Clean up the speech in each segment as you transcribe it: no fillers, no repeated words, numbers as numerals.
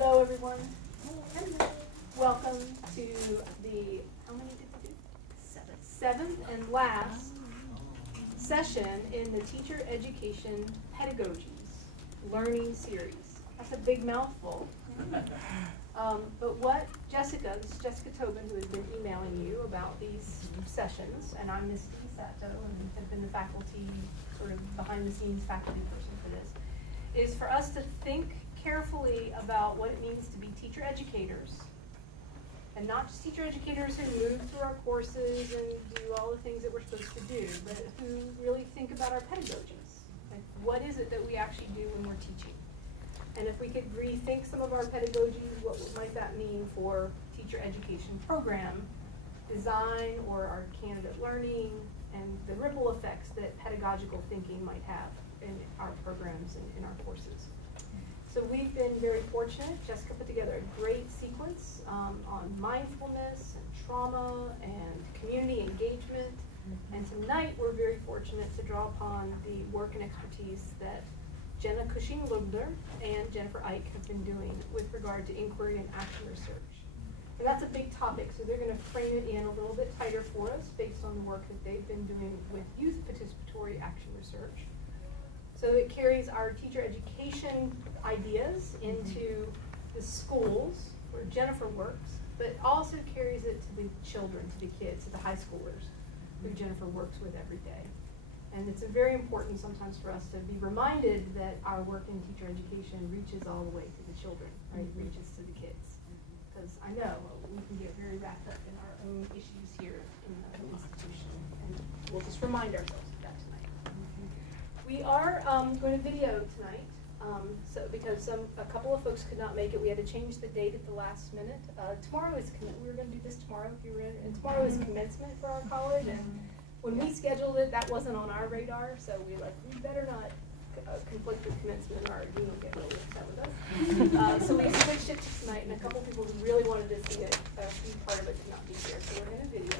Hello, everyone. Welcome to the, how many did we do? Seventh and last session in the Teacher Education Pedagogies Learning Series. That's a big mouthful. But what Jessica, this is Jessica Tobin, who has been emailing you about these sessions, and I'm Misty Sato, and have been the faculty, sort of behind-the-scenes faculty person for this, is for us to think carefully about what it means to be teacher educators, and not just teacher educators who move through our courses and do all the things that we're supposed to do, but who really think about our pedagogies. Like, what is it that we actually do when we're teaching? And if we could rethink some of our pedagogies, what might that mean for teacher education program design or our candidate learning and the ripple effects that pedagogical thinking might have in our programs and in our courses. So we've been very fortunate. Jessica put together a great sequence on mindfulness and trauma and community engagement. And tonight we're very fortunate to draw upon the work and expertise that Jenna Cushing-Lubner and Jennifer Ike have been doing with regard to inquiry and action research. And that's a big topic, so they're going to frame it in a little bit tighter for us based on the work that they've been doing with youth participatory action research. So it carries our teacher education ideas into the schools where Jennifer works, but also carries it to the children, to the kids, to the high schoolers who Jennifer works with every day. And it's very important sometimes for us to be reminded that our work in teacher education reaches all the way to the children, right? Reaches to the kids. Because I know we can get very wrapped up in our own issues here in the institution. And we'll just remind ourselves of that tonight. We are going to video tonight. Because a couple of folks could not make it, we had to change the date at the last minute. Tomorrow is, we were going to do this tomorrow if you were in, and tomorrow is commencement for our college. And when we scheduled it, that wasn't on our radar, so we better not conflict with commencement or you will get really upset with us. So we switched it to tonight, and a couple people who really wanted to see it, a few part of it could not be here, so we're in a video.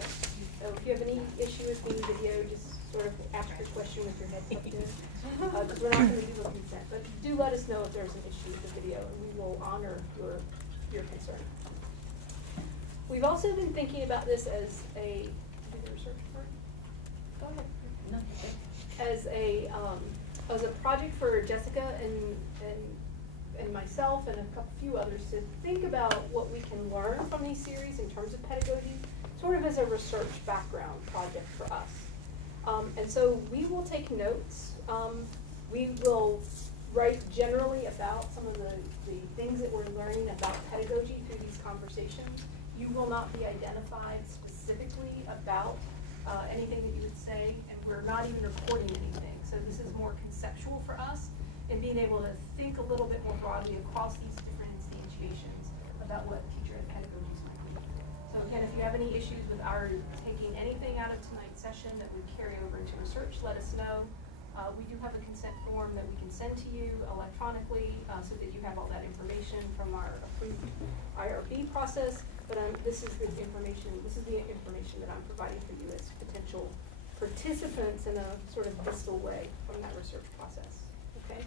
So if you have any issue with being video, just sort of ask your question with your head tucked in, because we're not going to do a consent. But do let us know if there's an issue with the video, and we will honor your concern. We've also been thinking about this as a research part. Go ahead. No, as a project for Jessica and myself and a few others to think about what we can learn from these series in terms of pedagogy, sort of as a research background project for us. And so we will take notes. We will write generally about some of the things that we're learning about pedagogy through these conversations. You will not be identified specifically about anything that you would say, and we're not even recording anything. So this is more conceptual for us in being able to think a little bit more broadly across these different instantiations about what teacher ed pedagogies might be. So again, if you have any issues with our taking anything out of tonight's session that would carry over into research, let us know. We do have a consent form that we can send to you electronically so that you have all that information from our approved IRB process. But this is the information that I'm providing for you as potential participants in a sort of distal way from that research process. Okay?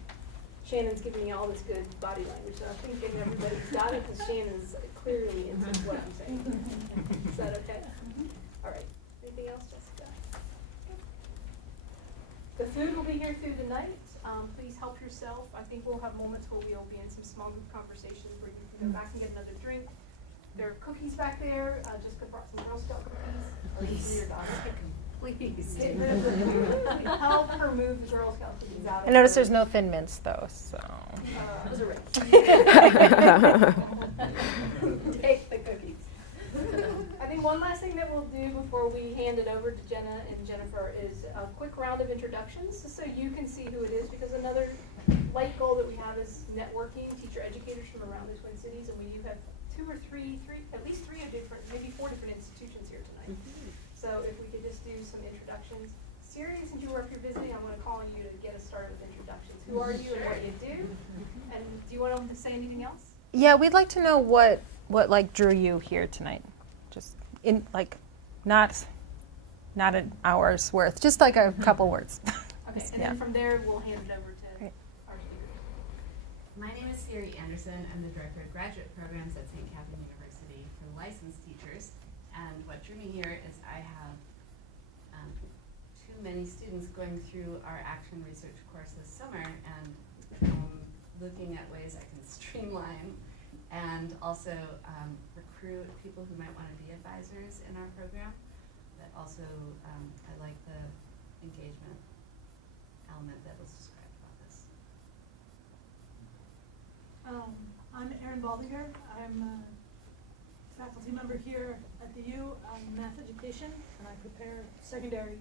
Shannon's giving me all this good body language, so I think everybody's got it because Shannon's clearly into what I'm saying. Is that okay? All right. Anything else, Jessica? The food will be here through the night. Please help yourself. I think we'll have moments where we'll be in some small group conversations where you can go back and get another drink. There are cookies back there. Jessica brought some Girl Scout cookies. Please. Please. Help her move the Girl Scout cookies out. I notice there's no Thin Mints though, so. Those are right. Take the cookies. I think one last thing that we'll do before we hand it over to Jenna and Jennifer is a quick round of introductions, just so you can see who it is, because another light goal that we have is networking teacher educators from around the Twin Cities, and we have at least three different, maybe 4 different institutions here tonight. So if we could just do some introductions. Siri, since you were up here visiting, I'm going to call on you to get us started with introductions. Who are you and what you do? And do you want to say anything else? Yeah, we'd like to know what like drew you here tonight. Just in not an hour's worth, just like a couple words. Okay, and then from there we'll hand it over to our speakers. My name is Siri Anderson. I'm the Director of Graduate Programs at St. Catherine University for licensed teachers. And what drew me here is I have too many students going through our action research course this summer, and looking at ways I can streamline and also recruit people who might want to be advisors in our program. But also, I like the engagement element that was described about this. I'm Erin Baldinger. I'm a faculty member here at the U on math education, and I prepare secondary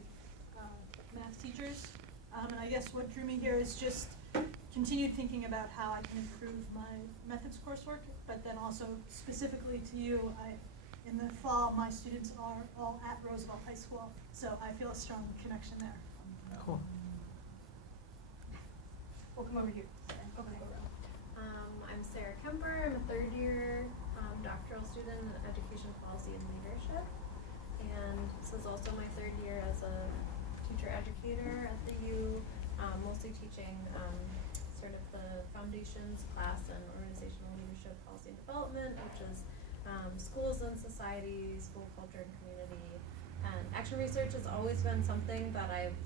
math teachers. And I guess what drew me here is just continued thinking about how I can improve my methods coursework, but then also specifically to you, in the fall, my students are all at Roosevelt High School, so I feel a strong connection there. Cool. We'll come over here. Okay. I'm Sarah Kemper. I'm a third year doctoral student in education policy and leadership. And this is also my third year as a teacher educator at the U, mostly teaching sort of the foundations class in organizational leadership policy and development, which is schools and society, school culture and community. And action research has always been something that I've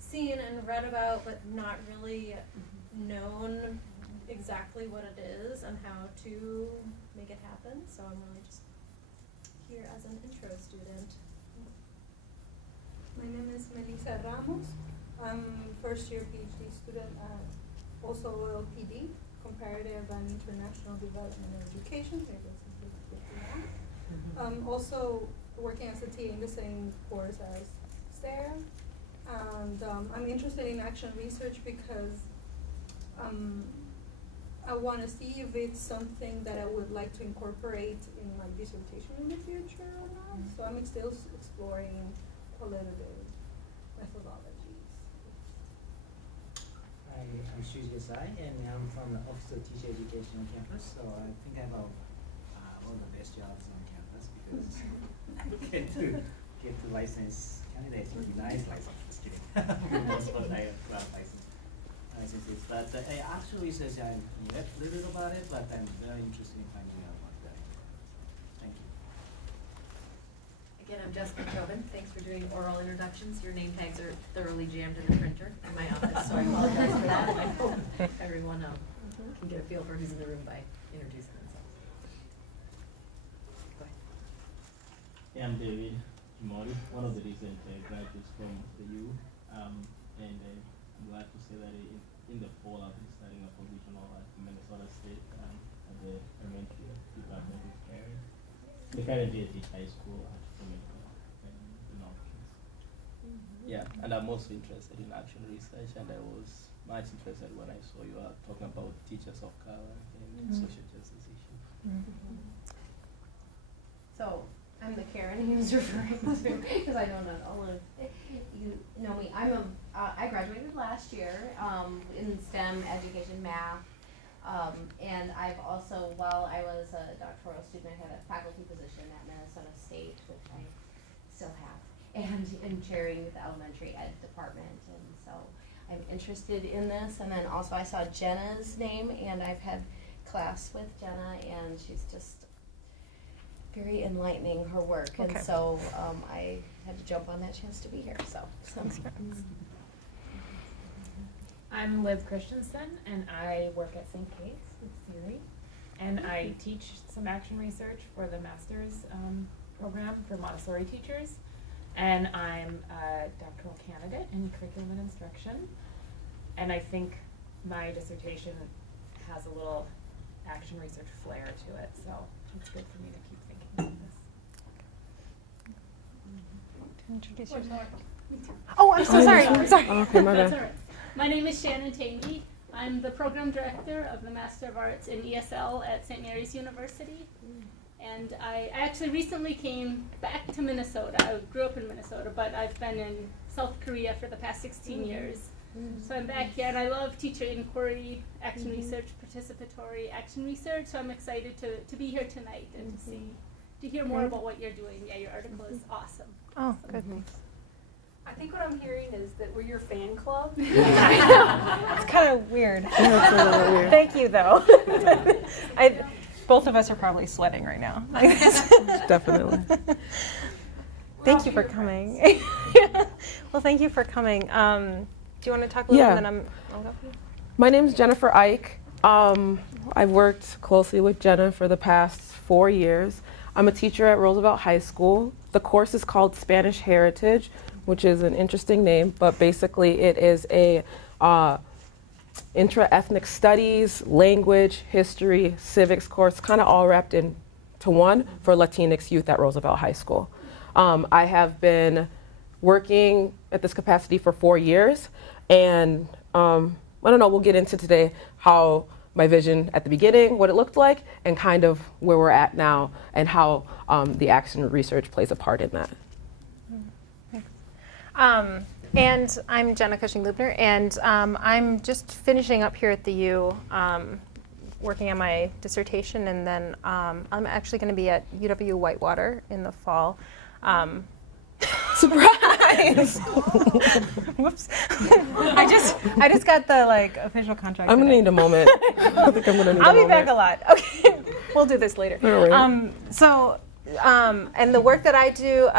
seen and read about, but not really known exactly what it is and how to make it happen. So I'm really just here as an intro student. My name is Melissa Ramos. I'm first year PhD student at also OLPD, Comparative and International Development and Education. I'm also working as a TA in the same course as Sarah. And I'm interested in action research because I want to see if it's something that I would like to incorporate in my dissertation in the future or not. So I'm still exploring a little bit methodologies. I'm Shuji Desai, and I'm from the Office of Teacher Education on campus. So I think I have one of the best jobs on campus because get to license candidates with nice license. Just kidding. Most of I have 12 licenses, but actual research I read a little about it, but I'm very interested in finding out about that. Thank you. Again, I'm Jessica Tobin. Thanks for doing oral introductions. Your name tags are thoroughly jammed in the printer in my office, so I apologize for that. I hope everyone can get a feel for who's in the room by introducing themselves. Go ahead. Yeah, I'm David Jimori, one of the recent graduates from the U, and I'm glad to say that in the fall I'll be starting a position at Minnesota State at the elementary department of caring. The currently I teach high school at Jamaica and options. Yeah, and I'm also interested in action research, and I was much interested when I saw you are talking about teachers of color and social justice issues. So I'm the Karen he was referring to because I know not all of you know me. I graduated last year in STEM education, math, and I've also, while I was a doctoral student, I had a faculty position at Minnesota State, which I still have, and in chairing the elementary ed department, and so I'm interested in this. And then also I saw Jenna's name, and I've had class with Jenna, and she's just very enlightening, her work, and so I had to jump on that chance to be here. So I'm Liv Christensen, and I work at St. Kate's with Siri, and I teach some action research for the master's program for Montessori teachers, and I'm a doctoral candidate in curriculum and instruction, and I think my dissertation has a little action research flair to it, so it's good for me to keep thinking about this. Introduce One yourself. more. Oh, I'm so sorry. I'm sorry. Okay, my That's bad. all right. My name is Shannon Tamey. I'm the program director of the Master of Arts in ESL at St. Mary's University. And I actually recently came back to Minnesota. I grew up in Minnesota, but I've been in South Korea for the past 16 years. So I'm back here, and I love teacher inquiry, action research, participatory action research. So I'm excited to be here tonight and to hear more about what you're doing. Yeah, your article is awesome. Oh, good. I think what I'm hearing is that we're your fan club. It's kind kind of weird. That's a little weird. Thank you, though. Both of us are probably sweating right now. Definitely. Thank you for coming. Well, thank you for coming. Do you want to talk a little Yeah. bit, and I'll go for you? My name is Jennifer Ike. I've worked closely with Jenna for the past 4 years. I'm a teacher at Roosevelt High School. The course is called Spanish Heritage, which is an interesting name, but basically it is a intra-ethnic studies, language, history, civics course, kind of all wrapped into one for Latinx youth at Roosevelt High School. I have been working at this capacity for 4 years, and I don't know, we'll get into today how my vision at the beginning, what it looked like, and kind of where we're at now, and how the action research plays a part in that. And I'm Jenna Cushing-Lubner, and I'm just finishing up here at the U, working on my dissertation, and then I'm actually going to be at UW Whitewater in the fall. Surprise! Whoops. I just got the official contract. I'm gonna today. need a moment. I think I'm gonna need a I'll moment. be back a lot. Okay, we'll do this later. All right. And the work that I do,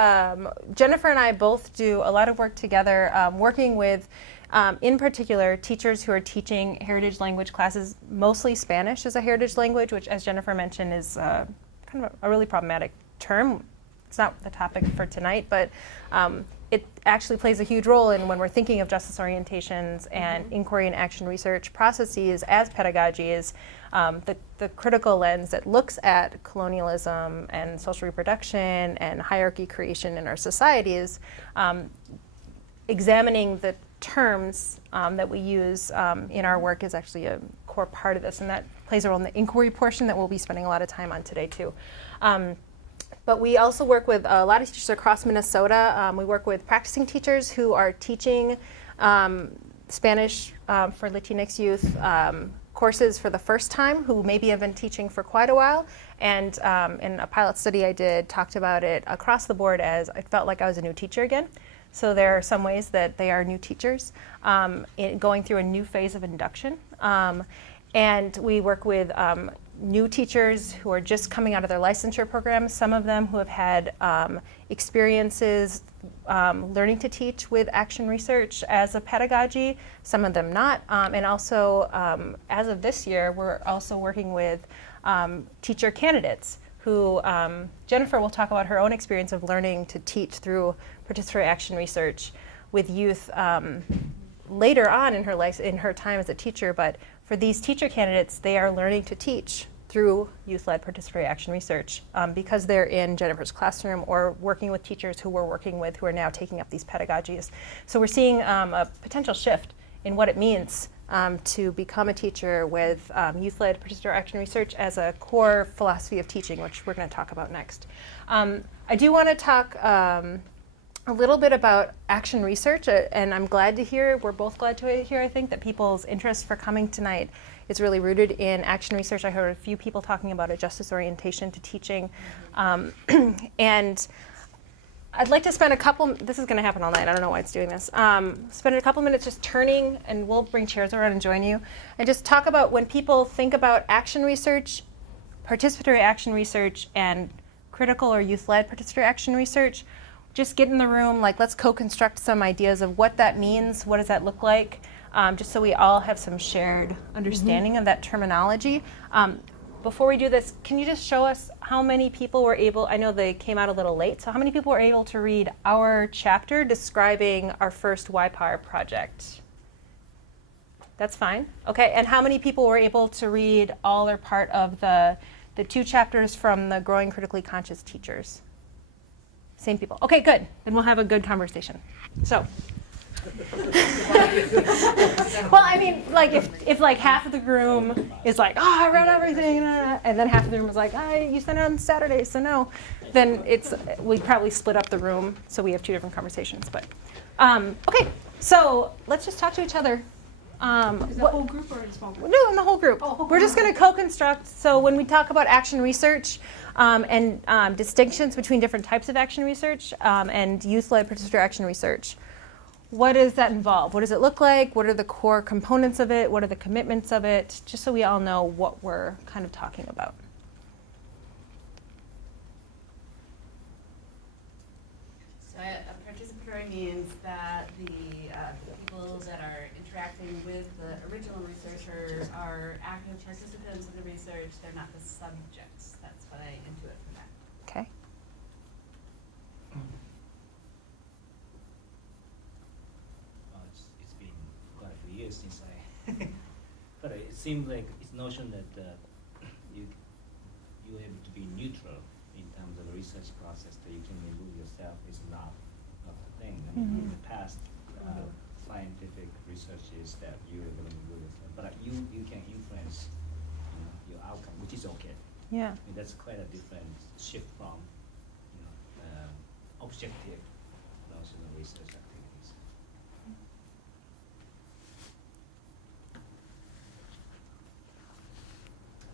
Jennifer and I both do a lot of work together, working with, in particular, teachers who are teaching heritage language classes, mostly Spanish as a heritage language, which, as Jennifer mentioned, is kind of a really problematic term. It's not the topic for tonight, but it actually plays a huge role in when we're thinking of justice orientations and inquiry and action research processes as pedagogy is the critical lens that looks at colonialism and social reproduction and hierarchy creation in our societies, examining the terms that we use in our work is actually a core part of this, and that plays a role in the inquiry portion that we'll be spending a lot of time on today too. But we also work with a lot of teachers across Minnesota. We work with practicing teachers who are teaching Spanish for Latinx youth courses for the first time, who maybe have been teaching for quite a while. And in a pilot study I did, talked about it across the board as I felt like I was a new teacher again. So there are some ways that they are new teachers going through a new phase of induction. And we work with new teachers who are just coming out of their licensure program, some of them who have had experiences learning to teach with action research as a pedagogy, some of them not. And also, as of this year, we're also working with teacher candidates who, Jennifer will talk about her own experience of learning to teach through participatory action research with youth later on in her time as a teacher, but for these teacher candidates, they are learning to teach through youth-led participatory action research because they're in Jennifer's classroom or working with teachers who we're working with who are now taking up these pedagogies. So we're seeing a potential shift in what it means to become a teacher with youth-led participatory action research as a core philosophy of teaching, which we're going to talk about next. I do want to talk a little bit about action research, and I'm glad to hear, we're both glad to hear, I think, that people's interest for coming tonight is really rooted in action research. I heard a few people talking about a justice orientation to teaching. And I'd like to spend this is going to happen all night, I don't know why it's doing this, spend a couple minutes just turning, and we'll bring chairs around and join you, and just talk about when people think about action research, participatory action research, and critical or youth-led participatory action research, just get in the room, let's co-construct some ideas of what that means, what does that look like, just so we all have some shared understanding of that terminology. Before we do this, can you just show us how many people were able, I know they came out a little late, so how many people were able to read our chapter describing our first YPAR project? That's fine. Okay, and how many people were able to read all or part of the 2 chapters from the Growing Critically Conscious Teachers? Same people. Okay, good. Then we'll have a good conversation. So. Well, I mean, if half of the room is I read everything, and then half of the room is you sent it on Saturday, so no, then we probably split up the room so we have 2 different conversations. But okay, so let's just talk to each other. Is the whole group or a small group? No, in the whole group. We're just going to co-construct. So when we talk about action research and distinctions between different types of action research and youth-led participatory action research, what does that involve? What does it look like? What are the core components of it? What are the commitments of it? Just so we all know what we're kind of talking about. So a participatory means that the people that are interacting with the original researcher are active participants in the research. They're not the subjects. That's what I intuit from that. Okay. It's been quite a few years since I, but it seems like it's notion that you're able to be neutral in terms of the research process, that you can remove yourself is not the thing. I mean, in the past, scientific research is that you're able to remove yourself, but you can influence, your outcome, which is okay. Yeah. I mean, that's quite a different shift from, objective notion of research activities.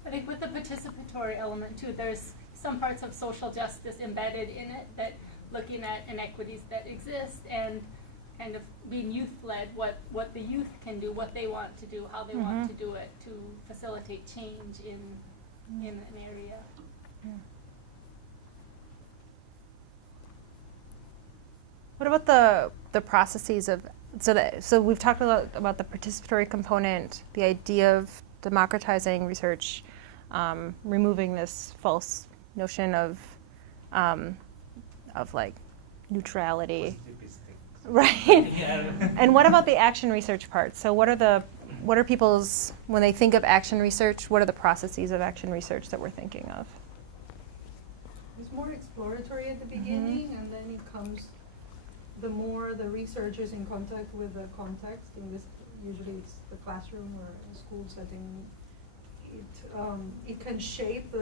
I think with the participatory element too, there's some parts of social justice embedded in it, that looking at inequities that exist and kind of being youth-led, what the youth can do, what they want to do, how they want to do it to facilitate change in an area. Yeah. What about the processes of, so we've talked a lot about the participatory component, the idea of democratizing research, removing this false notion of like neutrality. Right. And what about the action research part? So what are people's, when they think of action research, what are the processes of action research that we're thinking of? It's more exploratory at the beginning, and then it comes, the more the research is in contact with the context, in this, usually it's the classroom or a school setting, it can shape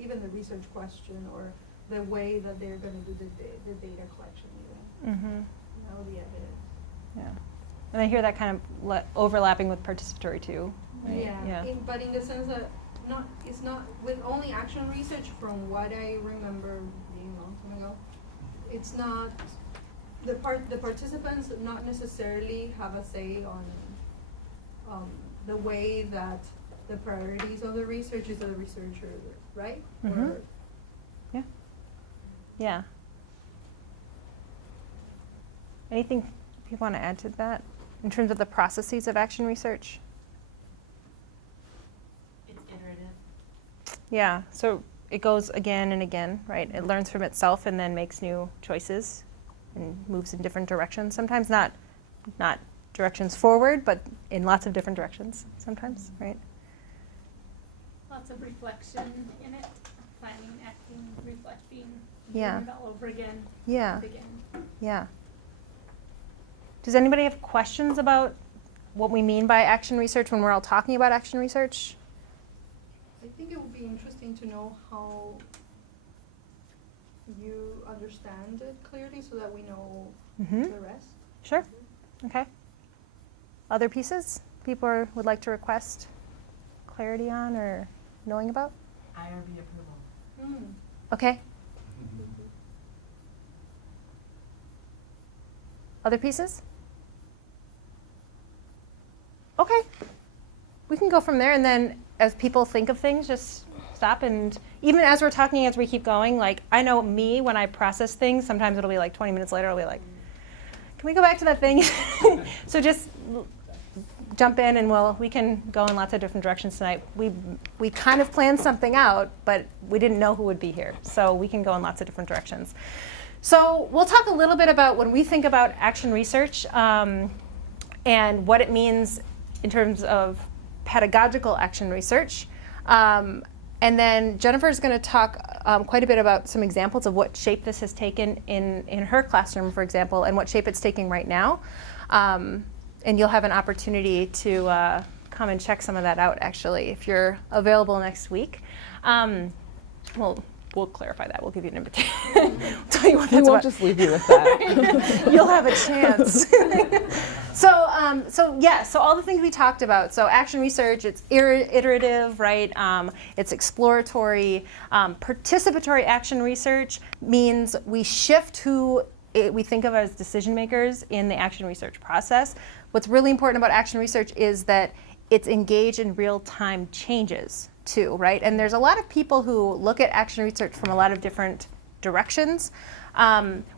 even the research question or the way that they're going to do the data collection even. Mm-hmm. The evidence. Yeah. And I hear that kind of overlapping with participatory too. Right? Yeah. But in the sense that it's not with only action research, from what I remember being a long time ago, it's not the participants not necessarily have a say on the way that the priorities of the research is of the researcher, right? Mm-hmm. Yeah. Yeah. Anything you want to add to that in terms of the processes of action research? It's iterative. Yeah, so it goes again and again, right? It learns from itself and then makes new choices and moves in different directions. Sometimes not directions forward, but in lots of different directions sometimes, right? Lots of reflection in it, planning, acting, reflecting, Yeah. doing it all over again. Yeah. Again. Yeah. Does anybody have questions about what we mean by action research when we're all talking about action research? I think it would be interesting to know how you understand it clearly so that we know Mm-hmm. the rest. Sure. Okay. Other pieces people would like to request clarity on or knowing about? IRB approval. Okay. Other pieces? Okay. We can go from there, and then as people think of things, just stop, and even as we're talking, as we keep going, like, I know me, when I process things, sometimes it'll be like 20 minutes later, I'll be like, can we go back to that thing? So just jump in, and we can go in lots of different directions tonight. We kind of planned something out, but we didn't know who would be here, so we can go in lots of different directions. So we'll talk a little bit about when we think about action research and what it means in terms of pedagogical action research. And then Jennifer's going to talk quite a bit about some examples of what shape this has taken in her classroom, for example, and what shape it's taking right now. And you'll have an opportunity to come and check some of that out, actually, if you're available next week. We'll clarify that. We'll give you an invitation. We'll tell you what that's We won't about. just leave you with that. You'll have a chance. So all the things we talked about. So action research, it's iterative, right? It's exploratory. Participatory action research means we shift who we think of as decision makers in the action research process. What's really important about action research is that it's engaged in real-time changes too, right? And there's a lot of people who look at action research from a lot of different directions.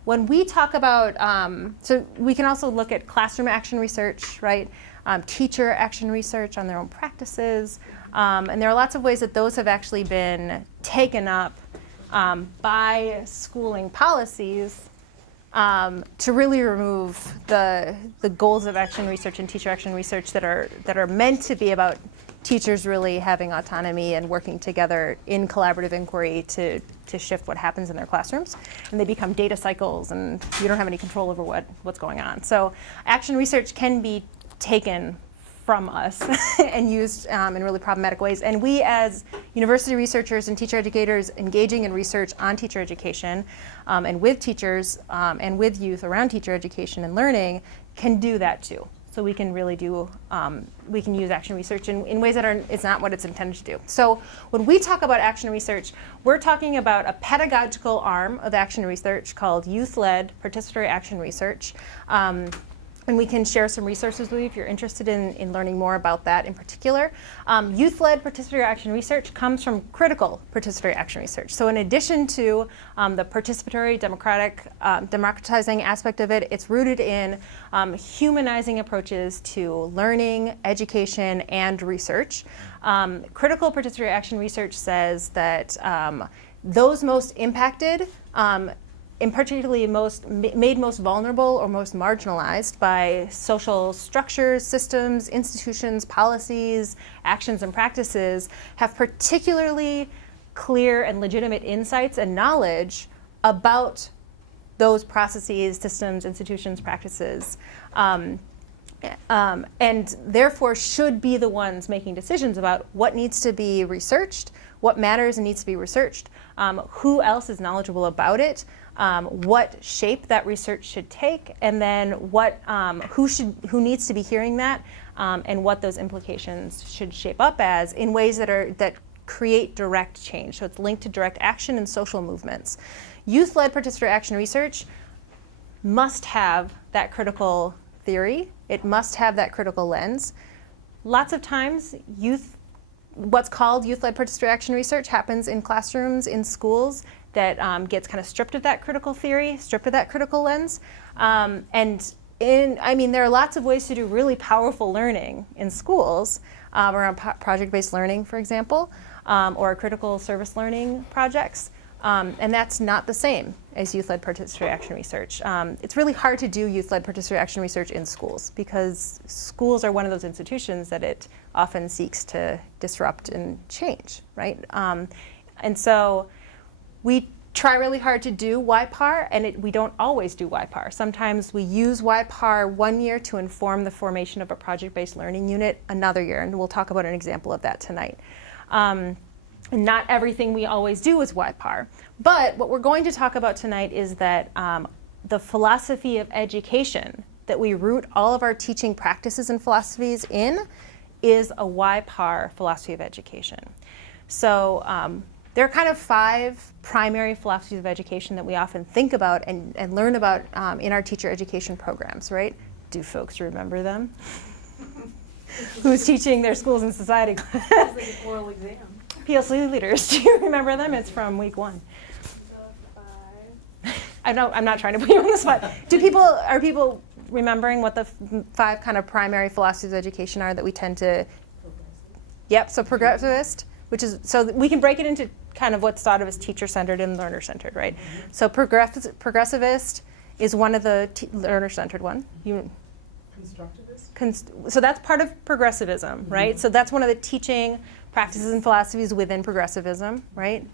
When we talk about, so we can also look at classroom action research, right? Teacher action research on their own practices. And there are lots of ways that those have actually been taken up by schooling policies to really remove the goals of action research and teacher action research that are meant to be about teachers really having autonomy and working together in collaborative inquiry to shift what happens in their classrooms. And they become data cycles, and you don't have any control over what's going on. So action research can be taken from us and used in really problematic ways. And we as university researchers and teacher educators engaging in research on teacher education and with teachers and with youth around teacher education and learning can do that too. So we can really do, we can use action research in ways that it's not what it's intended to do. So when we talk about action research, we're talking about a pedagogical arm of action research called youth-led participatory action research. And we can share some resources with you if you're interested in learning more about that in particular. Youth-led participatory action research comes from critical participatory action research. So in addition to the participatory democratizing aspect of it, it's rooted in humanizing approaches to learning, education, and research. Critical participatory action research says that those most impacted and particularly made most vulnerable or most marginalized by social structures, systems, institutions, policies, actions, and practices have particularly clear and legitimate insights and knowledge about those processes, systems, institutions, practices, and therefore should be the ones making decisions about what needs to be researched, what matters and needs to be researched, who else is knowledgeable about it, what shape that research should take, and then who needs to be hearing that, and what those implications should shape up as in ways that create direct change. So it's linked to direct action and social movements. Youth-led participatory action research must have that critical theory. It must have that critical lens. Lots of times, what's called youth-led participatory action research happens in classrooms, in schools, that gets kind of stripped of that critical theory, stripped of that critical lens. There are lots of ways to do really powerful learning in schools around project-based learning, for example, or critical service learning projects. And that's not the same as youth-led participatory action research. It's really hard to do youth-led participatory action research in schools because schools are one of those institutions that it often seeks to disrupt and change, right? And so we try really hard to do YPAR, and we don't always do YPAR. Sometimes we use YPAR one year to inform the formation of a project-based learning unit another year, and we'll talk about an example of that tonight. And not everything we always do is YPAR. But what we're going to talk about tonight is that the philosophy of education that we root all of our teaching practices and philosophies in is a YPAR philosophy of education. So there are kind of 5 primary philosophies of education that we often think about and learn about in our teacher education programs, right? Do folks remember them? Who's teaching their schools and society class? It's like an oral exam. PLC leaders, do you remember them? It's from week 1. I know, I'm not trying to put you on the spot. Are people remembering what the 5 kind of primary philosophies of education are that we tend to? Yep, so progressivist, which is, so we can break it into kind of what's thought of as teacher-centered and learner-centered, right? So progressivist is one of the learner-centered one. Constructivist? So that's part of progressivism, right? So that's one of the teaching practices and philosophies within progressivism, right?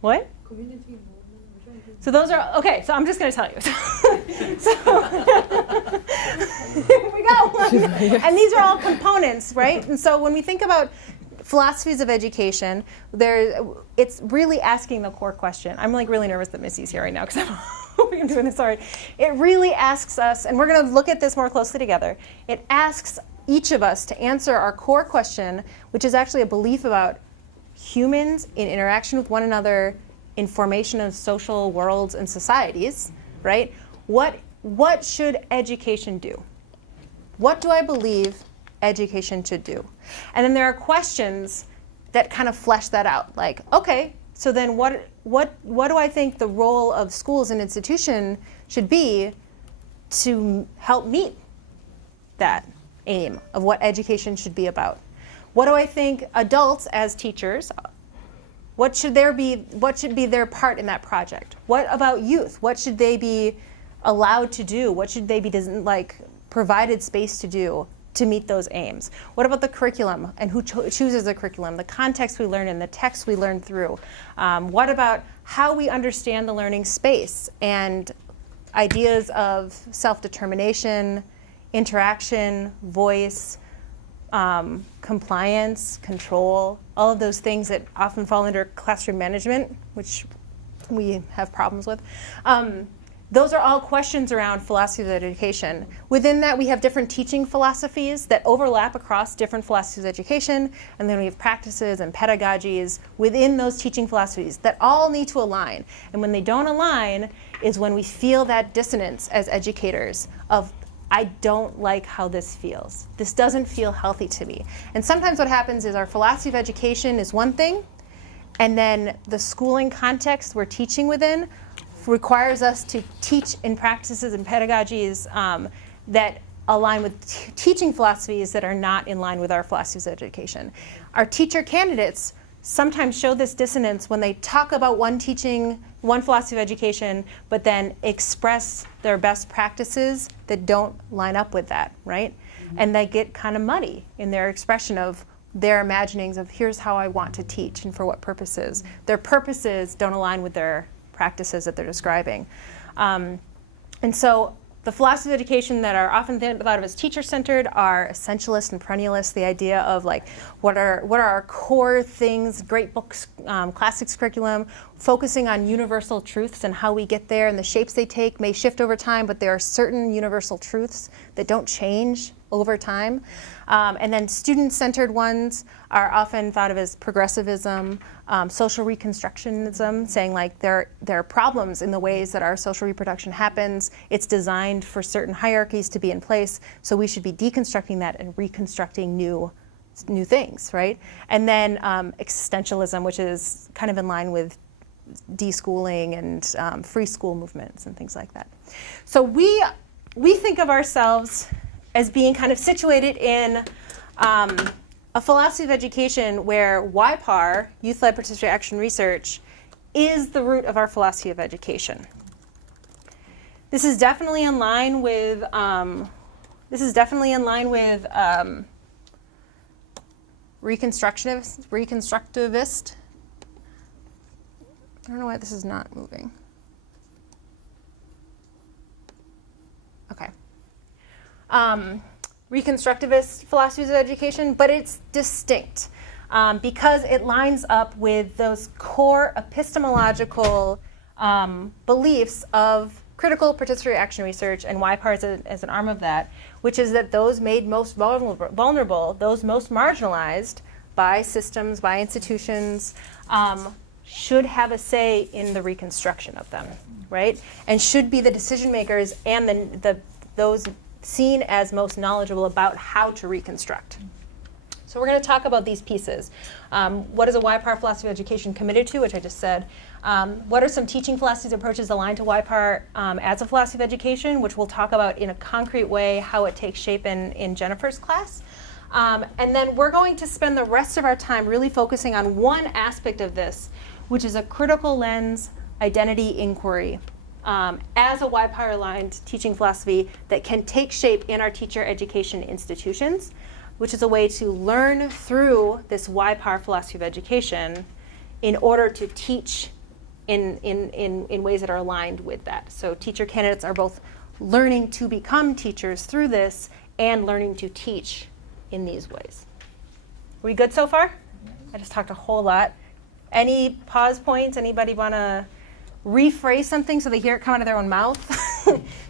What? Community involvement. So those are, okay, so I'm just going to tell you. Here we go. And these are all components, right? And so when we think about philosophies of education, it's really asking the core question. I'm like really nervous that Missy's here right now because I'm hoping I'm doing this all right. It really asks us, and we're going to look at this more closely together. It asks each of us to answer our core question, which is actually a belief about humans in interaction with one another in formation of social worlds and societies, right? What should education do? What do I believe education should do? And then there are questions that kind of flesh that out. Like, okay, so then what do I think the role of schools and institution should be to help meet that aim of what education should be about? What do I think adults as teachers, what should be their part in that project? What about youth? What should they be allowed to do? What should they be provided space to do to meet those aims? What about the curriculum and who chooses the curriculum, the context we learn in, the text we learn through? What about how we understand the learning space and ideas of self-determination, interaction, voice, compliance, control, all of those things that often fall under classroom management, which we have problems with. Those are all questions around philosophy of education. Within that, we have different teaching philosophies that overlap across different philosophies of education, and then we have practices and pedagogies within those teaching philosophies that all need to align. And when they don't align is when we feel that dissonance as educators of, I don't like how this feels. This doesn't feel healthy to me. And sometimes what happens is our philosophy of education is one thing, and then the schooling context we're teaching within requires us to teach in practices and pedagogies that align with teaching philosophies that are not in line with our philosophies of education. Our teacher candidates sometimes show this dissonance when they talk about one philosophy of education, but then express their best practices that don't line up with that, right? And they get kind of muddy in their expression of their imaginings of here's how I want to teach and for what purposes. Their purposes don't align with their practices that they're describing. And so the philosophies of education that are often thought of as teacher-centered are essentialist and perennialist, the idea of like, what are our core things, great books, classics curriculum, focusing on universal truths and how we get there, and the shapes they take may shift over time, but there are certain universal truths that don't change over time. And then student-centered ones are often thought of as progressivism, social reconstructionism, saying like there are problems in the ways that our social reproduction happens. It's designed for certain hierarchies to be in place, so we should be deconstructing that and reconstructing new things, right? And then existentialism, which is kind of in line with deschooling and free school movements and things like that. So we think of ourselves as being kind of situated in a philosophy of education where YPAR, Youth-Led Participatory Action Research, is the root of our philosophy of education. This is definitely in line with reconstructivist. I don't know why this is not moving. Okay. Reconstructivist philosophies of education, but it's distinct because it lines up with those core epistemological beliefs of critical participatory action research, and YPAR as an arm of that, which is that those made most vulnerable, those most marginalized by systems, by institutions, should have a say in the reconstruction of them, right? And should be the decision makers and those seen as most knowledgeable about how to reconstruct. So we're going to talk about these pieces. What is a YPAR philosophy of education committed to, which I just said. What are some teaching philosophies approaches aligned to YPAR as a philosophy of education, which we'll talk about in a concrete way how it takes shape in Jennifer's class. And then we're going to spend the rest of our time really focusing on one aspect of this, which is a critical lens identity inquiry as a YPAR-aligned teaching philosophy that can take shape in our teacher education institutions, which is a way to learn through this YPAR philosophy of education in order to teach in ways that are aligned with that. So teacher candidates are both learning to become teachers through this and learning to teach in these ways. Are we good so far? I just talked a whole lot. Any pause points? Anybody want to rephrase something so they hear it come out of their own mouth?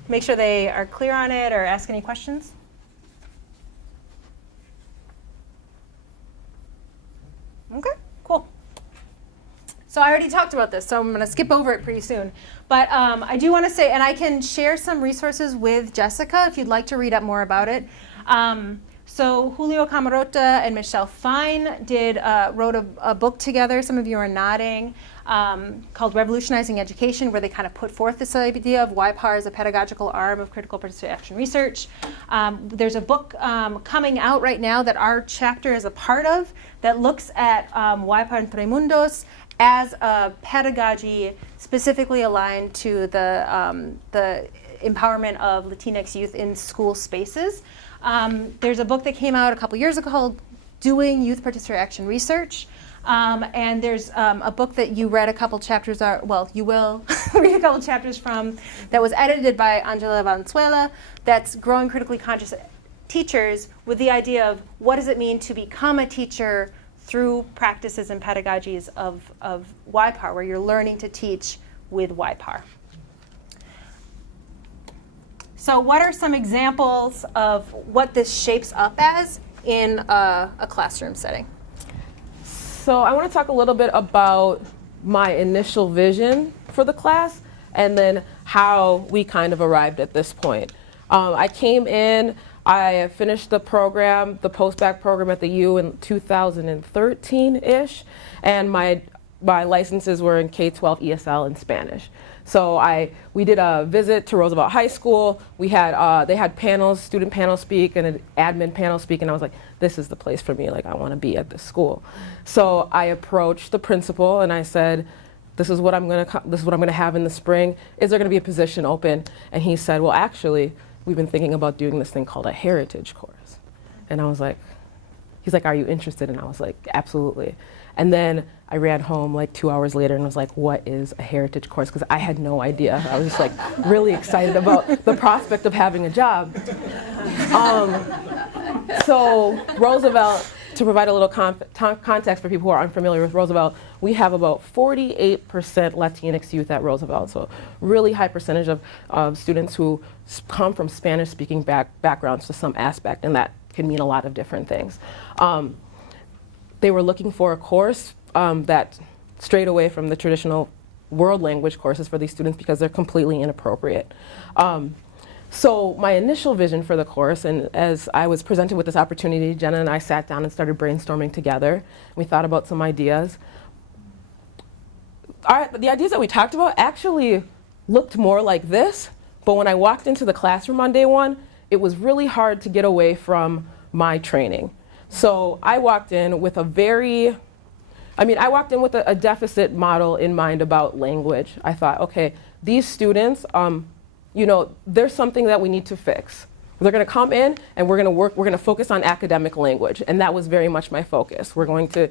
Make sure they are clear on it or ask any questions. Okay, cool. So I already talked about this, so I'm going to skip over it pretty soon. But I do want to say, and I can share some resources with Jessica if you'd like to read up more about it. So Julio Camarota and Michelle Fine wrote a book together, some of you are nodding, called Revolutionizing Education, where they kind of put forth this idea of YPAR as a pedagogical arm of critical participatory action research. There's a book coming out right now that our chapter is a part of that looks at YPAR Entre Mundos as a pedagogy specifically aligned to the empowerment of Latinx youth in school spaces. There's a book that came out a couple years ago called Doing Youth Participatory Action Research. And there's a book that you read a couple chapters, you will read a couple chapters from, that was edited by Angela Valenzuela, that's Growing Critically Conscious Teachers, with the idea of what does it mean to become a teacher through practices and pedagogies of YPAR, where you're learning to teach with YPAR. So what are some examples of what this shapes up as in a classroom setting? So I want to talk a little bit about my initial vision for the class and then how we kind of arrived at this point. I came in, I finished the program, the post-bac program at the U in 2013-ish, and my licenses were in K-12 ESL and Spanish. So we did a visit to Roosevelt High School. We had they had panels, student panel speak and an admin panel speak, and I was like, this is the place for me. Like, I want to be at this school. So I approached the principal and I said, this is what I'm gonna have in the spring. Is there gonna be a position open? And he said, well, actually, we've been thinking about doing this thing called a heritage course. And I was like, he's like, are you interested? And I was like, absolutely. And then I ran home like 2 hours later and was like, what is a heritage course? Because I had no idea. I was just like really excited about the prospect of having a job. So Roosevelt, to provide a little context for people who are unfamiliar with Roosevelt, we have about 48% Latinx youth at Roosevelt. So really high percentage of students who come from Spanish-speaking backgrounds to some aspect, and that can mean a lot of different things. They were looking for a course that strayed away from the traditional world language courses for these students because they're completely inappropriate. So my initial vision for the course, and as I was presented with this opportunity, Jenna and I sat down and started brainstorming together. We thought about some ideas. The ideas that we talked about actually looked more like this, but when I walked into the classroom on day one, it was really hard to get away from my training. So I walked in with a deficit model in mind about language. I thought, okay, these students, there's something that we need to fix. They're going to come in and we're going to focus on academic language, and that was very much my focus. We're going to,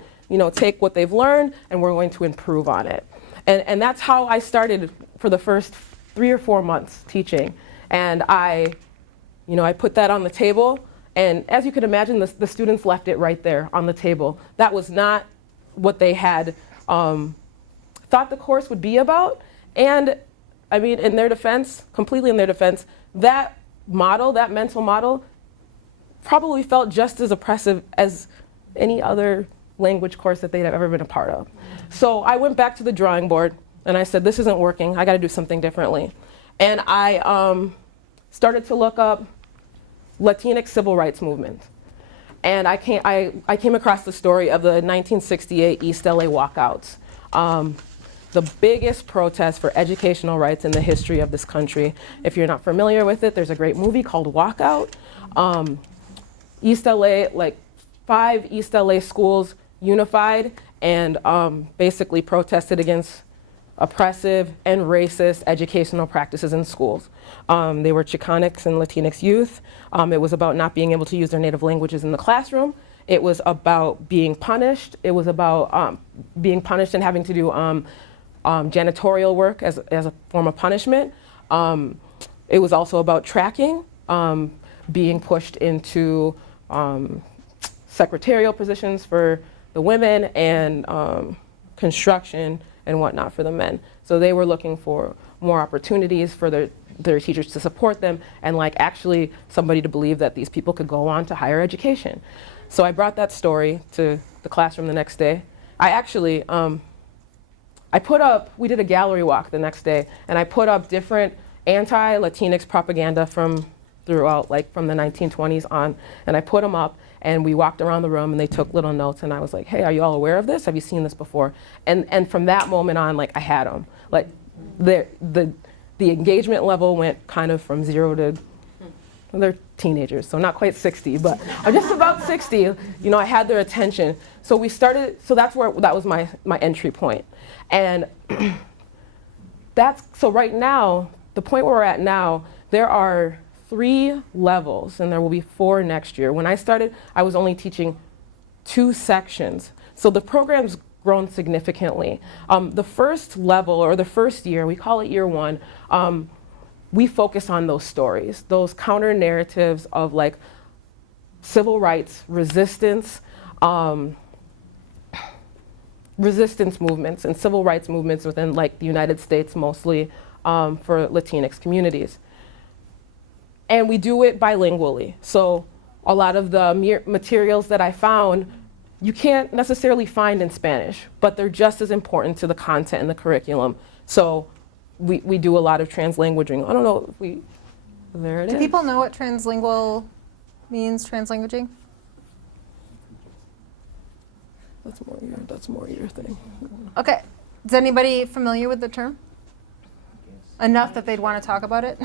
take what they've learned and we're going to improve on it. And that's how I started for the first 3 or 4 months teaching. And I put that on the table, and as you can imagine, the students left it right there on the table. That was not what they had thought the course would be about. And I mean, in their defense, completely in their defense, that mental model, probably felt just as oppressive as any other language course that they'd have ever been a part of. So I went back to the drawing board and I said, this isn't working, I gotta do something differently. And I started to look up Latinx civil rights movement. And I came across the story of the 1968 East LA walkouts. The biggest protest for educational rights in the history of this country. If you're not familiar with it, there's a great movie called Walkout. East LA, like 5 East LA schools unified and basically protested against oppressive and racist educational practices in schools. They were Chicanx and Latinx youth. It was about not being able to use their native languages in the classroom. It was about being punished. It was about being punished and having to do janitorial work as a form of punishment. It was also about tracking, being pushed into secretarial positions for the women and construction and whatnot for the men. So they were looking for more opportunities for their teachers to support them and actually somebody to believe that these people could go on to higher education. So I brought that story to the classroom the next day. I actually we did a gallery walk the next day, and I put up different anti-Latinx propaganda from throughout, like from the 1920s on, and I put them up, and we walked around the room, and they took little notes, and I was like, hey, are you all aware of this? Have you seen this before? And from that moment on, like, I had them. Like, the engagement level went kind of from 0 to, well, they're teenagers, so not quite 60, but just about 60. You know, I had their attention. So we started, so that was my entry point. And so right now, the point where we're at now, there are 3 levels, and there will be 4 next year. When I started, I was only teaching 2 sections. So the program's grown significantly. The first level, or the first year, we call it year 1, we focus on those stories, those counter narratives of like civil rights resistance, resistance movements and civil rights movements within like the United States, mostly for Latinx communities. And we do it bilingually. So a lot of the materials that I found, you can't necessarily find in Spanish, but they're just as important to the content and the curriculum. So we do a lot of translanguaging. I don't know if there it is. Do people know what translingual means, translanguaging? That's more your thing. Okay. Is anybody familiar with the term? Enough that they'd want to talk about it?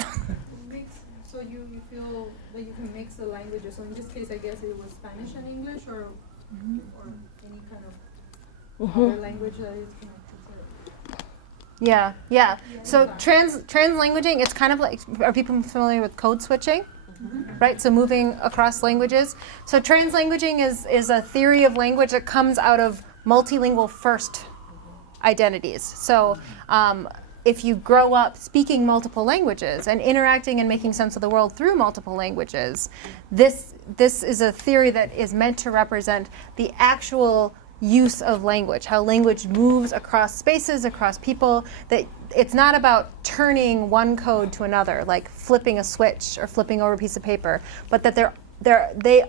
So you feel that you can mix the languages. So in this case, I guess it was Spanish and English, or any kind of other language that is connected to it. Yeah. So translanguaging, it's kind of like, are people familiar with code switching? Right, so moving across languages. So translanguaging is a theory of language that comes out of multilingual first identities. So if you grow up speaking multiple languages and interacting and making sense of the world through multiple languages, this is a theory that is meant to represent the actual use of language, how language moves across spaces, across people, that it's not about turning one code to another, like flipping a switch or flipping over a piece of paper, but that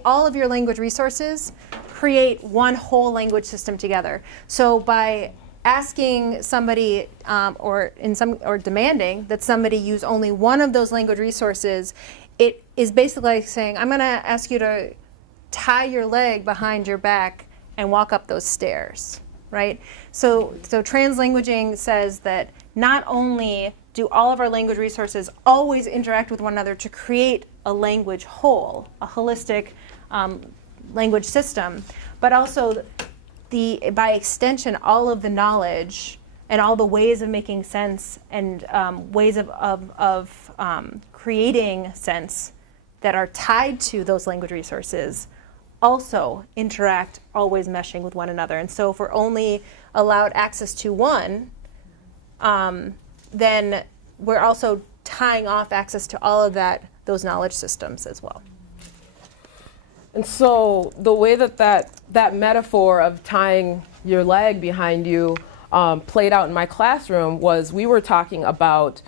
all of your language resources create one whole language system together. So by asking somebody or demanding that somebody use only one of those language resources, it is basically like saying, I'm going to ask you to tie your leg behind your back and walk up those stairs, right? So translanguaging says that not only do all of our language resources always interact with one another to create a language whole, a holistic language system, but also by extension, all of the knowledge and all the ways of making sense and ways of creating sense that are tied to those language resources also interact, always meshing with one another. And so if we're only allowed access to one, then we're also tying off access to all of those knowledge systems as well. And so the way that metaphor of tying your leg behind you played out in my classroom was we were talking about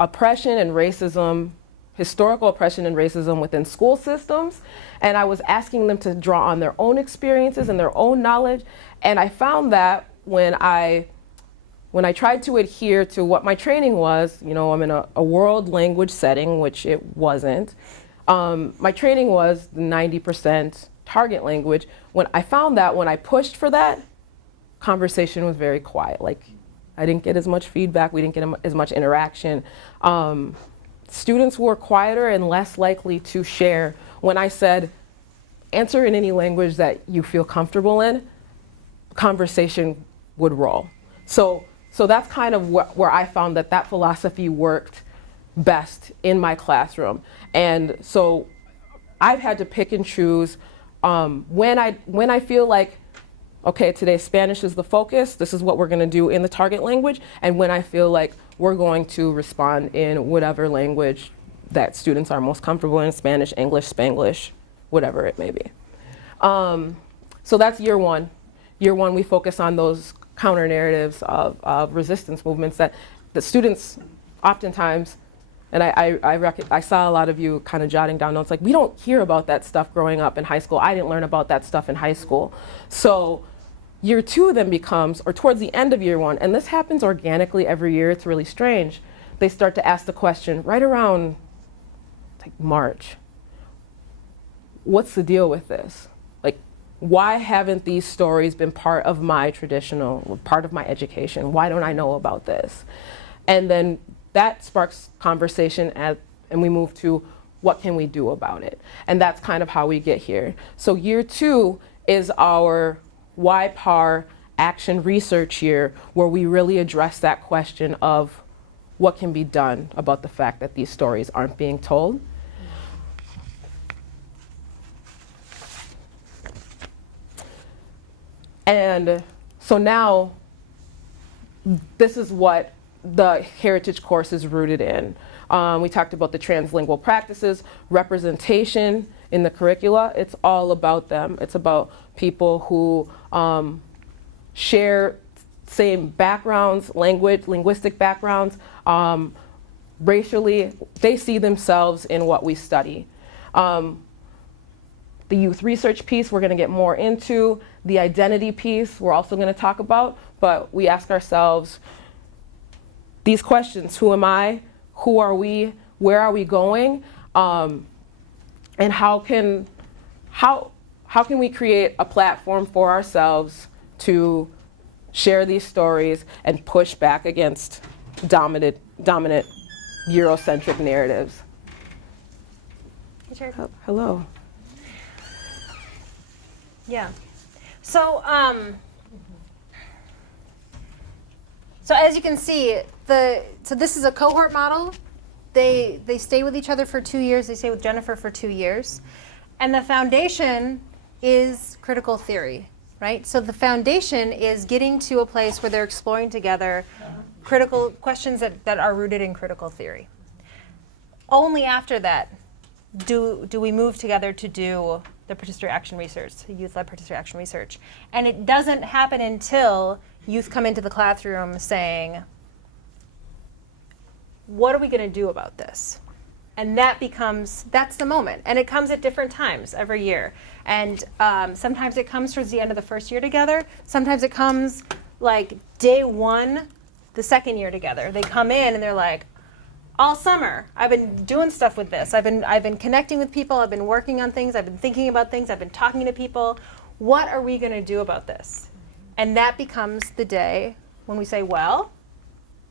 oppression and racism, historical oppression and racism within school systems. And I was asking them to draw on their own experiences and their own knowledge. And I found that when I tried to adhere to what my training was, you know, I'm in a world language setting, which it wasn't. My training was 90% target language. When I found that when I pushed for that, conversation was very quiet. Like, I didn't get as much feedback. We didn't get as much interaction. Students were quieter and less likely to share. When I said, answer in any language that you feel comfortable in, conversation would roll. So that's kind of where I found that philosophy worked best in my classroom. And so I've had to pick and choose when I feel like, okay, today Spanish is the focus, this is what we're gonna do in the target language, and when I feel like we're going to respond in whatever language that students are most comfortable in, Spanish, English, Spanglish, whatever it may be. So that's year 1. Year 1, we focus on those counter narratives of resistance movements that the students oftentimes, and I saw a lot of you kind of jotting down notes, like, we don't hear about that stuff growing up in high school. I didn't learn about that stuff in high school. So Year 2 then becomes, or towards the end of year 1, and this happens organically every year, it's really strange, they start to ask the question right around like March, what's the deal with this? Like, why haven't these stories been part of my traditional, part of my education? Why don't I know about this? And then that sparks conversation and we move to what can we do about it? And that's kind of how we get here. So year 2 is our YPAR action research year, where we really address that question of what can be done about the fact that these stories aren't being told. And so now, this is what the heritage course is rooted in. We talked about the translingual practices, representation in the curricula. It's all about them. It's about people who share same backgrounds, linguistic backgrounds, racially. They see themselves in what we study. The youth research piece we're going to get more into. The identity piece we're also going to talk about, but we ask ourselves these questions: who am I? Who are we? Where are we going? And how can we create a platform for ourselves to share these stories and push back against dominant Eurocentric narratives? Hello. Yeah. So, so as you can see, so this is a cohort model. They stay with each other for 2 years. They stay with Jennifer for 2 years. And the foundation is critical theory, right? So the foundation is getting to a place where they're exploring together critical questions that are rooted in critical theory. Only after that do we move together to do the participatory action research, youth-led participatory action research. And it doesn't happen until youth come into the classroom saying, what are we going to do about this? And that's the moment. And it comes at different times every year. And sometimes it comes towards the end of the first year together. Sometimes it comes like day 1, the second year together. They come in and they're like, all summer, I've been doing stuff with this. I've been connecting with people. I've been working on things. I've been thinking about things. I've been talking to people. What are we going to do about this? And that becomes the day when we say, well,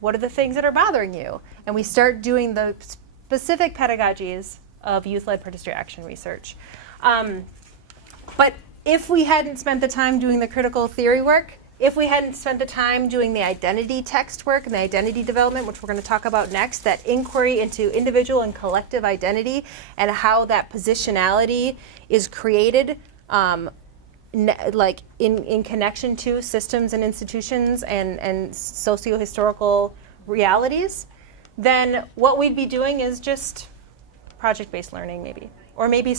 what are the things that are bothering you? And we start doing the specific pedagogies of youth-led participatory action research. But if we hadn't spent the time doing the critical theory work, if we hadn't spent the time doing the identity text work and the identity development, which we're going to talk about next, that inquiry into individual and collective identity and how that positionality is created like in connection to systems and institutions and socio-historical realities, then what we'd be doing is just project-based learning maybe. Or maybe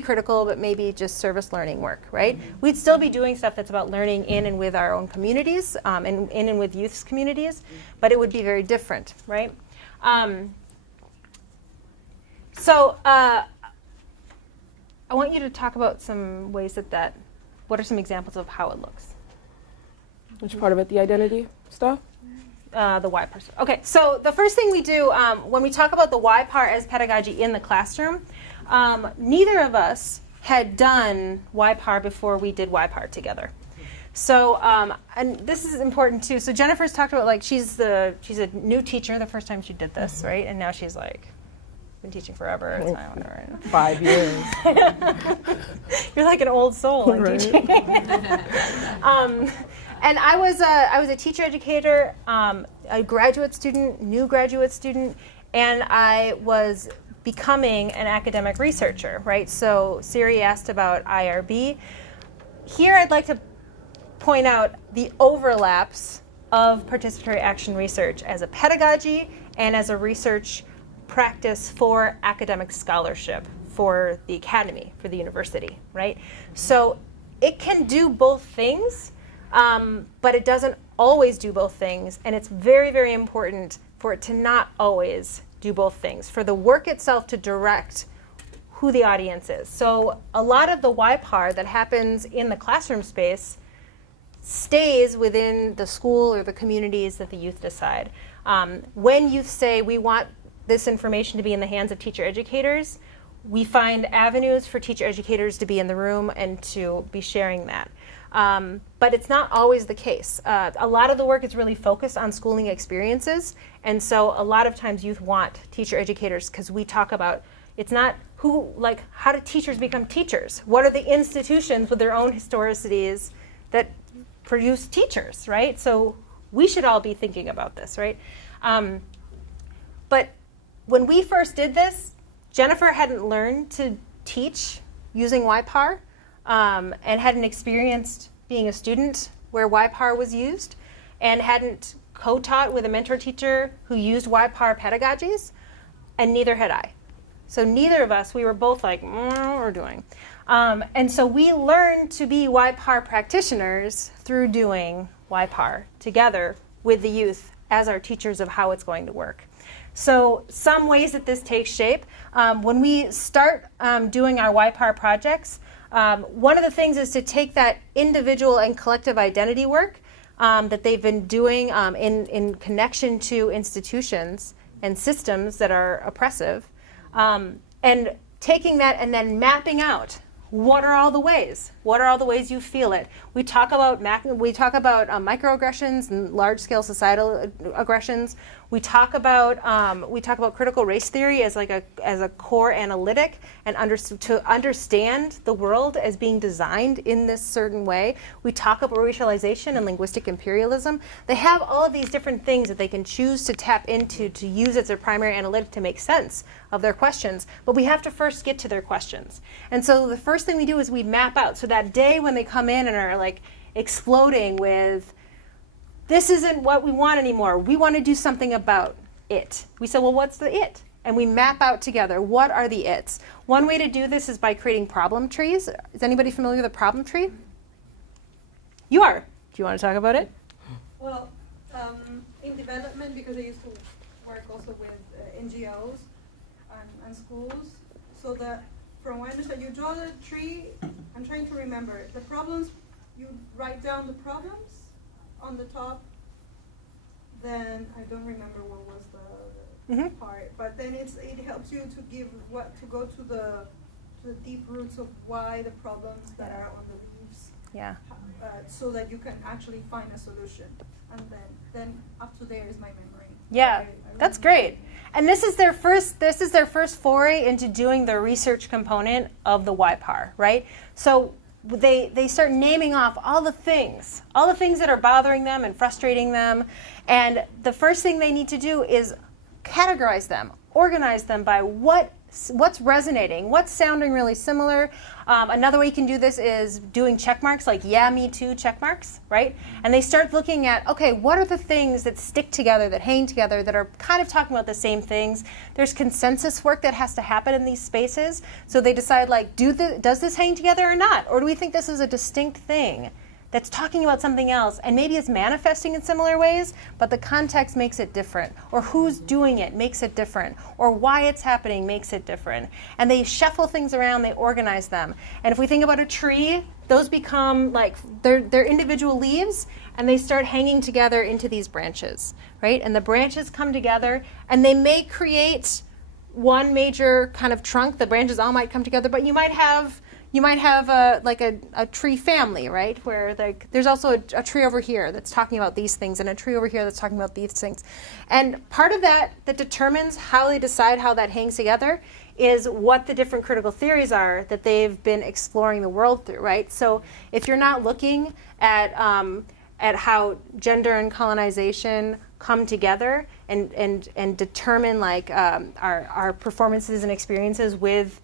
critical, but maybe just service learning work, right? We'd still be doing stuff that's about learning in and with our own communities, and in and with youth's communities, but it would be very different, right? So I want you to talk about some ways what are some examples of how it looks? Which part of it, the identity stuff? The YPAR. Okay, so the first thing we do when we talk about the YPAR as pedagogy in the classroom, neither of us had done YPAR before we did YPAR together. So, and this is important too. So Jennifer's talked about like she's a new teacher the first time she did this, right? And now she's like been teaching forever. It's fine, whatever. 5 years. You're like an old soul in teaching. And I was a teacher educator, a graduate student, new graduate student, and I was becoming an academic researcher, right? So Siri asked about IRB. Here I'd like to point out the overlaps of participatory action research as a pedagogy and as a research practice for academic scholarship, for the academy, for the university, right? So it can do both things. But it doesn't always do both things, and it's very, very important for it to not always do both things, for the work itself to direct who the audience is. So a lot of the YPAR that happens in the classroom space stays within the school or the communities that the youth decide. When youth say we want this information to be in the hands of teacher educators, we find avenues for teacher educators to be in the room and to be sharing that. But it's not always the case. A lot of the work is really focused on schooling experiences, and so a lot of times youth want teacher educators because we talk about, it's not how do teachers become teachers? What are the institutions with their own historicities that produce teachers, right? So we should all be thinking about this, right? But when we first did this, Jennifer hadn't learned to teach using YPAR and hadn't experienced being a student where YPAR was used and hadn't co-taught with a mentor teacher who used YPAR pedagogies, and neither had I. So neither of us, we were both like, what we're doing. And so we learned to be YPAR practitioners through doing YPAR together with the youth as our teachers of how it's going to work. So some ways that this takes shape, when we start doing our YPAR projects, one of the things is to take that individual and collective identity work that they've been doing in connection to institutions and systems that are oppressive, and taking that and then mapping out what are all the ways? What are all the ways you feel it? We talk about microaggressions and large-scale societal aggressions. We talk about critical race theory as a core analytic and to understand the world as being designed in this certain way. We talk about racialization and linguistic imperialism. They have all of these different things that they can choose to tap into to use as their primary analytic to make sense of their questions. But we have to first get to their questions. And so the first thing we do is we map out. So that day when they come in and are like exploding with, this isn't what we want anymore, we want to do something about it. We say, well, what's the it? And we map out together, what are the its? One way to do this is by creating problem trees. Is anybody familiar with a problem tree? You are. Do you want to talk about it? Well, in development, because I used to work also with NGOs and schools, so that from what I understand, you draw the tree. I'm trying to remember the problems. You write down the problems on the top. Then I don't remember what was the part, but then it helps you to go to the deep roots of why the problems that are on the leaves. Yeah. So that you can actually find a solution, and then up to there is my memory. Yeah, that's great. And this is their first foray into doing the research component of the YPAR, right? So they start naming off all the things that are bothering them and frustrating them. And the first thing they need to do is categorize them, organize them by what's resonating, what's sounding really similar. Another way you can do this is doing check marks, like yeah, me too check marks, right? And they start looking at, okay, what are the things that stick together, that hang together, that are kind of talking about the same things? There's consensus work that has to happen in these spaces. So they decide, like, does this hang together or not? Or do we think this is a distinct thing that's talking about something else, and maybe it's manifesting in similar ways, but the context makes it different, or who's doing it makes it different, or why it's happening makes it different. And they shuffle things around, they organize them. And if we think about a tree, those become like they're individual leaves, and they start hanging together into these branches, right? And the branches come together, and they may create one major kind of trunk. The branches all might come together, but you might have a tree family, right? Where there's also a tree over here that's talking about these things, and a tree over here that's talking about these things. And part of that determines how they decide how that hangs together is what the different critical theories are that they've been exploring the world through, right? So if you're not looking at how gender and colonization come together and determine our performances and experiences with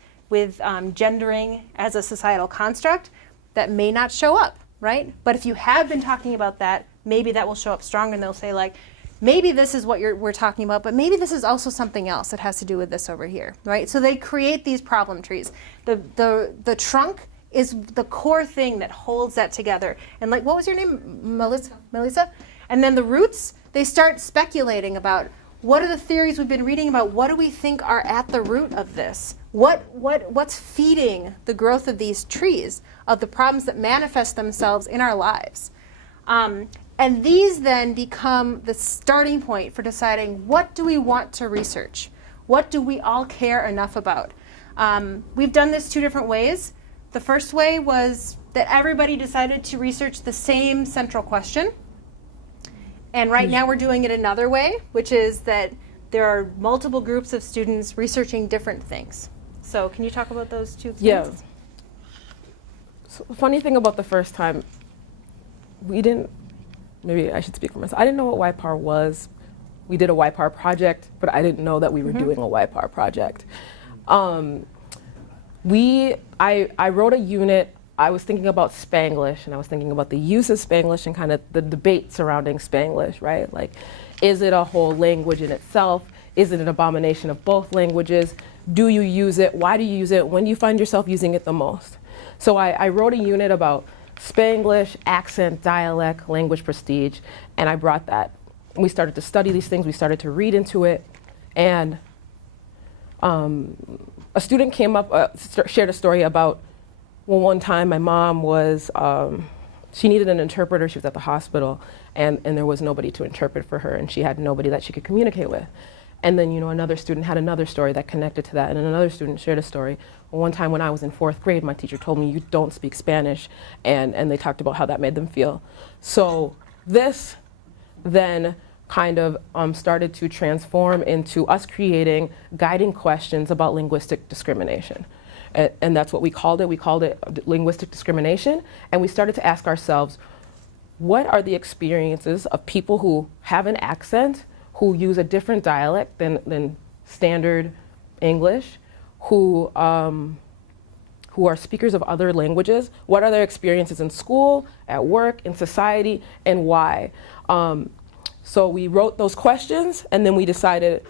gendering as a societal construct, that may not show up, right? But if you have been talking about that, maybe that will show up stronger, and they'll say, like, maybe this is what we're talking about, but maybe this is also something else that has to do with this over here, right? So they create these problem trees. The trunk is the core thing that holds that together. And like, what was your name? Melissa? And then the roots, they start speculating about, what are the theories we've been reading about? What do we think are at the root of this? What's feeding the growth of these trees, of the problems that manifest themselves in our lives? And these then become the starting point for deciding what do we want to research? What do we all care enough about? We've done this 2 different ways. The first way was that everybody decided to research the same central question. And right now we're doing it another way, which is that there are multiple groups of students researching different things. So can you talk about those 2 things? Yeah. So the funny thing about the first time, maybe I should speak for myself. I didn't know what YPAR was. We did a YPAR project, but I didn't know that we were doing a YPAR project. I wrote a unit. I was thinking about Spanglish, and I was thinking about the use of Spanglish and kind of the debate surrounding Spanglish, right? Like, is it a whole language in itself? Is it an abomination of both languages? Do you use it? Why do you use it? When do you find yourself using it the most? So I wrote a unit about Spanglish, accent, dialect, language prestige, and I brought that. We started to study these things. We started to read into it, and a student came up, shared a story about, well, one time my mom was, she needed an interpreter. She was at the hospital, and there was nobody to interpret for her, and she had nobody that she could communicate with. And then, another student had another story that connected to that, and then another student shared a story. Well, one time when I was in 4th grade, my teacher told me, you don't speak Spanish, and they talked about how that made them feel. So this then kind of started to transform into us creating guiding questions about linguistic discrimination. And that's what we called it. We called it linguistic discrimination. And we started to ask ourselves, what are the experiences of people who have an accent, who use a different dialect than standard English, who are speakers of other languages? What are their experiences in school, at work, in society, and why? So we wrote those questions, and then we decided,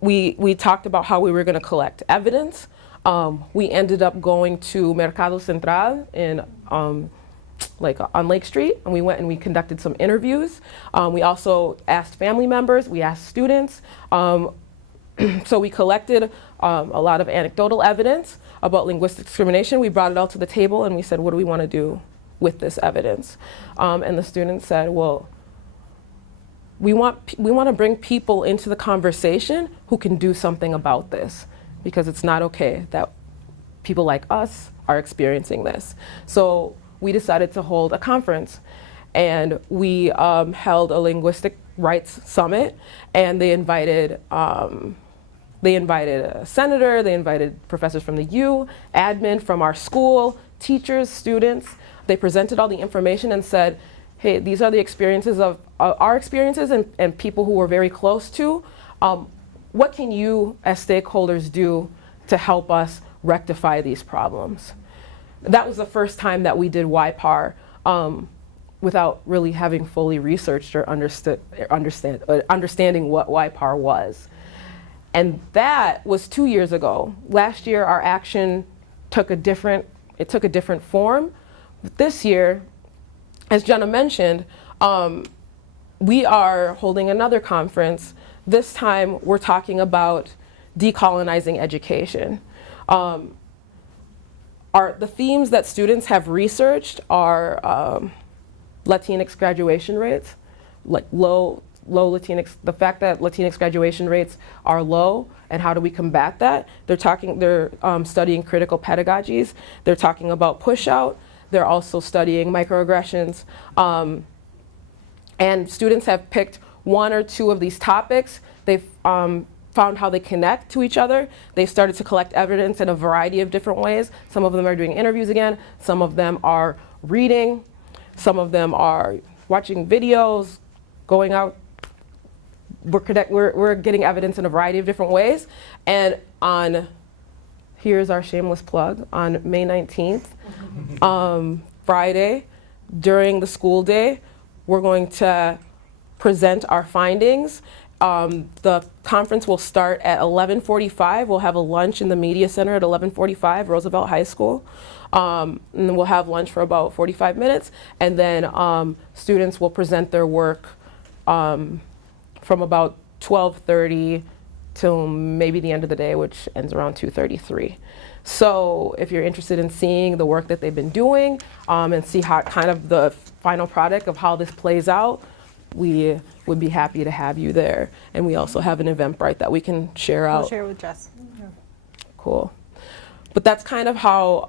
we talked about how we were going to collect evidence. We ended up going to Mercado Central on Lake Street, and we went and we conducted some interviews. We also asked family members, we asked students. So we collected a lot of anecdotal evidence about linguistic discrimination. We brought it all to the table, and we said, what do we want to do with this evidence? And the students said, well, we want to bring people into the conversation who can do something about this, because it's not okay that people like us are experiencing this. So we decided to hold a conference, and we held a linguistic rights summit, and they invited a senator, they invited professors from the U, admin from our school, teachers, students. They presented all the information and said, hey, these are the experiences of our experiences and people who we're very close to. What can you as stakeholders do to help us rectify these problems? That was the first time that we did YPAR without really having fully researched or understanding what YPAR was. And that was 2 years ago. Last year, our action took a different form. This year, as Jenna mentioned, we are holding another conference. This time, we're talking about decolonizing education. The themes that students have researched are Latinx graduation rates, like low Latinx, the fact that Latinx graduation rates are low, and how do we combat that? They're studying critical pedagogies. They're talking about push-out. They're also studying microaggressions. And students have picked 1 or 2 of these topics. They've found how they connect to each other. They've started to collect evidence in a variety of different ways. Some of them are doing interviews again. Some of them are reading. Some of them are watching videos, going out. We're getting evidence in a variety of different ways. And here's our shameless plug, on May 19th, Friday, during the school day, we're going to present our findings. The conference will start at 11:45. We'll have a lunch in the media center at 11:45, Roosevelt High School. And then we'll have lunch for about 45 minutes. And then students will present their work from about 12:30 till maybe the end of the day, which ends around 2:33. So if you're interested in seeing the work that they've been doing and see how kind of the final product of how this plays out, we would be happy to have you there. And we also have an Eventbrite that we can share out. We'll share it with Jess. Cool. But that's kind of how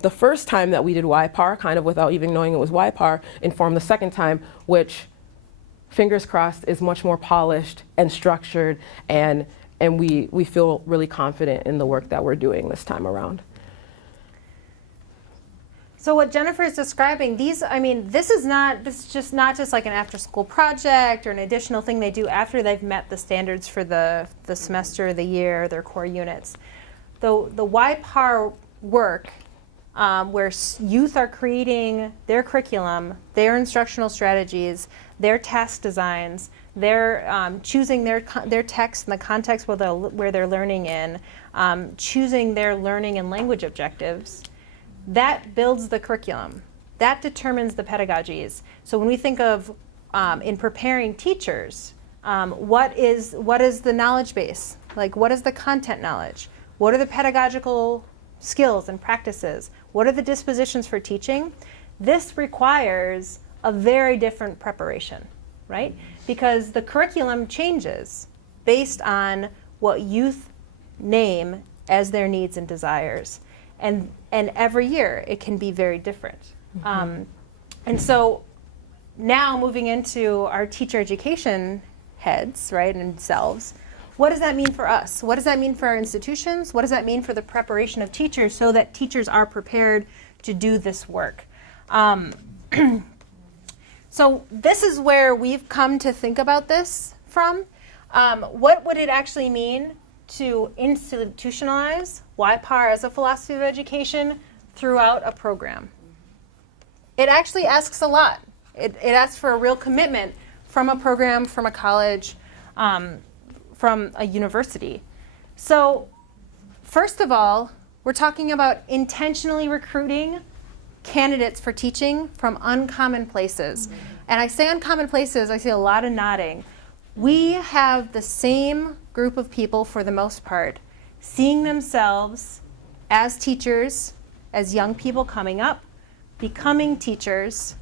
the first time that we did YPAR, kind of without even knowing it was YPAR, informed the second time, which, fingers crossed, is much more polished and structured, and we feel really confident in the work that we're doing this time around. So what Jennifer is describing, this is just not just like an after-school project or an additional thing they do after they've met the standards for the semester, the year, their core units. The YPAR work, where youth are creating their curriculum, their instructional strategies, their task designs, they're choosing their text and the context where they're learning in, choosing their learning and language objectives. That builds the curriculum. That determines the pedagogies. So when we think of in preparing teachers, what is the knowledge base? Like, what is the content knowledge? What are the pedagogical skills and practices? What are the dispositions for teaching? This requires a very different preparation, right? Because the curriculum changes based on what youth name as their needs and desires. And every year it can be very different. And so now moving into our teacher education heads, right, and selves, what does that mean for us? What does that mean for our institutions? What does that mean for the preparation of teachers so that teachers are prepared to do this work? So this is where we've come to think about this from. What would it actually mean to institutionalize YPAR as a philosophy of education throughout a program? It actually asks a lot. It asks for a real commitment from a program, from a college, from a university. So first of all, we're talking about intentionally recruiting candidates for teaching from uncommon places. And I say uncommon places, I see a lot of nodding. We have the same group of people, for the most part, seeing themselves as teachers, as young people coming up, becoming teachers,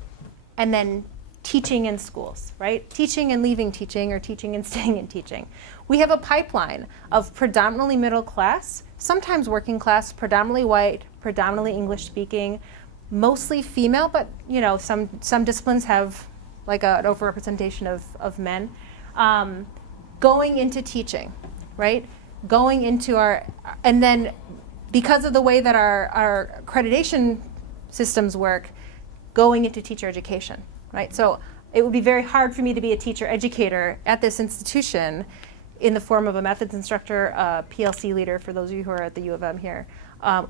and then teaching in schools, right? Teaching and leaving teaching, or teaching and staying in teaching. We have a pipeline of predominantly middle class, sometimes working class, predominantly white, predominantly English speaking, mostly female, but some disciplines have like an overrepresentation of men, going into teaching, right? Going into and then because of the way that our accreditation systems work, going into teacher education, right? So it would be very hard for me to be a teacher educator at this institution in the form of a methods instructor, a PLC leader, for those of you who are at the U of M here,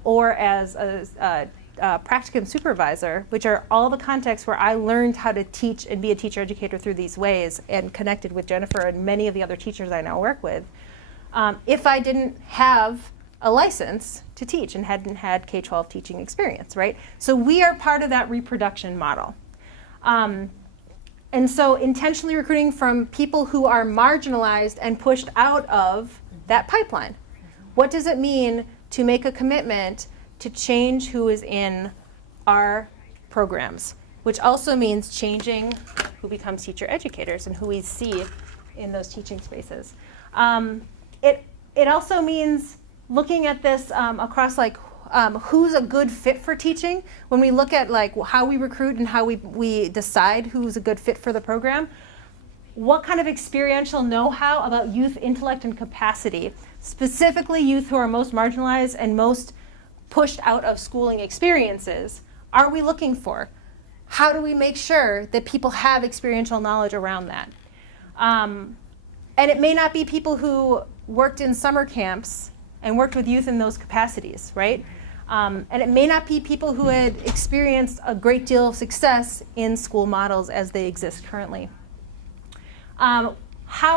or as a practicum supervisor, which are all the contexts where I learned how to teach and be a teacher educator through these ways, and connected with Jennifer and many of the other teachers I now work with, if I didn't have a license to teach and hadn't had K-12 teaching experience, right? So we are part of that reproduction model. And so intentionally recruiting from people who are marginalized and pushed out of that pipeline. What does it mean to make a commitment to change who is in our programs, which also means changing who becomes teacher educators and who we see in those teaching spaces. It also means looking at this across who's a good fit for teaching. When we look at how we recruit and how we decide who's a good fit for the program, what kind of experiential know-how about youth intellect and capacity, specifically youth who are most marginalized and most pushed out of schooling experiences, are we looking for? How do we make sure that people have experiential knowledge around that? And it may not be people who worked in summer camps and worked with youth in those capacities, right? And it may not be people who had experienced a great deal of success in school models as they exist currently. How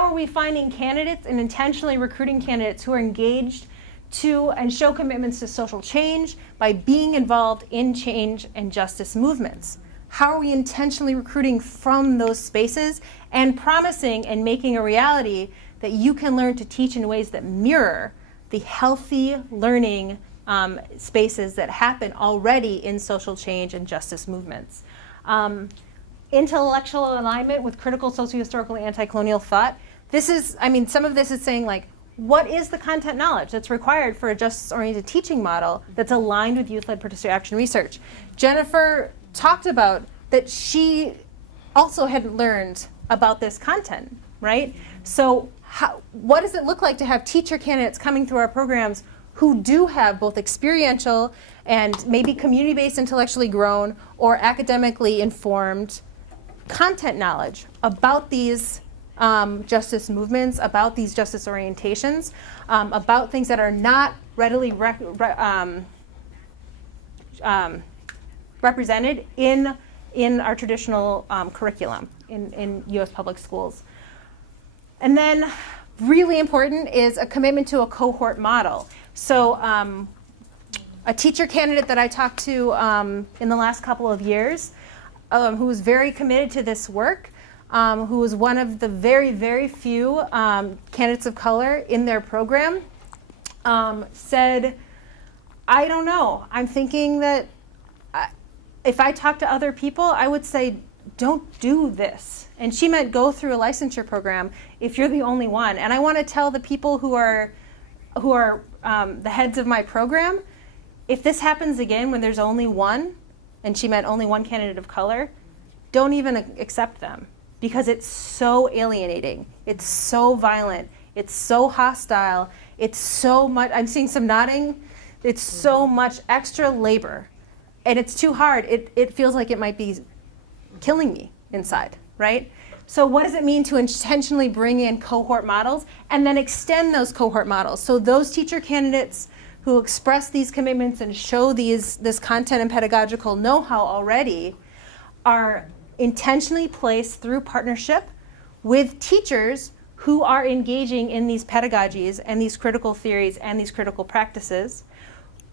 are we finding candidates and intentionally recruiting candidates who are engaged to and show commitments to social change by being involved in change and justice movements? How are we intentionally recruiting from those spaces and promising and making a reality that you can learn to teach in ways that mirror the healthy learning spaces that happen already in social change and justice movements. Intellectual alignment with critical socio-historical and anti-colonial thought. This is, I mean, some of this is saying like, what is the content knowledge that's required for a justice-oriented teaching model that's aligned with youth-led participatory action research? Jennifer talked about that she also had learned about this content, right? So what does it look like to have teacher candidates coming through our programs who do have both experiential and maybe community-based, intellectually grown, or academically informed content knowledge about these justice movements, about these justice orientations, about things that are not readily represented in our traditional curriculum in U.S. public schools. And then really important is a commitment to a cohort model. So a teacher candidate that I talked to in the last couple of years who was very committed to this work, who was one of the very, very few candidates of color in their program, said, I don't know, I'm thinking that if I talk to other people, I would say, don't do this. And she meant go through a licensure program if you're the only one. And I want to tell the people who are the heads of my program, if this happens again when there's only one, and she meant only one candidate of color, don't even accept them, because it's so alienating, it's so violent, it's so hostile, it's so much, I'm seeing some nodding, it's so much extra labor, and it's too hard. It feels like it might be killing me inside, right? So what does it mean to intentionally bring in cohort models and then extend those cohort models? So those teacher candidates who express these commitments and show this content and pedagogical know-how already are intentionally placed through partnership with teachers who are engaging in these pedagogies and these critical theories and these critical practices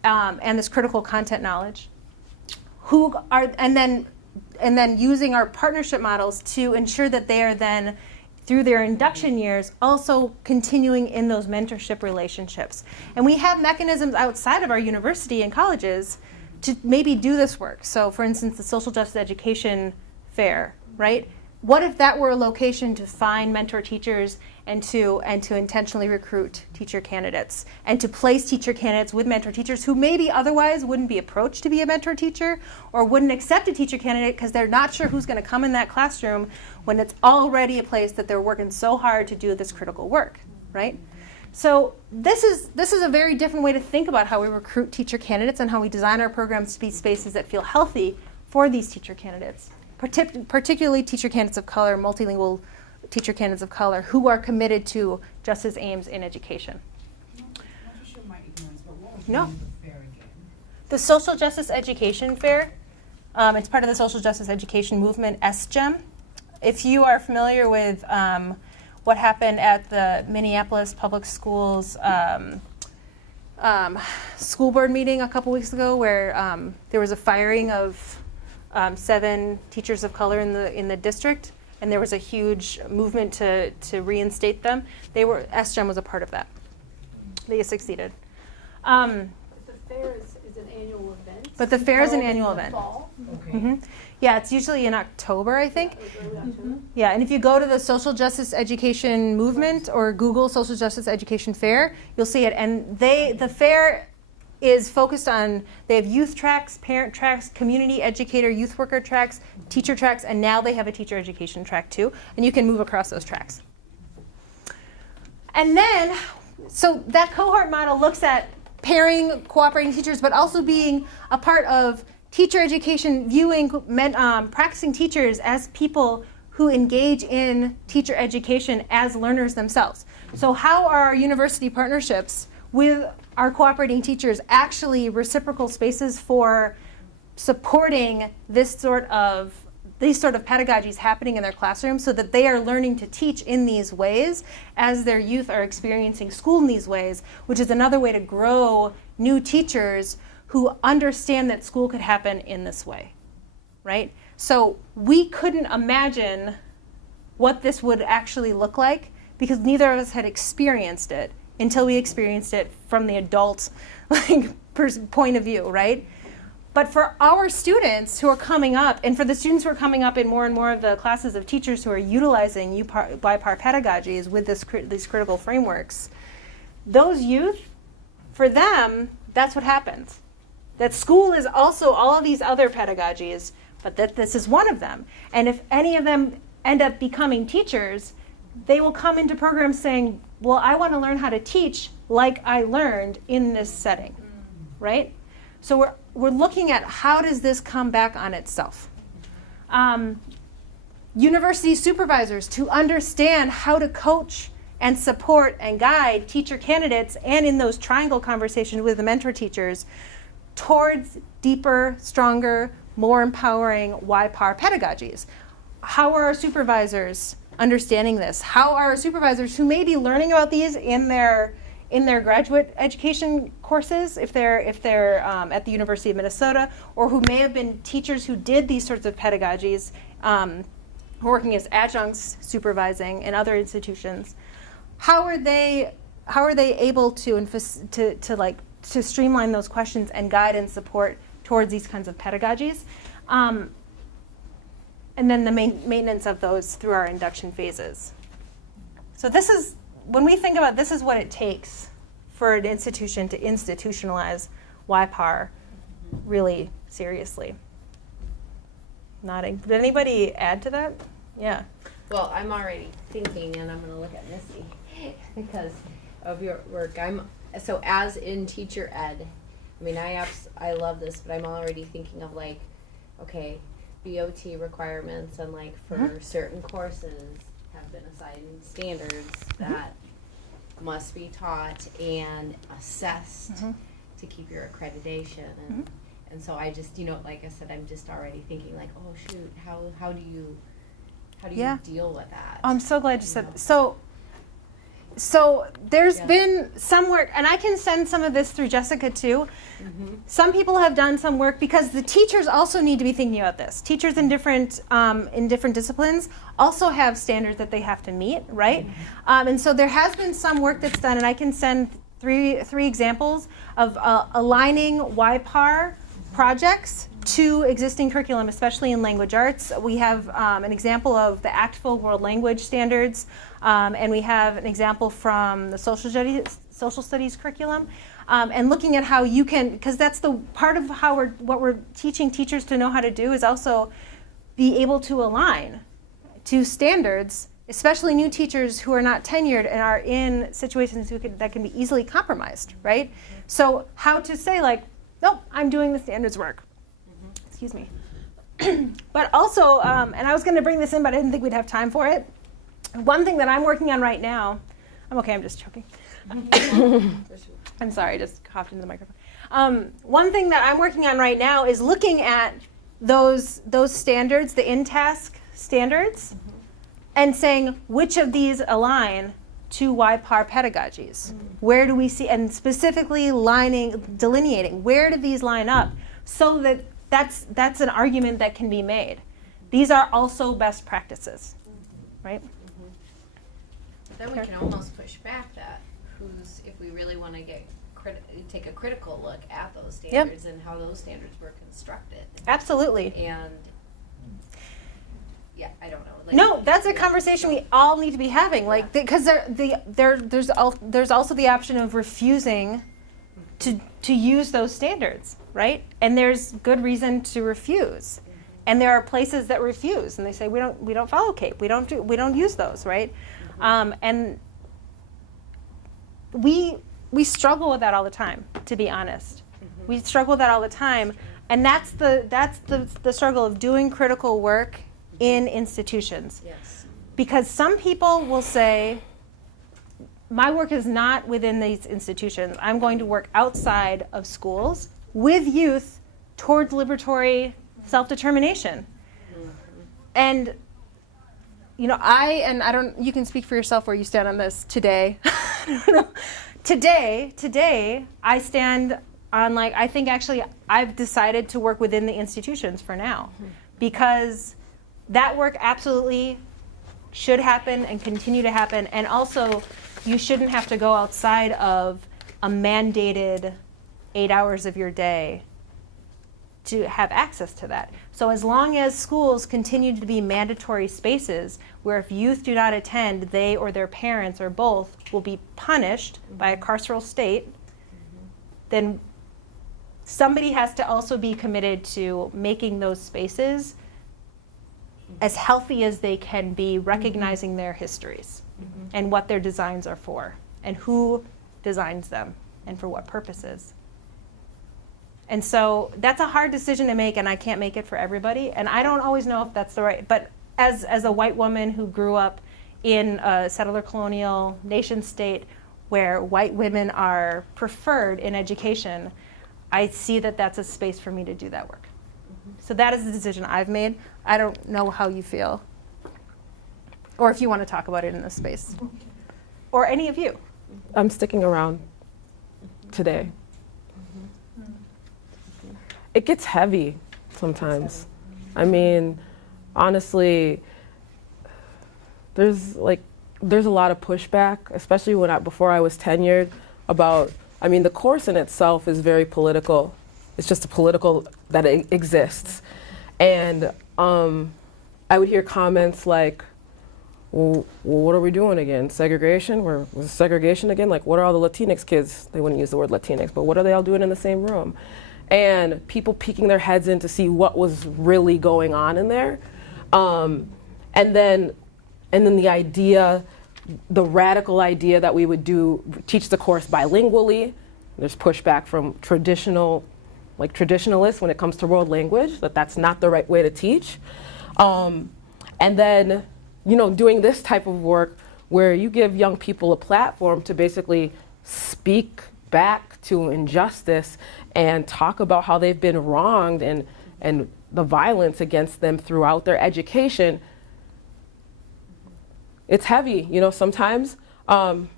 and this critical content knowledge, who are, and then using our partnership models to ensure that they are then, through their induction years, also continuing in those mentorship relationships. And we have mechanisms outside of our university and colleges to maybe do this work. So for instance, the Social Justice Education Fair, right? What if that were a location to find mentor teachers and to intentionally recruit teacher candidates and to place teacher candidates with mentor teachers who maybe otherwise wouldn't be approached to be a mentor teacher or wouldn't accept a teacher candidate because they're not sure who's going to come in that classroom when it's already a place that they're working so hard to do this critical work, right? So this is a very different way to think about how we recruit teacher candidates and how we design our programs to be spaces that feel healthy for these teacher candidates, particularly teacher candidates of color, multilingual teacher candidates of color who are committed to justice aims in education. Not to show my ignorance, but what was No. the name of the fair again? The Social Justice Education Fair, it's part of the Social Justice Education Movement, SGEM. If you are familiar with what happened at the Minneapolis Public Schools school board meeting a couple weeks ago where there was a firing of 7 teachers of color in the district, and there was a huge movement to reinstate them. SGEM was a part of that. They succeeded. The fair is an annual event. But the fair is an held in annual the event. fall. Okay. Mhm. Yeah, it's usually in October, I think. It was early October. Yeah, and if you go to the Social Justice Education Movement or Google Social Justice Education Fair, you'll see it. And the fair is focused on, they have youth tracks, parent tracks, community educator, youth worker tracks, teacher tracks, and now they have a teacher education track too. And you can move across those tracks. And then, so that cohort model looks at pairing cooperating teachers, but also being a part of teacher education, viewing practicing teachers as people who engage in teacher education as learners themselves. So how are our university partnerships with our cooperating teachers actually reciprocal spaces for supporting these sort of pedagogies happening in their classrooms so that they are learning to teach in these ways as their youth are experiencing school in these ways, which is another way to grow new teachers who understand that school could happen in this way, right? So we couldn't imagine what this would actually look like because neither of us had experienced it until we experienced it from the adult point of view, right? But for our students who are coming up, and for the students who are coming up in more and more of the classes of teachers who are utilizing YPAR pedagogies with these critical frameworks, those youth, for them, that's what happens. That school is also all of these other pedagogies, but that this is one of them. And if any of them end up becoming teachers, they will come into programs saying, well, I want to learn how to teach like I learned in this setting, right? So we're looking at how does this come back on itself. University supervisors to understand how to coach and support and guide teacher candidates, and in those triangle conversations with the mentor teachers, towards deeper, stronger, more empowering YPAR pedagogies. How are our supervisors understanding this? How are our supervisors who may be learning about these in their graduate education courses, if they're at the University of Minnesota, or who may have been teachers who did these sorts of pedagogies, working as adjuncts supervising in other institutions? How are they able to streamline those questions and guide and support towards these kinds of pedagogies? And then the maintenance of those through our induction phases. So this is, when we think about this is what it takes for an institution to institutionalize YPAR really seriously. Nodding. Did anybody add to that? Yeah. Well, I'm already thinking, and I'm going to look at Missy because of your work. So as in teacher ed, I mean, I love this, but I'm already thinking of like, okay, BOT requirements and like for certain courses have been assigned standards that must be taught and assessed to keep your accreditation. And so I just, like I said, I'm just already thinking like, oh shoot, how do you deal with that? I'm so glad you said that. So there's been some work, and I can send some of this through Jessica too. Some people have done some work because the teachers also need to be thinking about this. Teachers in different disciplines also have standards that they have to meet, right? And so there has been some work that's done, and I can send three examples of aligning YPAR projects to existing curriculum, especially in language arts. We have an example of the ACTFL World Language Standards, and we have an example from the social studies curriculum, and looking at how you can, because that's the part of how what we're teaching teachers to know how to do is also be able to align to standards, especially new teachers who are not tenured and are in situations that can be easily compromised, right? So how to say like, nope, I'm doing the standards work. Excuse me. But also, and I was going to bring this in, but I didn't think we'd have time for it. One thing that I'm working on right now, I'm okay, I'm just choking. I'm sorry, I just coughed into the microphone. One thing that I'm working on right now is looking at those standards, the in-task standards, and saying which of these align to YPAR pedagogies. Where do we see, and specifically delineating, where do these line up so that that's an argument that can be made. These are also best practices, right? Then we can almost push back that if we really want to take a critical look at those standards and how those standards were constructed. Absolutely. And yeah, I don't know. No, that's a conversation we all need to be having, like, because there's also the option of refusing to use those standards, right? And there's good reason to refuse. And there are places that refuse, and they say we don't follow CAPE, we don't use those, right? And we struggle with that all the time, to be honest. We struggle with that all the time, and that's the struggle of doing critical work in institutions. Yes. Because some people will say, my work is not within these institutions. I'm going to work outside of schools with youth towards liberatory self-determination. And you can speak for yourself where you stand on this today. Today I stand on, I think actually I've decided to work within the institutions for now, because that work absolutely should happen and continue to happen. And also, you shouldn't have to go outside of a mandated 8 hours of your day to have access to that. So as long as schools continue to be mandatory spaces where if youth do not attend, they or their parents or both will be punished by a carceral state, then somebody has to also be committed to making those spaces as healthy as they can be, recognizing their histories and what their designs are for and who designs them and for what purposes. And so that's a hard decision to make, and I can't make it for everybody. And I don't always know if that's the right, but as a white woman who grew up in a settler colonial nation state where white women are preferred in education, I see that that's a space for me to do that work. So that is the decision I've made. I don't know how you feel, or if you want to talk about it in this space, or any of you. I'm sticking around today. It gets heavy sometimes. I mean, honestly, there's a lot of pushback, especially before I was tenured, about, I mean, the course in itself is very political. It's just a political that it exists. And I would hear comments like, well, what are we doing again? Segregation? Was segregation again? Like, what are all the Latinx kids? They wouldn't use the word Latinx, but what are they all doing in the same room? And people peeking their heads in to see what was really going on in there. And then the idea, the radical idea that we would teach the course bilingually. There's pushback from traditionalists when it comes to world language, that's not the right way to teach. And then, doing this type of work where you give young people a platform to basically speak back to injustice and talk about how they've been wronged and the violence against them throughout their education. It's heavy, sometimes. And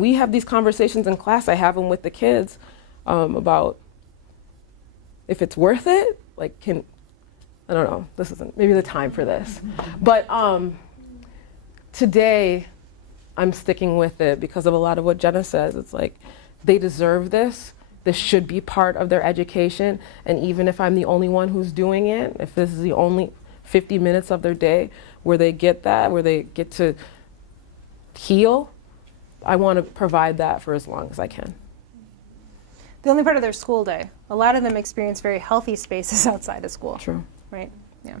we have these conversations in class. I have them with the kids about if it's worth it. I don't know, this isn't maybe the time for this. But today, I'm sticking with it because of a lot of what Jenna says. It's like, they deserve this. This should be part of their education. And even if I'm the only one who's doing it, if this is the only 50 minutes of their day where they get that, where they get to heal, I want to provide that for as long as I can. The only part of their school day. A lot of them experience very healthy spaces outside of school. True. Right? Yeah.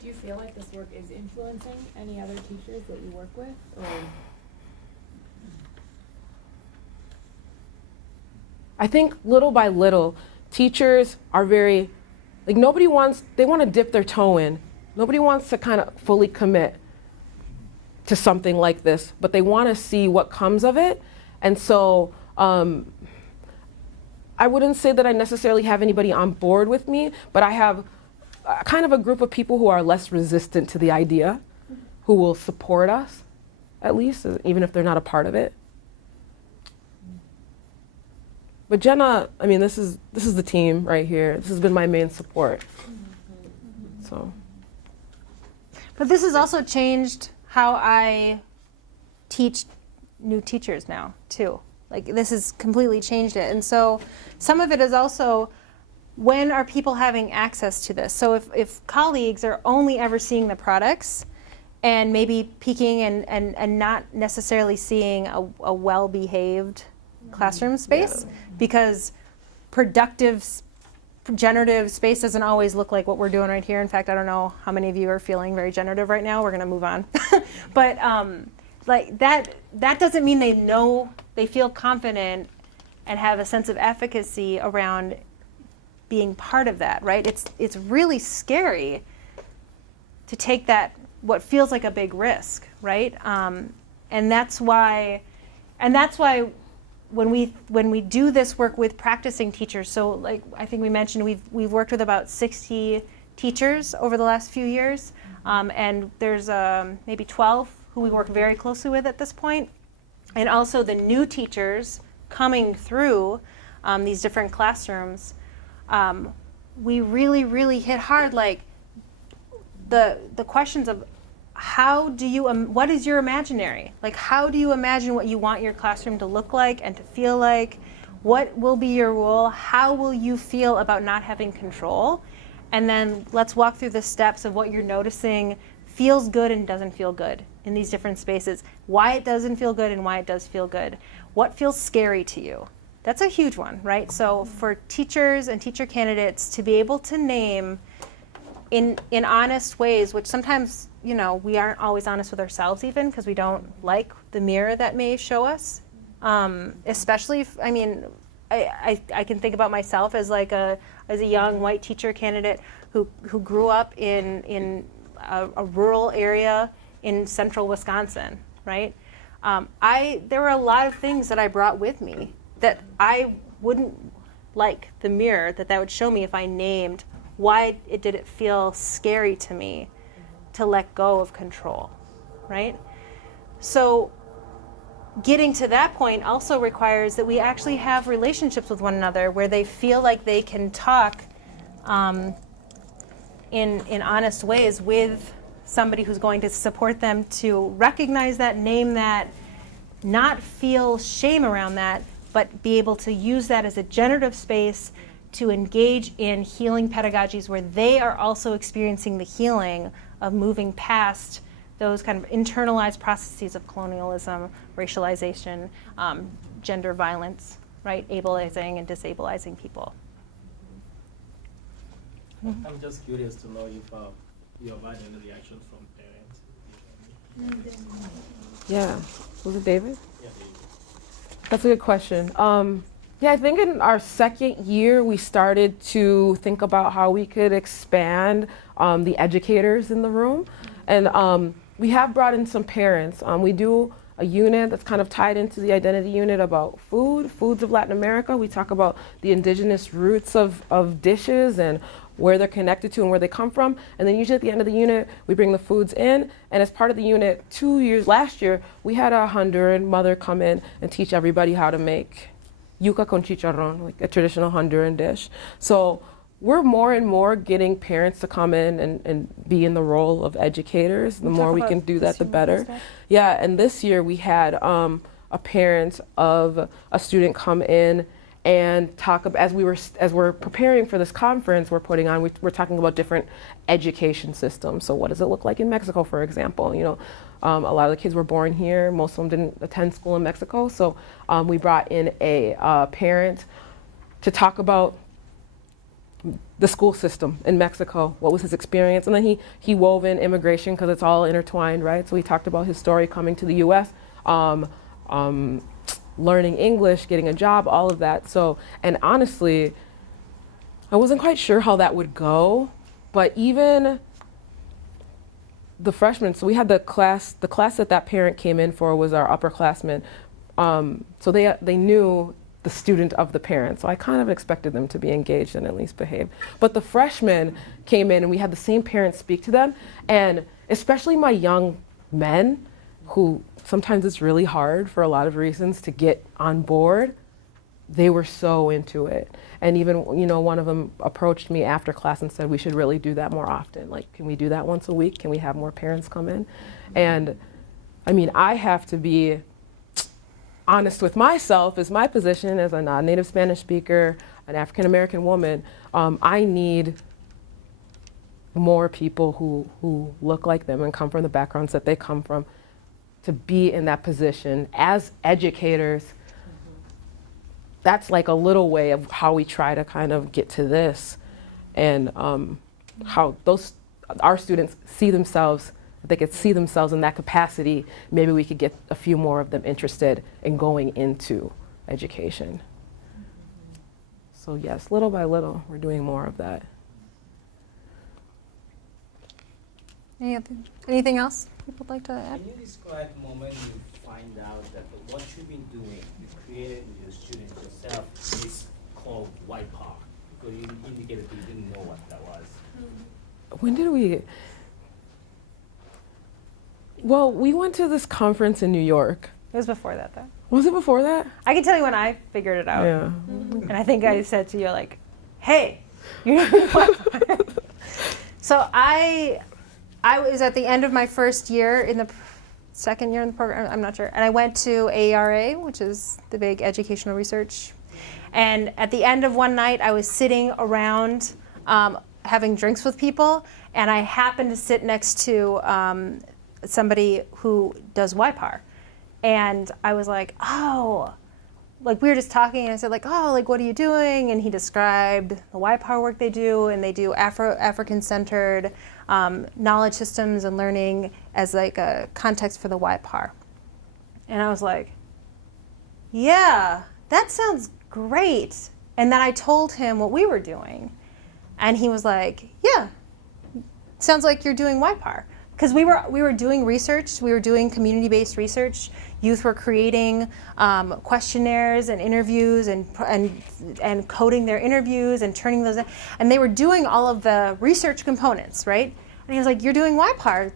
Do you feel like this work is influencing any other teachers that you work with, or? I think little by little, teachers are they want to dip their toe in. Nobody wants to kind of fully commit to something like this, but they want to see what comes of it. And so I wouldn't say that I necessarily have anybody on board with me, but I have kind of a group of people who are less resistant to the idea, who will support us, at least, even if they're not a part of it. But Jenna, I mean, this is the team right here. This has been my main support. So. But this has also changed how I teach new teachers now, too. This has completely changed it. And so some of it is also, when are people having access to this? So if colleagues are only ever seeing the products and maybe peeking and not necessarily seeing a well-behaved classroom space, because productive, generative space doesn't always look like what we're doing right here. In fact, I don't know how many of you are feeling very generative right now. We're going to move on. But that doesn't mean they feel confident and have a sense of efficacy around being part of that, right? It's really scary to take that, what feels like a big risk, right? And that's why when we do this work with practicing teachers, so I think we mentioned we've worked with about 60 teachers over the last few years, and there's maybe 12 who we work very closely with at this point, and also the new teachers coming through these different classrooms. We really hit hard, the questions of what is your imaginary? Like, how do you imagine what you want your classroom to look like and to feel like? What will be your role? How will you feel about not having control? And then let's walk through the steps of what you're noticing feels good and doesn't feel good in these different spaces. Why it doesn't feel good and why it does feel good. What feels scary to you? That's a huge one, right? So for teachers and teacher candidates to be able to name in honest ways, which sometimes, you know, we aren't always honest with ourselves even because we don't like the mirror that may show us. Especially if, I mean, I can think about myself as like as a young white teacher candidate who grew up in a rural area in central Wisconsin, right? There were a lot of things that I brought with me that I wouldn't like the mirror that would show me if I named why did it feel scary to me to let go of control, right? So getting to that point also requires that we actually have relationships with one another where they feel like they can talk in honest ways with somebody who's going to support them to recognize that, name that, not feel shame around that, but be able to use that as a generative space to engage in healing pedagogies where they are also experiencing the healing of moving past those kind of internalized processes of colonialism, racialization, gender violence, right? Ableizing and disableizing people. I'm just curious to know if you have had any reactions from parents. Yeah. Was it David? Yeah, David. That's a good question. Yeah, I think in our second year, we started to think about how we could expand the educators in the room. And we have brought in some parents. We do a unit that's kind of tied into the identity unit about foods of Latin America. We talk about the indigenous roots of dishes and where they're connected to and where they come from. And then usually at the end of the unit, we bring the foods in. And as part of the unit, last year, we had a Honduran mother come in and teach everybody how to make yuca con chicharrón, like a traditional Honduran dish. So we're more and more getting parents to come in and be in the role of educators. The more we can do that, the better. Yeah, and this year we had a parent of a student come in and talk about, as we're preparing for this conference we're putting on, we're talking about different education systems. So what does it look like in Mexico, for example? You know, a lot of the kids were born here. Most of them didn't attend school in Mexico. So we brought in a parent to talk about the school system in Mexico. What was his experience? And then he wove in immigration because it's all intertwined, right? So he talked about his story coming to the U.S., learning English, getting a job, all of that. So, and honestly, I wasn't quite sure how that would go, but even the freshmen, so we had the class that parent came in for was our upperclassmen. So they knew the student of the parent. So I kind of expected them to be engaged and at least behave. But the freshmen came in and we had the same parents speak to them. And especially my young men, who sometimes it's really hard for a lot of reasons to get on board, they were so into it. And even, you know, one of them approached me after class and said, we should really do that more often. Like, can we do that once a week? Can we have more parents come in? And I mean, I have to be honest with myself as my position as a non-native Spanish speaker, an African-American woman. I need more people who look like them and come from the backgrounds that they come from to be in that position as educators. That's like a little way of how we try to kind of get to this, and how our students see themselves. If they could see themselves in that capacity, maybe we could get a few more of them interested in going into education. So yes, little by little, we're doing more of that. Anything else people would like to add? Can you describe the moment you find out that what you've been doing, you created with your students yourself, is called white power? Because you indicated you didn't know what that was. When did we? Well, we went to this conference in New York. It was before that, though. Was it before that? I can tell you when I figured it out. Yeah. And I think I said to you, like, hey, you know what? So I I was at the end of my first year in the second year in the program, I'm not sure, and I went to AERA, which is the big educational research. And at the end of one night, I was sitting around having drinks with people, and I happened to sit next to somebody who does YPAR. And I was like, oh, like we were just talking, and I said like, oh, like what are you doing? And he described the YPAR work they do, and they do African-centered knowledge systems and learning as like a context for the YPAR. And I was like, yeah, that sounds great. And then I told him what we were doing, and he was like, yeah, sounds like you're doing YPAR. Because we were doing research, we were doing community-based research. Youth were creating questionnaires and interviews and coding their interviews and turning those in. And they were doing all of the research components, right? And he was like, you're doing YPAR.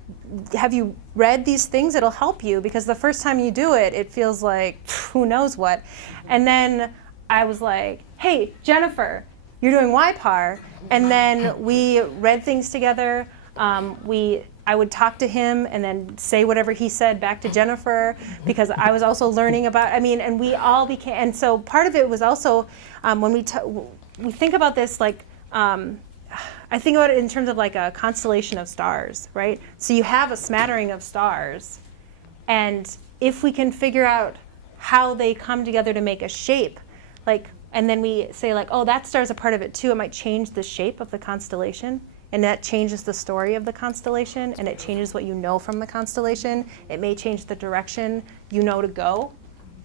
Have you read these things? It'll help you, because the first time you do it, it feels like who knows what. And then I was like, hey, Jennifer, you're doing YPAR. And then we read things together. I would talk to him and then say whatever he said back to Jennifer, because I was also learning about, and we all became, and so part of it was also, when we think about this, like, I think about it in terms of like a constellation of stars, right? So you have a smattering of stars, and if we can figure out how they come together to make a shape, like, and then we say like, oh, that star's a part of it too, it might change the shape of the constellation. And that changes the story of the constellation, and it changes what you know from the constellation. It may change the direction you know to go,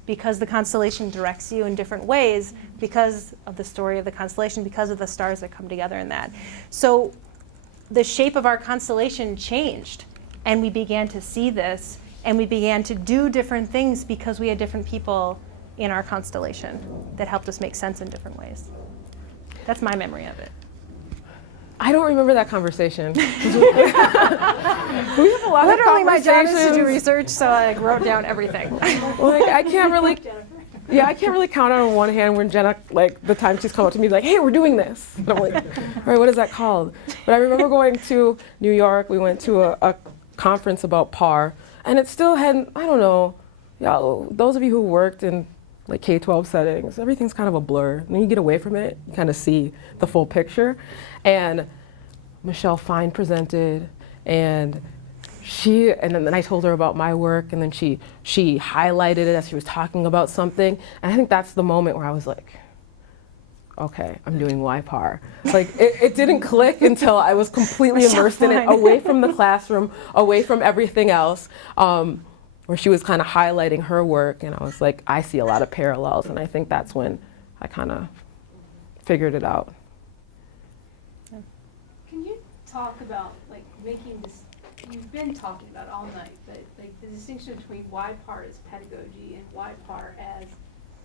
because the constellation directs you in different ways because of the story of the constellation, because of the stars that come together in that. So the shape of our constellation changed, and we began to see this, and we began to do different things because we had different people in our constellation that helped us make sense in different ways. That's my memory of it. I don't remember that conversation. We have a lot Literally, of my job is to do conversations. research, so I like, wrote down everything. Like, I can't really count on one hand when Jenna, like, the time she's come up to me, like, hey, we're doing this. And I'm like, all right, what is that called? But I remember going to New York. We went to a conference about PAR, and it still hadn't, I don't know, those of you who worked in like K-12 settings, everything's kind of a blur. And then you get away from it, you kind of see the full picture. And Michelle Fine presented, and then I told her about my work, and then she highlighted it as she was talking about something. And I think that's the moment where I was like, okay, I'm doing YPAR. Like, it didn't click until I was completely immersed in it, away from the classroom, away from everything else. Where she was kind of highlighting her work, and I was like, I see a lot of parallels, and I think that's when I kind of figured it out. Can you talk about like making this? You've been talking about it all night, but like the distinction between YPAR as pedagogy and YPAR as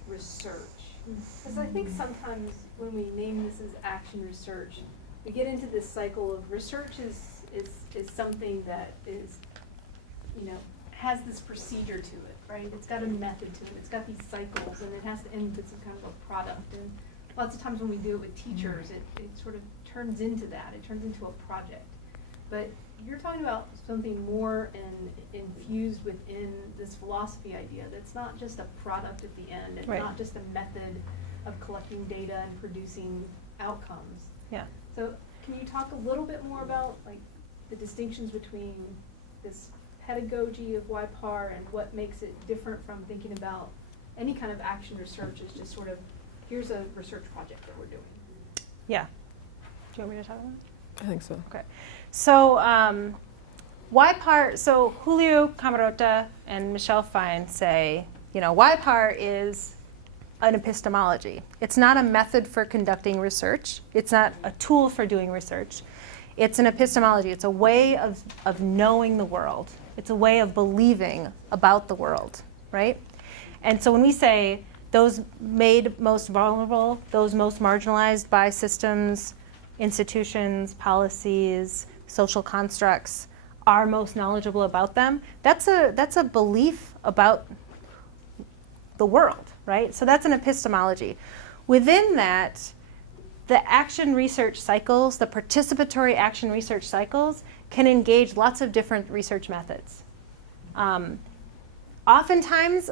research. Because I think sometimes when we name this as action research, we get into this cycle of research is something that is, has this procedure to it, right? It's got a method to it. It's got these cycles, and it has to end with some kind of a product. And lots of times when we do it with teachers, it sort of turns into that. It turns into a project. But you're talking about something more infused within this philosophy idea that's not just a product at the end. It's not just a method of collecting data and producing outcomes. Yeah. So can you talk a little bit more about like the distinctions between this pedagogy of YPAR and what makes it different from thinking about any kind of action research as just sort of, here's a research project that we're doing? Yeah. Do you want me to talk about it? I think so. Okay. So YPAR, so Julio Camarota and Michelle Fine say, YPAR is an epistemology. It's not a method for conducting research. It's not a tool for doing research. It's an epistemology. It's a way of knowing the world. It's a way of believing about the world, right? And so when we say those made most vulnerable, those most marginalized by systems, institutions, policies, social constructs, are most knowledgeable about them, that's a belief about the world, right? So that's an epistemology. Within that, the action research cycles, the participatory action research cycles, can engage lots of different research methods. Oftentimes,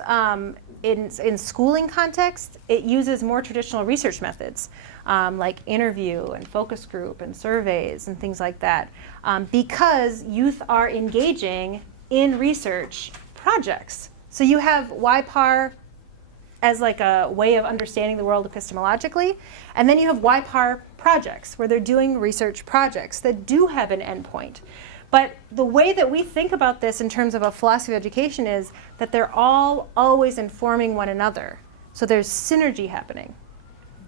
in schooling context, it uses more traditional research methods, like interview and focus group and surveys and things like that, because youth are engaging in research projects. So you have YPAR as like a way of understanding the world epistemologically, and then you have YPAR projects, where they're doing research projects that do have an endpoint. But the way that we think about this in terms of a philosophy of education is that they're all always informing one another. So there's synergy happening,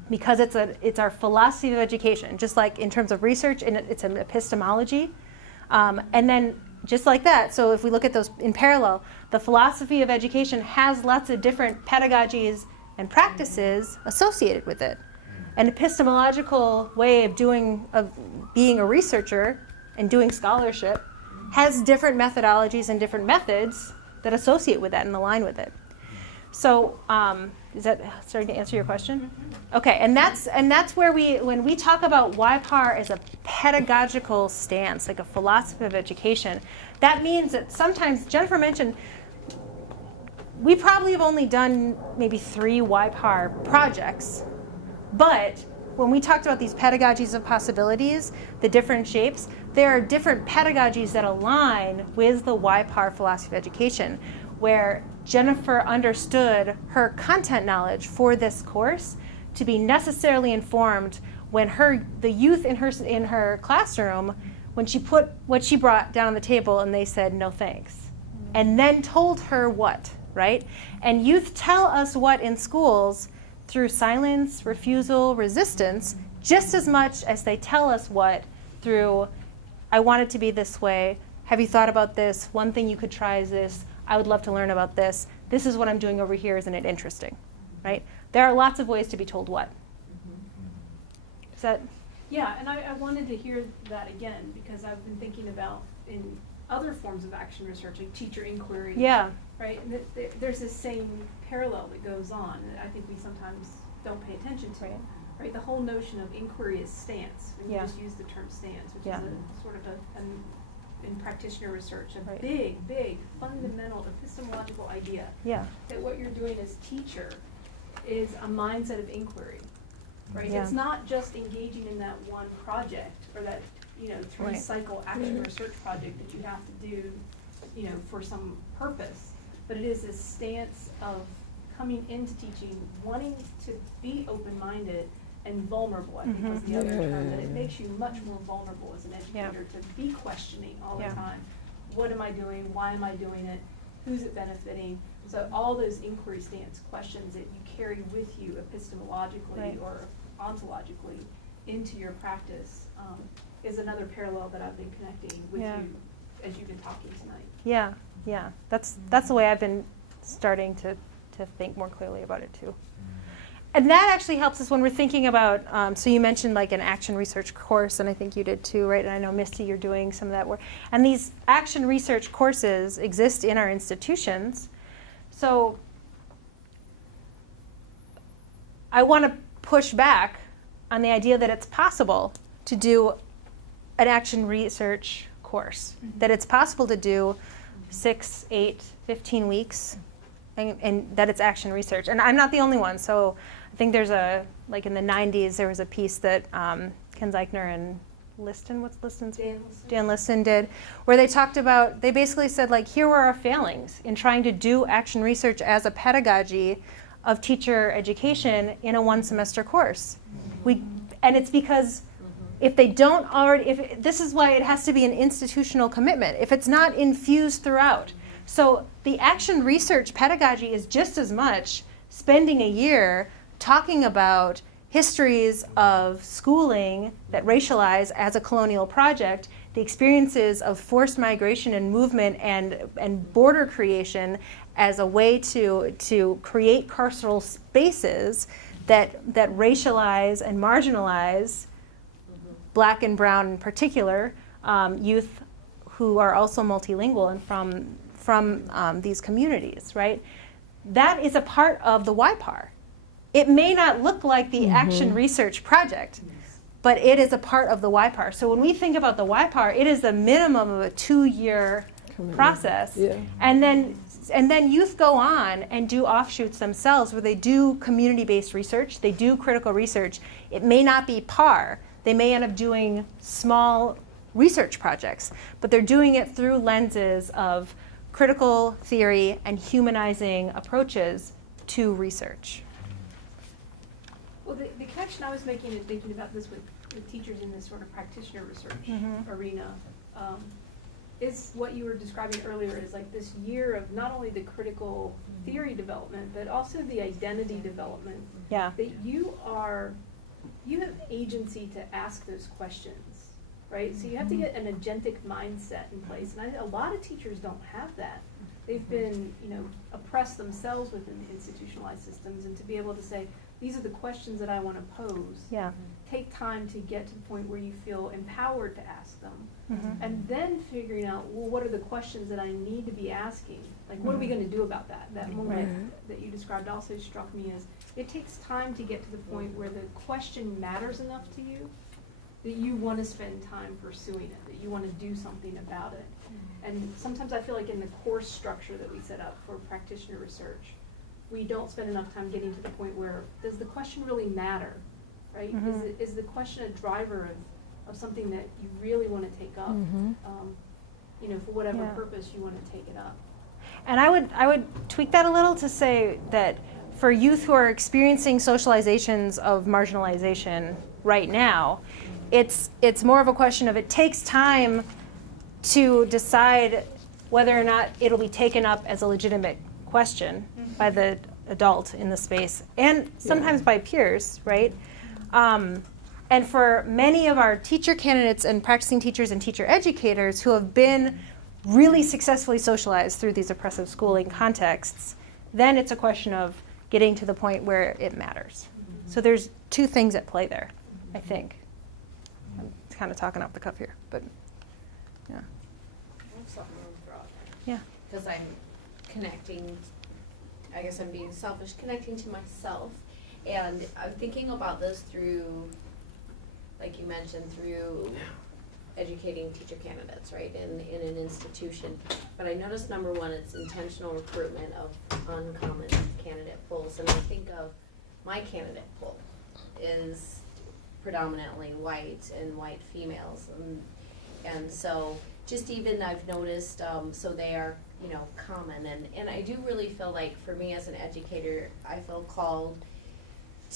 because it's our philosophy of education, just like in terms of research, and it's an epistemology. And then just like that, so if we look at those in parallel, the philosophy of education has lots of different pedagogies and practices associated with it. An epistemological way of being a researcher and doing scholarship has different methodologies and different methods that associate with that and align with it. So is that starting to answer your question? Okay, and that's where when we talk about YPAR as a pedagogical stance, like a philosophy of education, that means that sometimes, Jennifer mentioned, we probably have only done maybe 3 YPAR projects, but when we talked about these pedagogies of possibilities, the different shapes, there are different pedagogies that align with the YPAR philosophy of education, where Jennifer understood her content knowledge for this course to be necessarily informed when the youth in her classroom, when she put what she brought down on the table and they said no thanks, and then told her what, right? And youth tell us what in schools through silence, refusal, resistance, just as much as they tell us what through, I want it to be this way, have you thought about this, one thing you could try is this, I would love to learn about this, this is what I'm doing over here, isn't it interesting, right? There are lots of ways to be told what. Is that? Yeah, and I wanted to hear that again, because I've been thinking about in other forms of action research, like teacher inquiry. Yeah. Right, and there's this same parallel that goes on that I think we sometimes don't pay attention to. Right, the whole notion of inquiry is stance. We just use the term stance, which is a sort of in practitioner research, a big, fundamental epistemological idea. Yeah. That what you're doing as teacher is a mindset of inquiry. Right, Yeah. it's not just engaging in that one project or that 3-cycle action research project that you have to do, for some purpose. But it is this stance of coming into teaching, wanting to be open-minded and vulnerable, I think was the other term, that it makes you much more vulnerable as an educator to be questioning all the time. What am I doing? Why am I doing it? Who's it benefiting? So all those inquiry stance questions that you carry with you epistemologically or ontologically into your practice is another parallel that I've been connecting with you as you've been talking tonight. Yeah. That's the way I've been starting to think more clearly about it too. And that actually helps us when we're thinking about, so you mentioned like an action research course, and I think you did too, right? And I know, Misty, you're doing some of that work. And these action research courses exist in our institutions. So I want to push back on the idea that it's possible to do an action research course, that it's possible to do 6, 8, 15 weeks, and that it's action research. And I'm not the only one. So I think there's in the 90s, there was a piece that Ken Zeichner and Dan Liston did, where they basically said, like, here were our failings in trying to do action research as a pedagogy of teacher education in a 1-semester course. And it's because if they don't already, this is why it has to be an institutional commitment, if it's not infused throughout. So the action research pedagogy is just as much spending a year talking about histories of schooling that racialize as a colonial project, the experiences of forced migration and movement and border creation as a way to create carceral spaces that racialize and marginalize Black and brown in particular youth who are also multilingual and from these communities, right? That is a part of the YPAR. It may not look like the action research project, but it is a part of the YPAR. So when we think about the YPAR, it is the minimum of a 2-year process. Yeah. And then youth go on and do offshoots themselves where they do community-based research, they do critical research. It may not be par. They may end up doing small research projects, but they're doing it through lenses of critical theory and humanizing approaches to research. Well, the connection I was making in thinking about this with teachers in this sort of practitioner research arena is what you were describing earlier is like this year of not only the critical theory development, but also the identity development. Yeah. That you have agency to ask those questions, right? So you have to get an agentic mindset in place. And a lot of teachers don't have that. They've been, oppressed themselves within the institutionalized systems, and to be able to say, these are the questions that I want to pose. Yeah. Take time to get to the point where you feel empowered to ask them. Mhm. And then figuring out, well, what are the questions that I need to be asking? Like, what are we going to do about that? That moment that you described also struck me as, it takes time to get to the point where the question matters enough to you that you want to spend time pursuing it, that you want to do something about it. And sometimes I feel like in the course structure that we set up for practitioner research, we don't spend enough time getting to the point where, does the question really matter, right? Is the question a driver of something that you really want to take up, for whatever purpose you want to take it up? And I would tweak that a little to say that for youth who are experiencing socializations of marginalization right now, it's more of a question of it takes time to decide whether or not it'll be taken up as a legitimate question by the adult in the space, and sometimes by peers, right? And for many of our teacher candidates and practicing teachers and teacher educators who have been really successfully socialized through these oppressive schooling contexts, then it's a question of getting to the point where it matters. So there's two things at play there, I think. I'm kind of talking off the cuff here, but yeah. I have something I want to throw out there. Yeah. Because I'm connecting, I guess I'm being selfish, connecting to myself. And I'm thinking about this through, like you mentioned, through educating teacher candidates, right, in an institution. But I noticed, number one, it's intentional recruitment of uncommon candidate pools. And I think of my candidate pool is predominantly white and white females. And so just even I've noticed, so they are, common. And I do really feel like for me as an educator, I feel called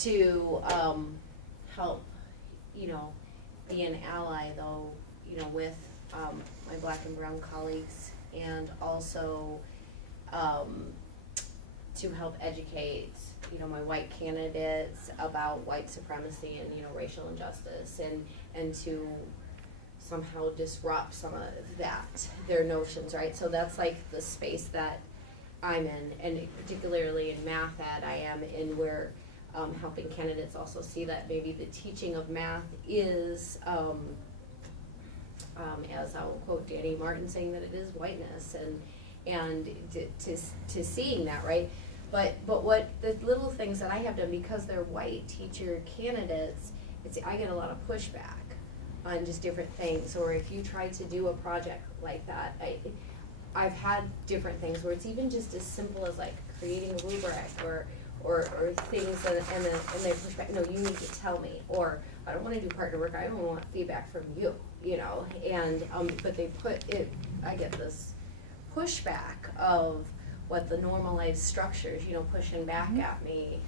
to help, be an ally though, with my black and brown colleagues, and also to help educate, my white candidates about white supremacy and, racial injustice, and to somehow disrupt some of that, their notions, right? So that's like the space that I'm in, and particularly in math ed, I am in where helping candidates also see that maybe the teaching of math is, as I'll quote Danny Martin saying that it is whiteness, and to seeing that, right? But what the little things that I have done, because they're white teacher candidates, I get a lot of pushback on just different things. Or if you try to do a project like that, I've had different things where it's even just as simple as like creating a rubric or things, and they push back, no, you need to tell me, or I don't want to do partner work, I don't want feedback from you, and but they put it, I get this pushback of what the normalized structures, pushing back at me,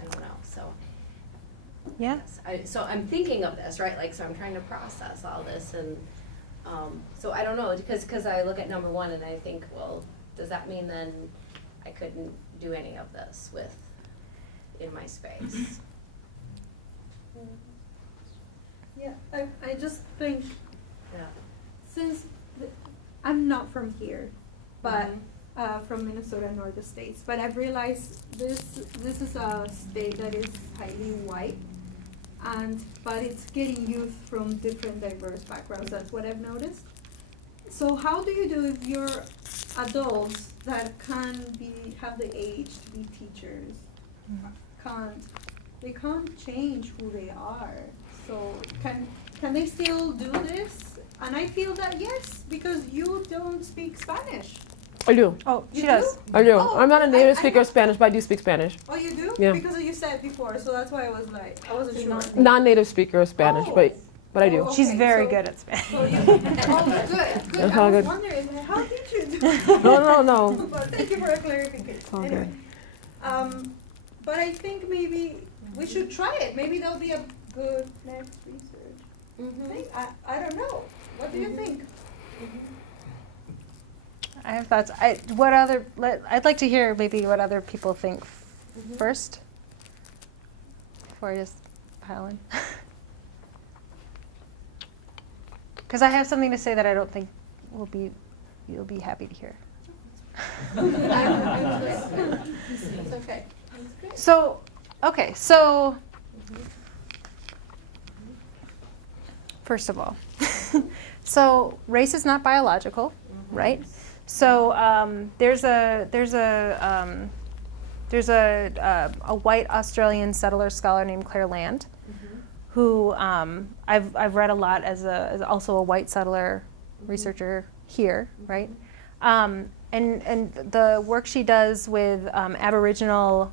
I don't know, so. Yeah. So I'm thinking of this, right, like, so I'm trying to process all this, and so I don't know, because I look at number one and I think, well, does that mean then I couldn't do any of this in my space? Yeah, I just think, Yeah. since I'm not from here, but from Minnesota, Northern States, but I've realized this is a state that is highly white, but it's getting youth from different diverse backgrounds. That's what I've noticed. So how do you do if you're adults that have the age to be teachers, they can't change who they are? So can they still do this? And I feel that yes, because you don't speak Spanish. I do. Oh, You she does. do? I do. Oh, I'm not a I- native I speaker of know- Spanish, but I do speak Spanish. Oh, you do? Yeah. Because you said before, so that's why I was like, I wasn't sure. Non-native speaker of Spanish, Oh. but I do. Oh, She's okay, very so- good at Spanish. So you, oh, good. That's I all was good. wondering, how did you do that? No. But thank you for a clarification. all Anyway, but I think maybe we should try it. Maybe that'll be a good next research thing. I don't know. What do you think? I have thoughts. I'd like to hear maybe what other people think first before I just pile in. Because I have something to say that I don't think you'll be happy to hear. It's okay. So, okay, so first of all, so race is not biological, right? So there's a white Australian settler scholar named Claire Land, who I've read a lot as also a white settler researcher here, right? And the work she does with Aboriginal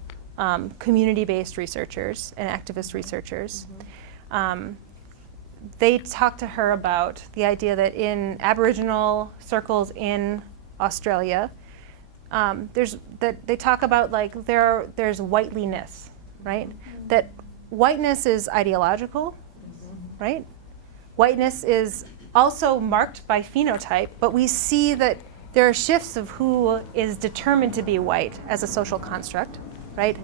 community-based researchers and activist researchers, they talk to her about the idea that in Aboriginal circles in Australia, they talk about like there's whiteliness, right? That whiteness is ideological, right? Whiteness is also marked by phenotype, but we see that there are shifts of who is determined to be white as a social construct, right?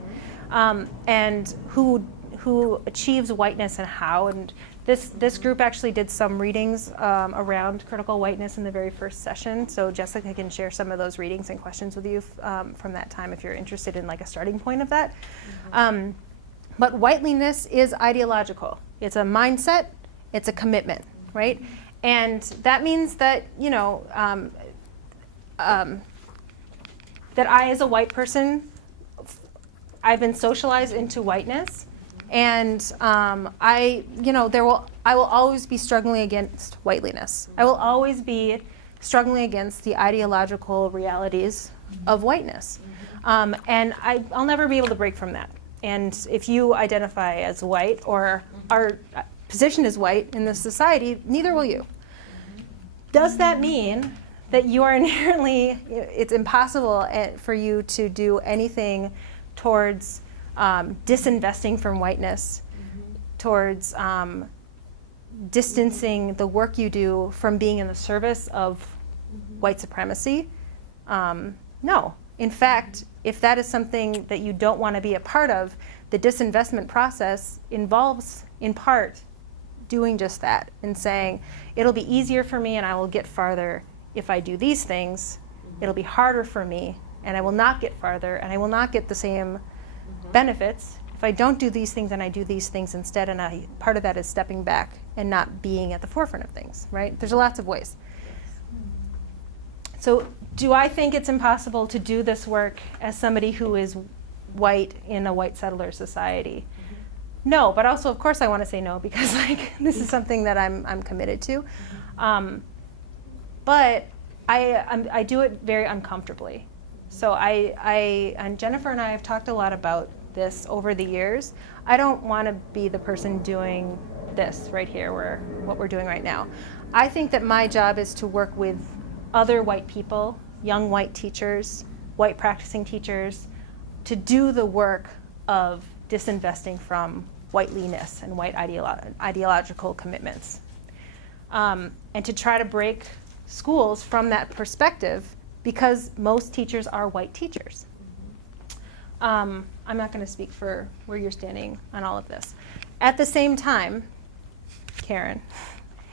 And who achieves whiteness and how. And this group actually did some readings around critical whiteness in the very first session. So Jessica can share some of those readings and questions with you from that time if you're interested in like a starting point of that. But whiteliness is ideological. It's a mindset. It's a commitment, right? And that means that, that I, as a white person, I've been socialized into whiteness, and I will always be struggling against whiteliness. I will always be struggling against the ideological realities of whiteness, and I'll never be able to break from that. And if you identify as white or are positioned as white in this society, neither will you. Does that mean that you are inherently, it's impossible for you to do anything towards disinvesting from whiteness, towards distancing the work you do from being in the service of white supremacy? No. In fact, if that is something that you don't want to be a part of, the disinvestment process involves, in part, doing just that and saying, it'll be easier for me and I will get farther if I do these things. It'll be harder for me and I will not get farther and I will not get the same benefits if I don't do these things and I do these things instead. And part of that is stepping back and not being at the forefront of things, right? There's lots of ways. So do I think it's impossible to do this work as somebody who is white in a white settler society? No, but also, of course, I want to say no because this is something that I'm committed to. But I do it very uncomfortably. So and Jennifer and I have talked a lot about this over the years. I don't want to be the person doing this right here, what we're doing right now. I think that my job is to work with other white people, young white teachers, white practicing teachers, to do the work of disinvesting from whiteliness and white ideological commitments. And to try to break schools from that perspective because most teachers are white teachers. I'm not going to speak for where you're standing on all of this. At the same time, Karen,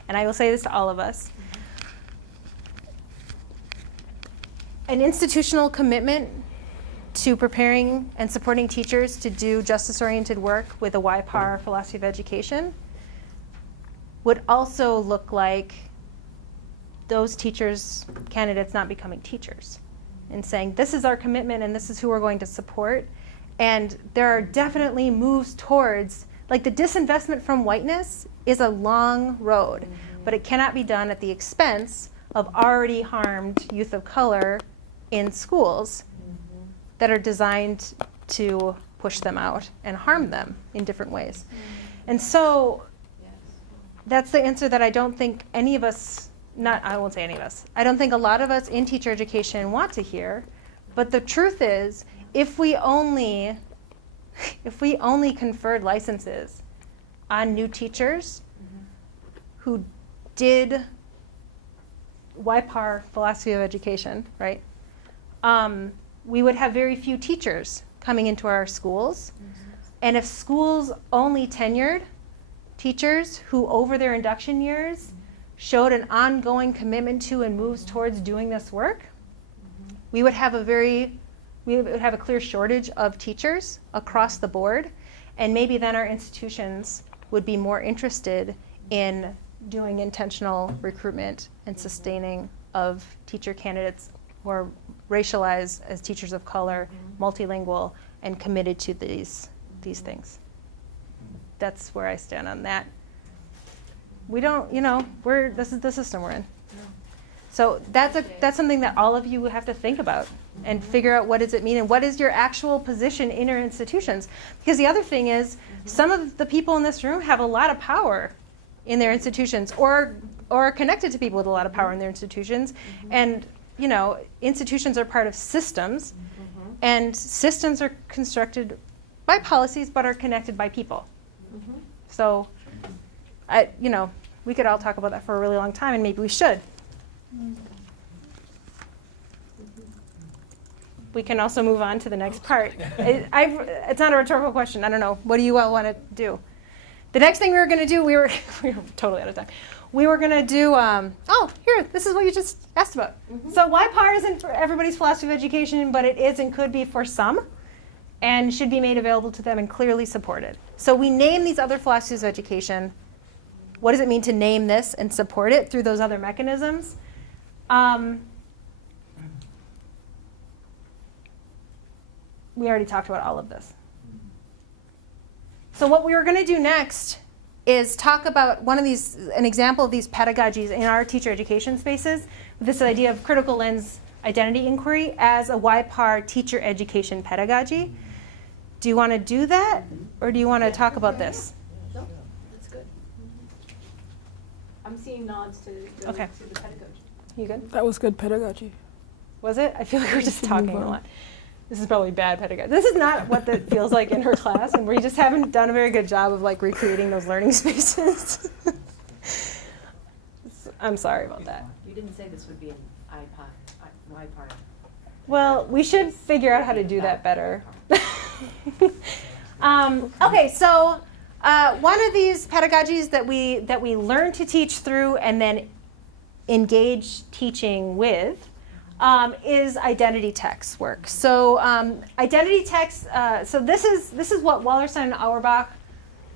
and I will say this to all of us, an institutional commitment to preparing and supporting teachers to do justice-oriented work with a YPAR philosophy of education would also look like those candidates not becoming teachers and saying, this is our commitment and this is who we're going to support. And there are definitely moves towards Like the disinvestment from whiteness is a long road, but it cannot be done at the expense of already harmed youth of color in schools that are designed to push them out and harm them in different ways. And so that's the answer that I don't think any of us, I won't say any of us, I don't think a lot of us in teacher education want to hear. But the truth is, if we only conferred licenses on new teachers who did YPAR philosophy of education, right? We would have very few teachers coming into our schools. And if schools only tenured teachers who over their induction years showed an ongoing commitment to and moves towards doing this work, we would have a clear shortage of teachers across the board, and maybe then our institutions would be more interested in doing intentional recruitment and sustaining of teacher candidates who are racialized as teachers of color, multilingual, and committed to these things. That's where I stand on that. We don't, this is the system we're in. So that's something that all of you have to think about and figure out, what does it mean and what is your actual position in your institutions. Because the other thing is, some of the people in this room have a lot of power in their institutions, or are connected to people with a lot of power in their institutions. And institutions are part of systems, and systems are constructed by policies but are connected by people. So we could all talk about that for a really long time, and maybe we should. We can also move on to the next part. It's not a rhetorical question. I don't know. What do you all want to do? The next thing we were going to do, we were totally out of time. We were going to do, this is what you just asked about. So YPAR isn't for everybody's philosophy of education, but it is and could be for some, and should be made available to them and clearly supported. So we name these other philosophies of education. What does it mean to name this and support it through those other mechanisms? We already talked about all of this. So what we were going to do next is talk about an example of these pedagogies in our teacher education spaces, this idea of critical lens identity inquiry as a YPAR teacher education pedagogy. Do you want to do that, or do you want to talk about this? No, that's good. I'm seeing nods to go Okay. to the pedagogy. You good? That was good pedagogy. Was it? I feel like we're just talking a lot. This is probably bad pedagogy. This is not what that feels like in her class, and we just haven't done a very good job of recreating those learning spaces. I'm sorry about that. You didn't say this would be an YPAR. Well, we should figure out how to do that better. Okay, so one of these pedagogies that we learn to teach through and then engage teaching with is identity text work. So identity text. So this is what Wallerstein and Auerbach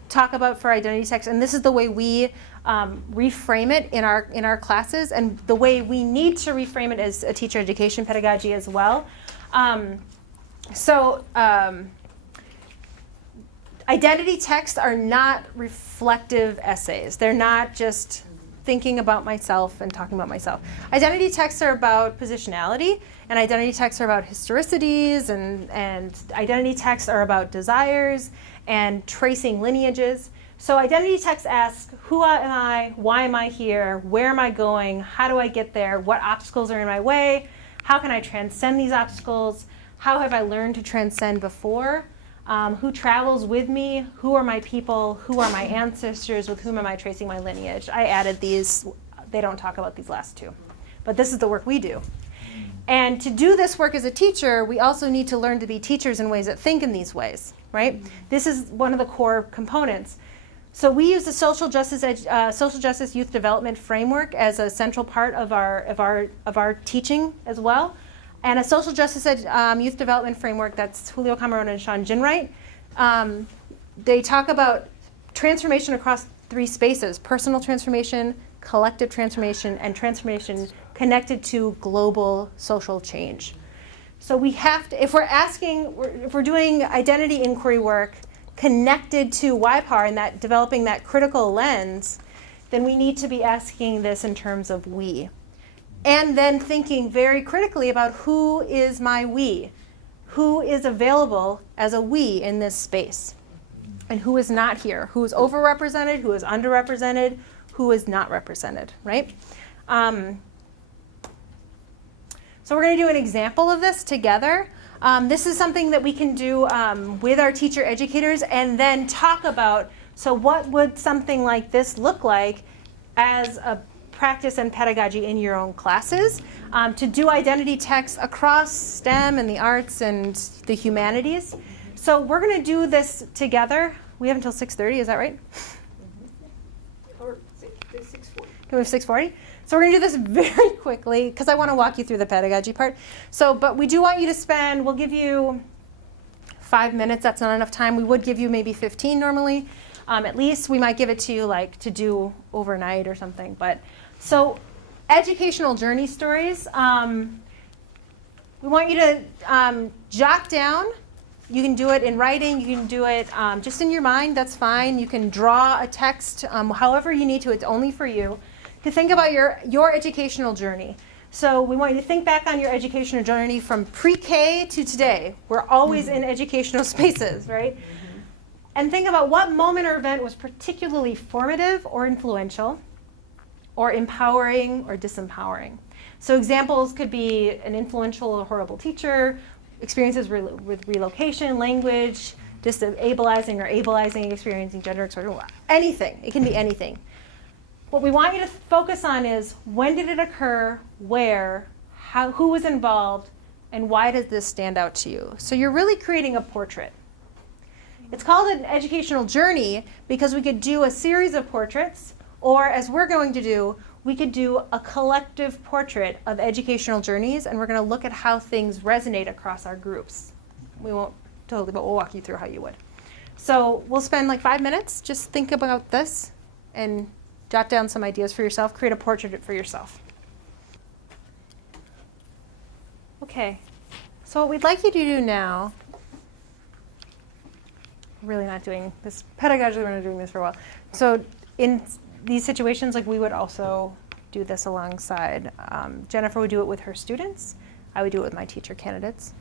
talk about for identity text, and this is the way we reframe it in our classes, and the way we need to reframe it as a teacher education pedagogy as well. Identity texts are not reflective essays. They're not just thinking about myself and talking about myself. Identity texts are about positionality, and identity texts are about historicities, and identity texts are about desires and tracing lineages. So identity texts ask, who am I? Why am I here? Where am I going? How do I get there? What obstacles are in my way? How can I transcend these obstacles? How have I learned to transcend before? Who travels with me? Who are my people? Who are my ancestors? With whom am I tracing my lineage? I added these. They don't talk about these last two. But this is the work we do. And to do this work as a teacher, we also need to learn to be teachers in ways that think in these ways, right? This is one of the core components. So we use the social justice youth development framework as a central part of our teaching as well. And a social justice youth development framework, that's Julio Camarón and Sean Ginwright. They talk about transformation across three spaces: personal transformation, collective transformation, and transformation connected to global social change. So we have to, if we're doing identity inquiry work connected to YPAR and that developing that critical lens, then we need to be asking this in terms of we. And then thinking very critically about who is my we, who is available as a we in this space, and who is not here, who is overrepresented, who is underrepresented, who is not represented, right? So we're going to do an example of this together. This is something that we can do with our teacher educators and then talk about, so what would something like this look like as a practice and pedagogy in your own classes, to do identity text across STEM and the arts and the humanities. So we're going to do this together. We have until 6:30, is that right? Or 6:40. Can we have 6:40? So we're going to do this very quickly because I want to walk you through the pedagogy part. So, but we do want you to spend, we'll give you 5 minutes. That's not enough time. We would give you maybe 15 normally. At least we might give it to you like to do overnight or something. But so educational journey stories, we want you to jot down. You can do it in writing. You can do it just in your mind. That's fine. You can draw a text however you need to. It's only for you to think about your educational journey. So we want you to think back on your educational journey from pre-K to today. We're always in educational spaces, right? And think about what moment or event was particularly formative or influential, or empowering or disempowering. So examples could be an influential or horrible teacher, experiences with relocation, language, disableizing or ableizing, experiencing gender expression, anything. It can be anything. What we want you to focus on is when did it occur, where, how, who was involved, and why does this stand out to you? So you're really creating a portrait. It's called an educational journey because we could do a series of portraits, or as we're going to do, we could do a collective portrait of educational journeys, and we're going to look at how things resonate across our groups. We won't totally, but we'll walk you through how you would. So we'll spend like 5 minutes. Just think about this and jot down some ideas for yourself. Create a portrait for yourself. Okay. So what we'd like you to do now, we're really not doing this pedagogically, we're not doing this for a while. So in these situations, like we would also do this alongside. Jennifer would do it with her students. I would do it with my teacher candidates.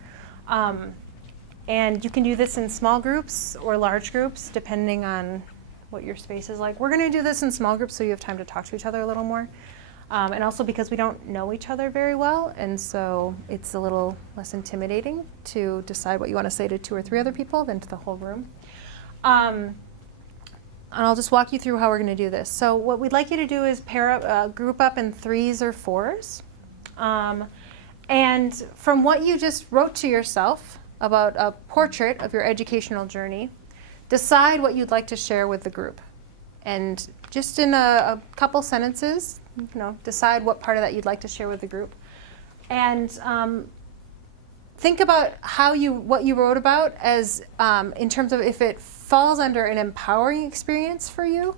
And you can do this in small groups or large groups, depending on what your space is like. We're going to do this in small groups so you have time to talk to each other a little more. And also because we don't know each other very well, and so it's a little less intimidating to decide what you want to say to 2 or 3 other people than to the whole room. And I'll just walk you through how we're going to do this. So what we'd like you to do is pair up, group up in 3s or 4s. And from what you just wrote to yourself about a portrait of your educational journey, decide what you'd like to share with the group. And just in a couple sentences, decide what part of that you'd like to share with the group. And think about what you wrote about as in terms of if it falls under an empowering experience for you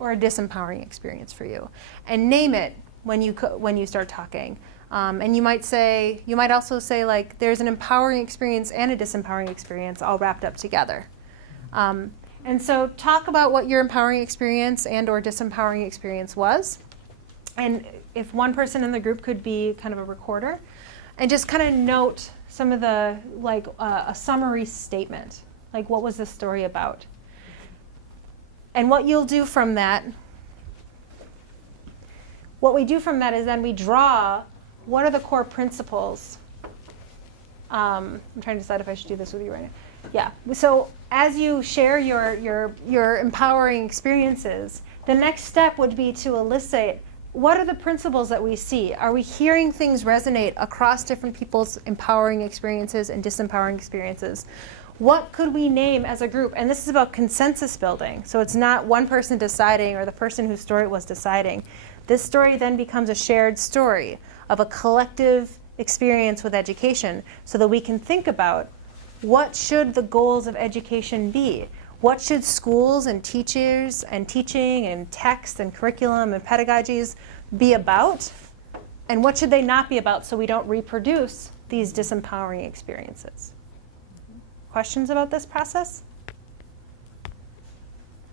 or a disempowering experience for you, and name it when you start talking. And you might also say like there's an empowering experience and a disempowering experience all wrapped up together. And so talk about what your empowering experience and or disempowering experience was. And if one person in the group could be kind of a recorder, and just kind of note some of the, like a summary statement. Like what was the story about? And what you'll do from that, what we do from that is then we draw what are the core principles. I'm trying to decide if I should do this with you right now. Yeah, so as you share your empowering experiences, the next step would be to elicit what are the principles that we see? Are we hearing things resonate across different people's empowering experiences and disempowering experiences? What could we name as a group? And this is about consensus building. So it's not one person deciding or the person whose story it was deciding. This story then becomes a shared story of a collective experience with education so that we can think about what should the goals of education be? What should schools and teachers and teaching and text and curriculum and pedagogies be about? And what should they not be about so we don't reproduce these disempowering experiences? Questions about this process?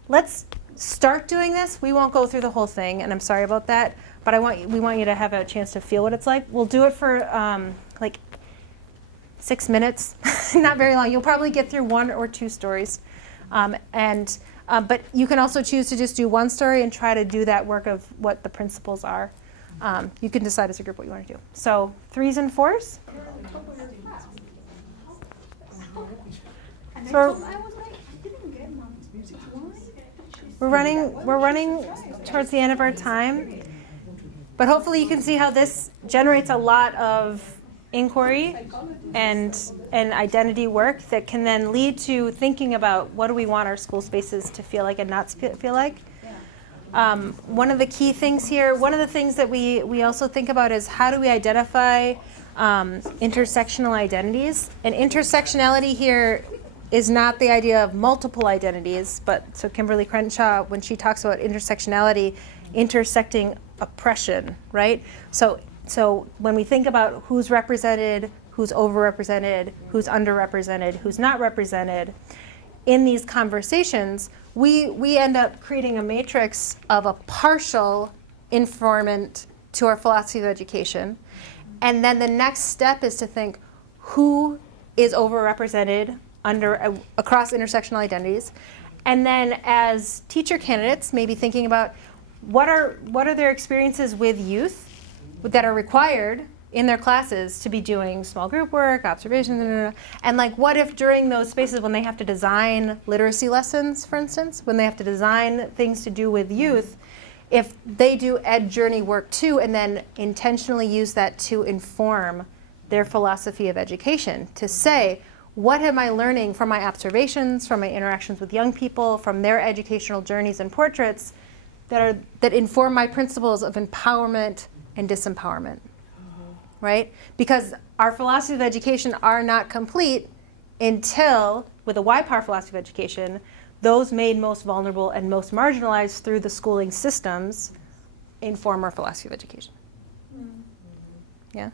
let's start doing this. We won't go through the whole thing, and I'm sorry about that, but we want you to have a chance to feel what it's like. We'll do it for like 6 minutes, not very long. You'll probably get through 1 or 2 stories. But you can also choose to just do 1 story and try to do that work of what the principles are. You can decide as a group what you want to do. So 3s and 4s? So we're running towards the end of our time. But hopefully you can see how this generates a lot of inquiry and identity work that can then lead to thinking about what do we want our school spaces to feel like and not feel like. One of the key things here, one of the things that we also think about is how do we identify intersectional identities. And intersectionality here is not the idea of multiple identities, but so Kimberly Crenshaw, when she talks about intersectionality, intersecting oppression, right? So when we think about who's represented, who's overrepresented, who's underrepresented, who's not represented, in these conversations, we end up creating a matrix of a partial informant to our philosophy of education. And then the next step is to think who is overrepresented across intersectional identities. And then as teacher candidates, maybe thinking about what are their experiences with youth that are required in their classes to be doing small group work, observations, and like what if during those spaces when they have to design literacy lessons, for instance, when they have to design things to do with youth, if they do ed journey work too and then intentionally use that to inform their philosophy of education, to say, what am I learning from my observations, from my interactions with young people, from their educational journeys and portraits that inform my principles of empowerment and disempowerment, right? Because our philosophy of education are not complete until, with a Y-Power philosophy of education, those made most vulnerable and most marginalized through the schooling systems inform our philosophy of education. Yeah?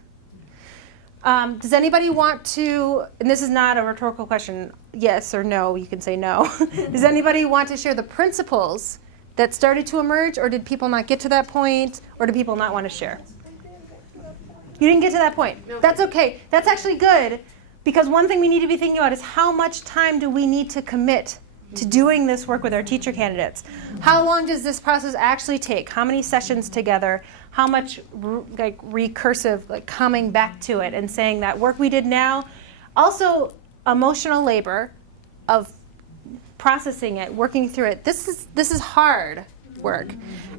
Does anybody want to, and this is not a rhetorical question, yes or no, you can say no. Does anybody want to share the principles that started to emerge, or did people not get to that point, or do people not want to share? You didn't get to that point. That's okay. That's actually good, because one thing we need to be thinking about is how much time do we need to commit to doing this work with our teacher candidates? How long does this process actually take? How many sessions together? How much recursive, coming back to it and saying that work we did now? Also, emotional labor of processing it, working through it. This is hard work.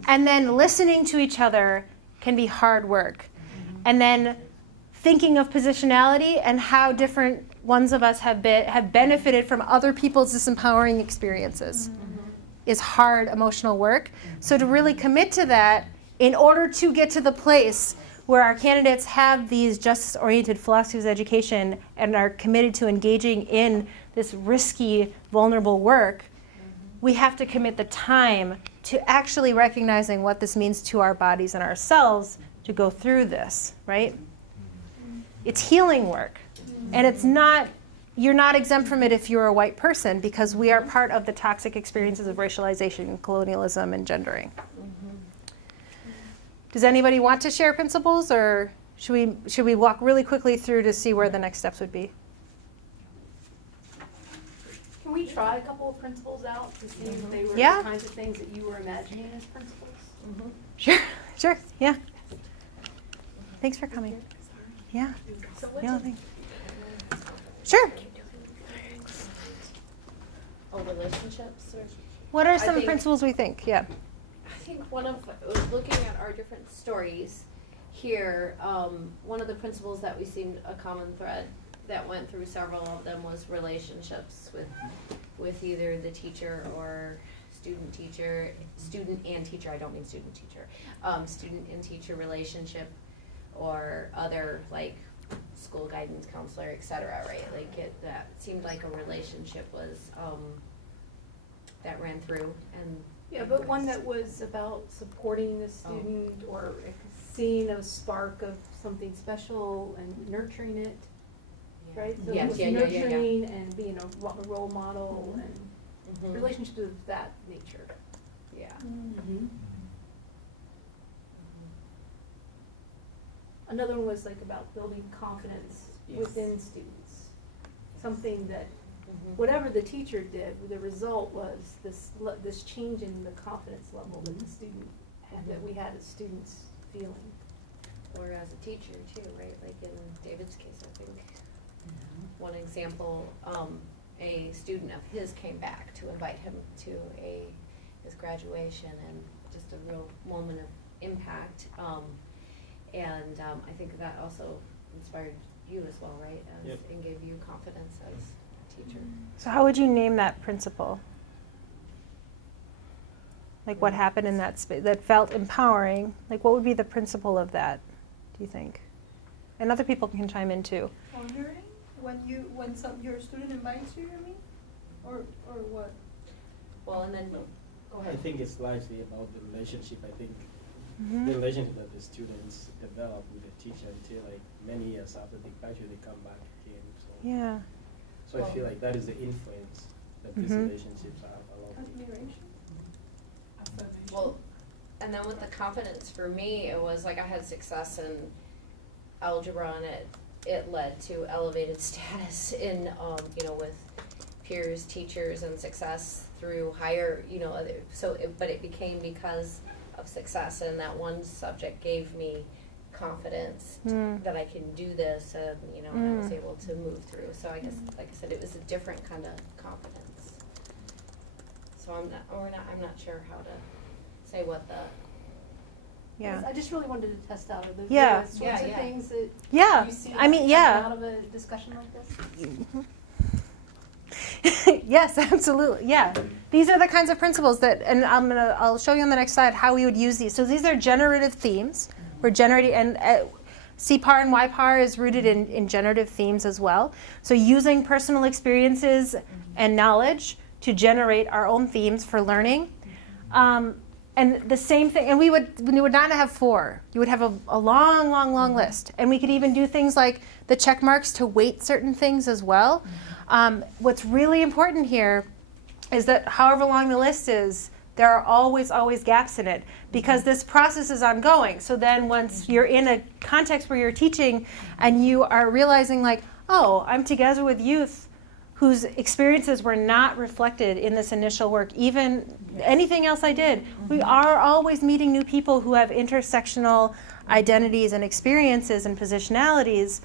And then listening to each other can be hard work. And then thinking of positionality and how different ones of us have benefited from other people's disempowering experiences is hard emotional work. So to really commit to that in order to get to the place where our candidates have these justice-oriented philosophies of education and are committed to engaging in this risky, vulnerable work, we have to commit the time to actually recognizing what this means to our bodies and ourselves to go through this, right? It's healing work. And it's not, you're not exempt from it if you're a white person, because we are part of the toxic experiences of racialization, colonialism, and gendering. Does anybody want to share principles, or should we walk really quickly through to see where the next steps would be? Can we try a couple of principles out to see if they were Yeah. the kinds of things that you were imagining as principles? Sure, yeah. Thanks for coming. Yeah. Yeah, thanks. Sure. Oh, relationships or? What are some think- principles we think? Yeah. I think one of, looking at our different stories here, one of the principles that we seemed a common thread that went through several of them was relationships with either the teacher or student and teacher, I don't mean student teacher, student and teacher relationship, or other like school guidance counselor, et cetera, right? Like that seemed like a relationship was, that ran through and. Yeah, but one that was about supporting the student or seeing a spark of something special and nurturing it, right? So it Yes, was yeah. nurturing and being a role model and relationships of that nature. Yeah. Mm-hmm. Another one was like about building confidence Yes. within students. Something that, whatever the teacher did, the result was this change in the confidence level that the student had, that we had as students feeling. Or as a teacher too, right? Like in David's case, I think, one example, a student of his came back to invite him to his graduation, and just a real moment of impact. I think that also inspired you as well, right? Yep. And gave you confidence as a teacher. So how would you name that principle? Like what happened in that space that felt empowering? Like what would be the principle of that, do you think? And other people can chime in too. Honoring when your student invites you, I mean, or what? Well, and then, go I ahead. think it's largely about the relationship. I think Mhm. the relationship that the students develop with the teacher until like many years after they graduate, they come back again. So, Yeah. so I feel like that is the influence that these Mhm. relationships have a lot. Admiration. Well, and then with the confidence, for me, it was like I had success in algebra, and it led to elevated status in, with peers, teachers, and success through higher, but it became because of success, and that one subject gave me confidence that I can do this, and, I was able to move through. So I guess, like I said, it was a different kind of confidence. So I'm not sure how to say what the, Yeah. I just really wanted to test out of the Yeah. various sorts of Yeah. things that Yeah. you see I mean, coming yeah. out of a discussion like this. Yes, absolutely. Yeah. These are the kinds of principles that, and I'll show you on the next slide how we would use these. So these are generative themes. We're generating, and CPAR and YPAR is rooted in generative themes as well. So using personal experiences and knowledge to generate our own themes for learning. And the same thing, and we would not have 4. You would have a long, long, long list. And we could even do things like the check marks to weight certain things as well. What's really important here is that however long the list is, there are always gaps in it because this process is ongoing. So then once you're in a context where you're teaching and you are realizing like, oh, I'm together with youth whose experiences were not reflected in this initial work, even anything else I did. We are always meeting new people who have intersectional identities and experiences and positionalities,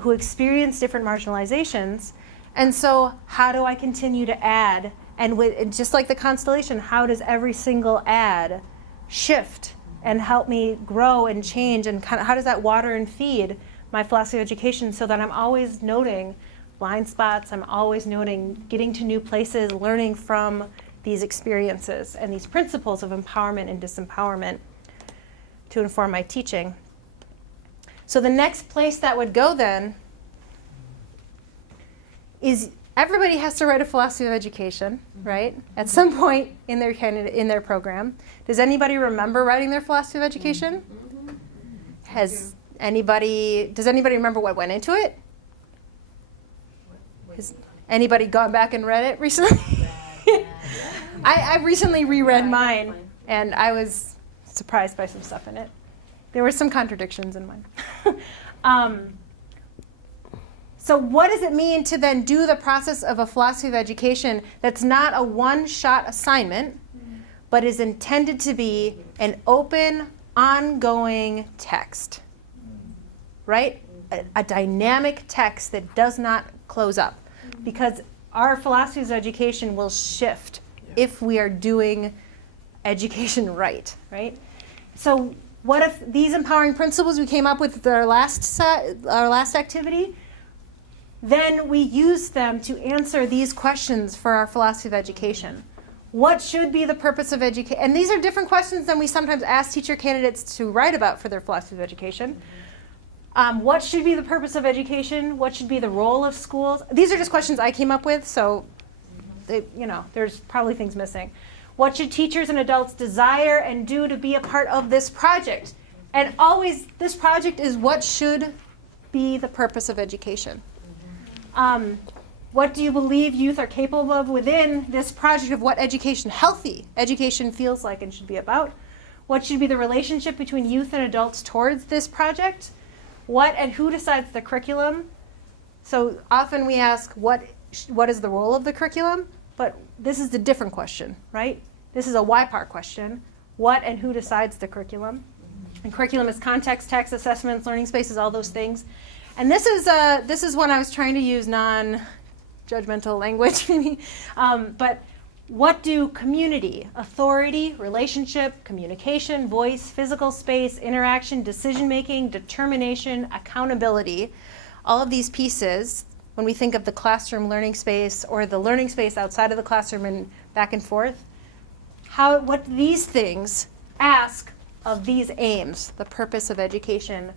who experience different marginalizations. And so how do I continue to add? And just like the constellation, how does every single add shift and help me grow and change? And kind of how does that water and feed my philosophy of education so that I'm always noting blind spots, I'm always noting getting to new places, learning from these experiences and these principles of empowerment and disempowerment to inform my teaching. So the next place that would go then is everybody has to write a philosophy of education, right? At some point in their program. Does anybody remember writing their philosophy of education? Does anybody remember what went into it? Has anybody gone back and read it recently? I recently reread mine, and I was surprised by some stuff in it. There were some contradictions in mine. So what does it mean to then do the process of a philosophy of education that's not a one-shot assignment, but is intended to be an open, ongoing text, right? A dynamic text that does not close up, because our philosophies of education will shift if we are doing education right? So what if these empowering principles we came up with our last activity, then we use them to answer these questions for our philosophy of education. What should be the purpose of education? And these are different questions than we sometimes ask teacher candidates to write about for their philosophy of education. What should be the purpose of education? What should be the role of schools? These are just questions I came up with, so there's probably things missing. What should teachers and adults desire and do to be a part of this project? And always, this project is what should be the purpose of education. What do you believe youth are capable of within this project of what education, healthy education, feels like and should be about? What should be the relationship between youth and adults towards this project? What and who decides the curriculum? So often we ask, what is the role of the curriculum? But this is the different question, right? This is a why part question. What and who decides the curriculum? And curriculum is context, text, assessments, learning spaces, all those things. And this is when I was trying to use non-judgmental language, maybe. But what do community, authority, relationship, communication, voice, physical space, interaction, decision-making, determination, accountability, all of these pieces, when we think of the classroom learning space or the learning space outside of the classroom and back and forth, what these things ask of these aims, the purpose of education,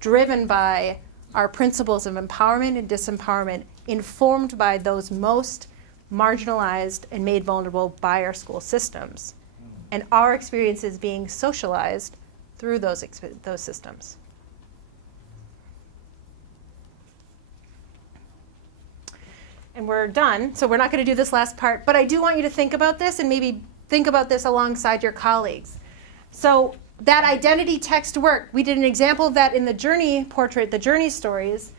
driven by our principles of empowerment and disempowerment, informed by those most marginalized and made vulnerable by our school systems, and our experiences being socialized through those systems. And we're done, so we're not going to do this last part, but I do want you to think about this and maybe think about this alongside your colleagues. So that identity text work, we did an example of that in the journey portrait, the journey stories,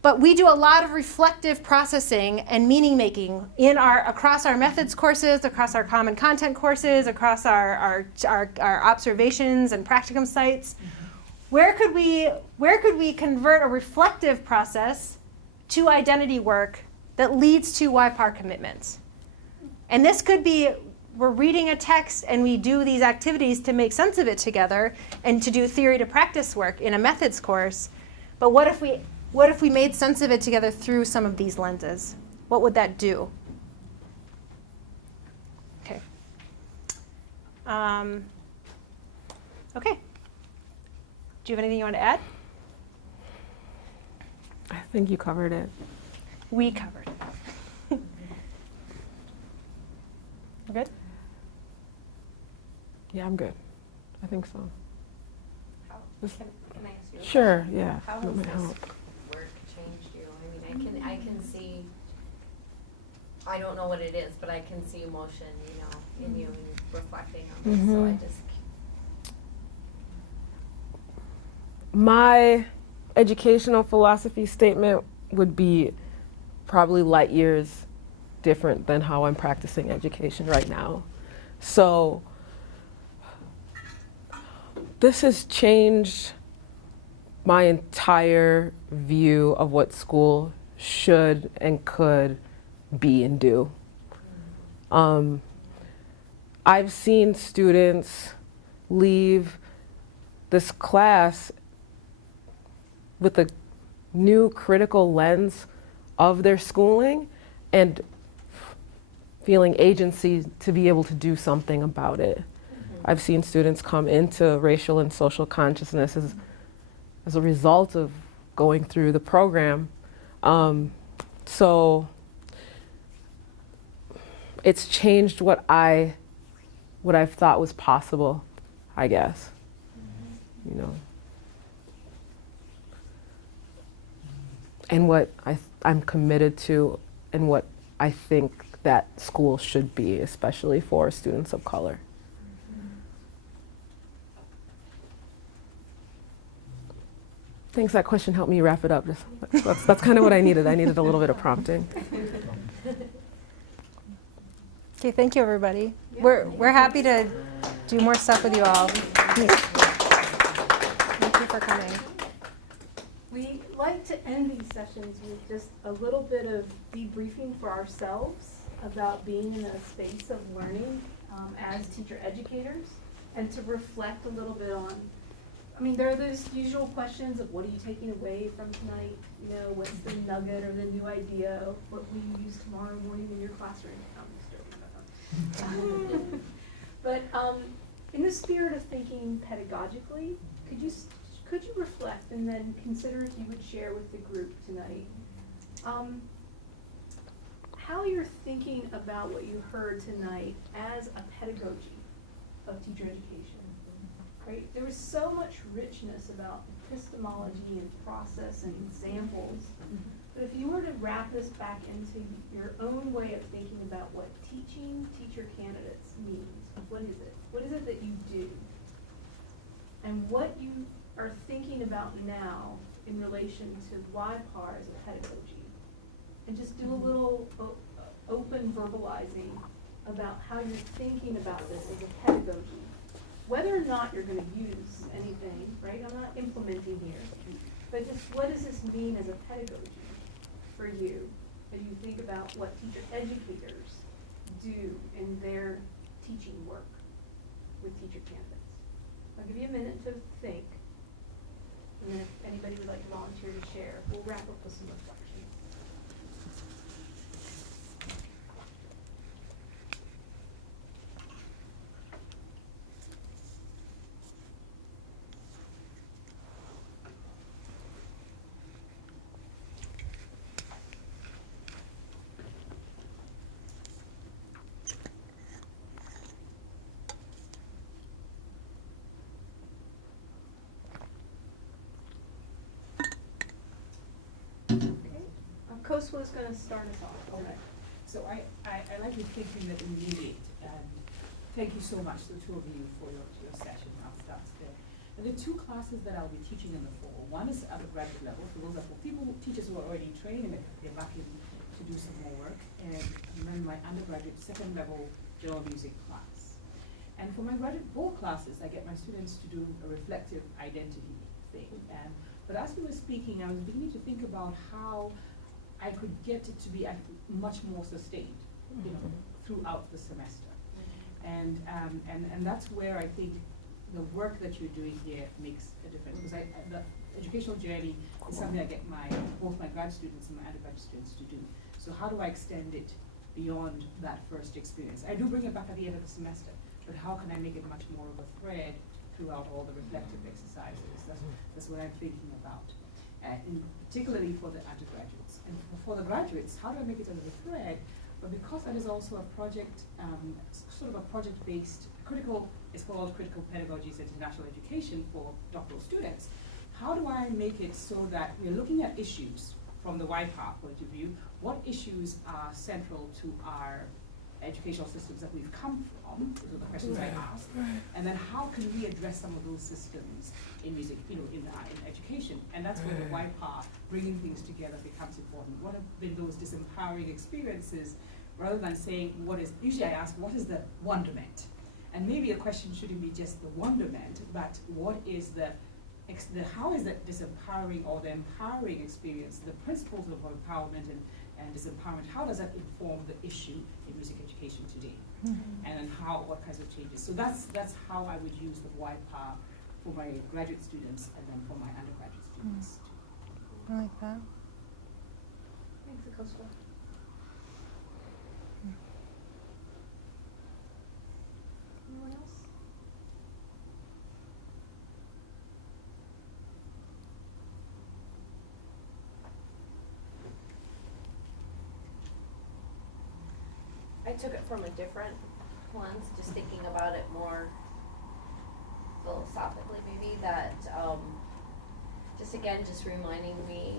but we do a lot of reflective processing and meaning making across our methods courses, across our common content courses, across our observations and practicum sites. Where could we convert a reflective process to identity work that leads to YPAR commitments? And this could be, we're reading a text and we do these activities to make sense of it together and to do theory to practice work in a methods course. But what if we made sense of it together through some of these lenses? What would that do? Okay. Okay. Do you have anything you want to add? I think you covered it. We covered it. We're good? Yeah, I'm good. I think so. Can I ask you a Sure, question? yeah. How that has might this help. work changed you? I mean, I can see, I don't know what it is, but I can see emotion, in you and reflecting on this, so I just. My educational philosophy statement would be probably light years different than how I'm practicing education right now. So this has changed my entire view of what school should and could be and do. I've seen students leave this class with a new critical lens of their schooling and feeling agency to be able to do something about it. I've seen students come into racial and social consciousness as a result of going through the program. So it's changed what I've thought was possible, I guess. And what I'm committed to and what I think that school should be, especially for students of color. Thanks, that question helped me wrap it up. That's kind of what I needed. I needed a little bit of prompting. Okay, thank you, everybody. We're happy to do more stuff with you all. Thank you for coming. We like to end these sessions with just a little bit of debriefing for ourselves about being in a space of learning as teacher educators, and to reflect a little bit on, there are those usual questions of what are you taking away from tonight? What's the nugget or the new idea? What will you use tomorrow morning in your classroom? But in the spirit of thinking pedagogically, could you reflect and then consider if you would share with the group tonight how you're thinking about what you heard tonight as a pedagogy of teacher education, right? There was so much richness about epistemology and process and examples But if you were to wrap this back into your own way of thinking about what teaching teacher candidates means, what is it? What is it that you do? And what you are thinking about now in relation to YPAR as a pedagogy? And just do a little open verbalizing about how you're thinking about this as a pedagogy. Whether or not you're gonna use anything, right? I'm not implementing here. But just what does this mean as a pedagogy for you as you think about what teacher educators do in their teaching work with teacher candidates? I'll give you a minute to think. And then if anybody would like to volunteer to share, we'll wrap up with some reflections. Koswa is going to start us off. Okay, so I like the thinking that we need it, and thank you so much, the two of you, for your session. I'll start there. And the two classes that I'll be teaching in the fall, one is at the graduate level, for those are for teachers who are already in training and they're back in to do some more work, and then my undergraduate second level general music class. And for my graduate both classes, I get my students to do a reflective identity thing. But as we were speaking, I was beginning to think about how I could get it to be much more sustained, throughout the semester. And that's where I think the work that you're doing here makes a difference. Because the educational journey is something I get both my grad students and my undergraduate students to do. So how do I extend it beyond that first experience? I do bring it back at the end of the semester, but how can I make it much more of a thread throughout all the reflective exercises? That's what I'm thinking about. Particularly for the undergraduates. And for the graduates, how do I make it as a thread? But because that is also a project, sort of a project-based, it's called Critical Pedagogies and International Education for doctoral students. How do I make it so that we're looking at issues from the YPAR point of view? What issues are central to our educational systems that we've come from? Those are the questions I asked. And then how can we address some of those systems in music, in education? And that's where the YPAR, bringing things together, becomes important. What have been those disempowering experiences, rather than saying usually I ask, what is the wonderment? And maybe a question shouldn't be just the wonderment, but what is how is that disempowering or the empowering experience, the principles of empowerment and disempowerment, how does that inform the issue in music education today? And then what kinds of changes? So that's how I would use the YPAR for my graduate students and then for my undergraduate students. I like that. Thanks, Akoswa. Anyone else? I took it from a different lens, just thinking about it more philosophically, maybe, that just reminding me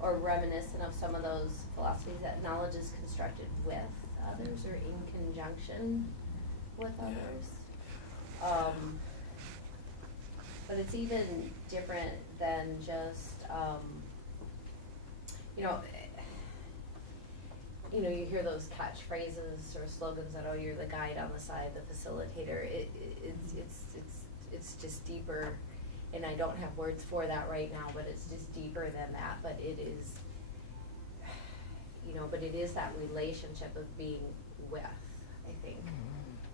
or reminiscent of some of those philosophies that knowledge is constructed with others or in conjunction with others. But it's even different than just, you hear those catchphrases or slogans that, oh, you're the guide on the side, the facilitator. It's just deeper, and I don't have words for that right now, but it's just deeper than that. But it is, but it is that relationship of being with, I think,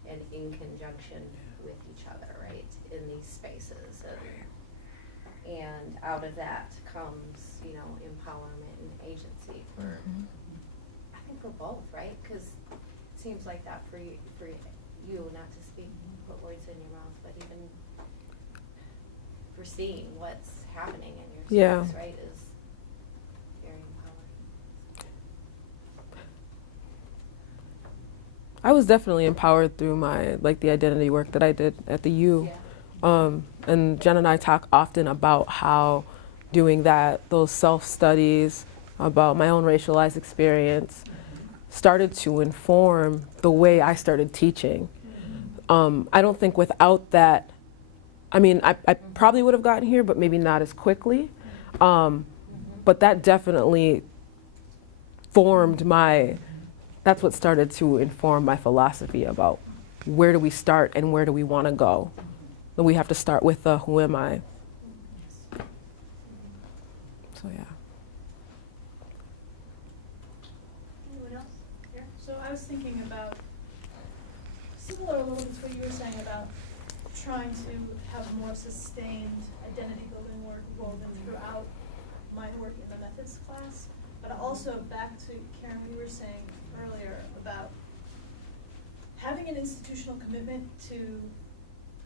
and in conjunction with each other, right, in these spaces. And out of that comes, empowerment and agency for, I think for both, right? Because it seems like that for you, not to put words in your mouth, but even for seeing what's happening in your space, right, is very empowering. I was definitely empowered through the identity work that I did at the U. And Jen and I talk often about how doing that, those self-studies about my own racialized experience started to inform the way I started teaching. I don't think without that, I mean, I probably would have gotten here, but maybe not as quickly. But that definitely formed that's what started to inform my philosophy about where do we start and where do we want to go. And we have to start with who am I? So yeah. Anyone else here? So I was thinking about, similar a little bit to what you were saying about trying to have more sustained identity building work woven throughout my work in the methods class. But also back to Karen, we were saying earlier about having an institutional commitment to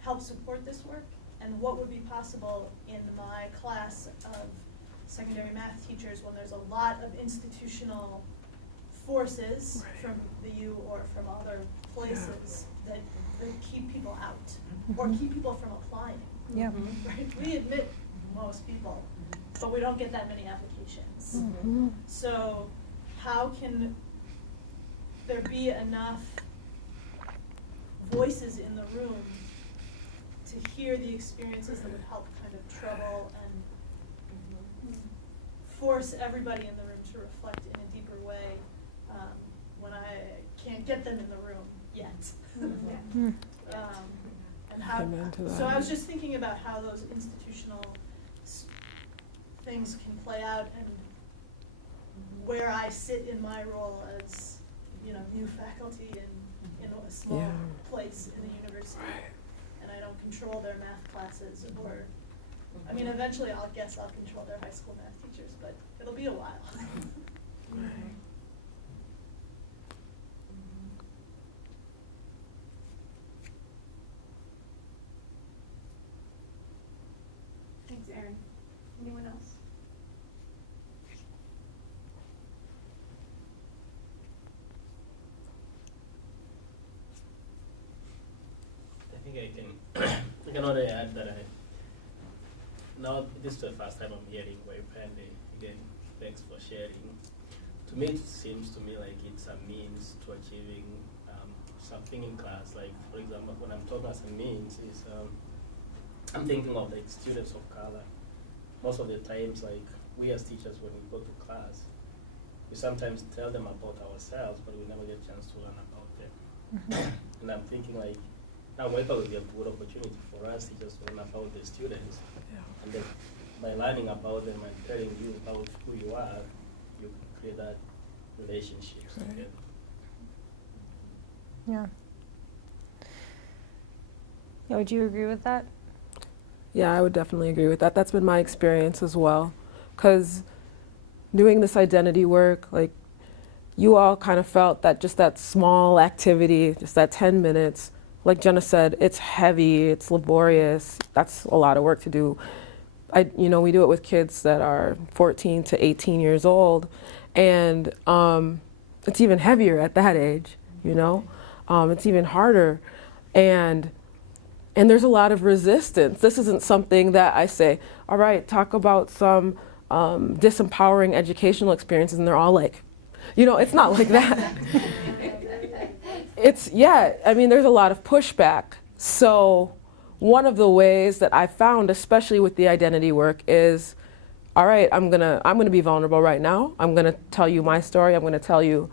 help support this work and what would be possible in my class of secondary math teachers when there's a lot of institutional forces from the U or from other places that keep people out or keep people from applying. Yeah. Right? We admit most people, but we don't get that many applications. So how can there be enough voices in the room to hear the experiences that would help kind of trouble and force everybody in the room to reflect in a deeper way when I can't get them in the room yet. And how, so I was just thinking about how those institutional things can play out and where I sit in my role as, you know, new faculty in a small place in the university. And I don't control their math classes or, I mean, eventually I'll control their high school math teachers, but it'll be a while. Thanks, Erin. Anyone else? I think I can only add that now this is the first time I'm hearing Waipende. Again, thanks for sharing. To me, it seems to me like it's a means to achieving something in class. Like, for example, when I'm talking as a means, is I'm thinking of like students of color. Most of the times, like we as teachers, when we go to class, we sometimes tell them about ourselves, but we never get a chance to learn about them. And I'm thinking like, now Waipende will be a good opportunity for us teachers to learn about the students. And then by learning about them and telling you about who you are, you can create that relationship. Right. Yeah. Yeah, would you agree with that? Yeah, I would definitely agree with that. That's been my experience as well. Because doing this identity work, like, you all kind of felt that just that small activity, just that 10 minutes, like Jenna said, it's heavy, it's laborious, that's a lot of work to do. We do it with kids that are 14 to 18 years old, and it's even heavier at that age, it's even harder. And there's a lot of resistance. This isn't something that I say, all right, talk about some disempowering educational experiences, and they're all like, it's not like that. There's a lot of pushback. So one of the ways that I found, especially with the identity work, is, all right, I'm gonna be vulnerable right now. I'm gonna tell you my story. I'm gonna tell you,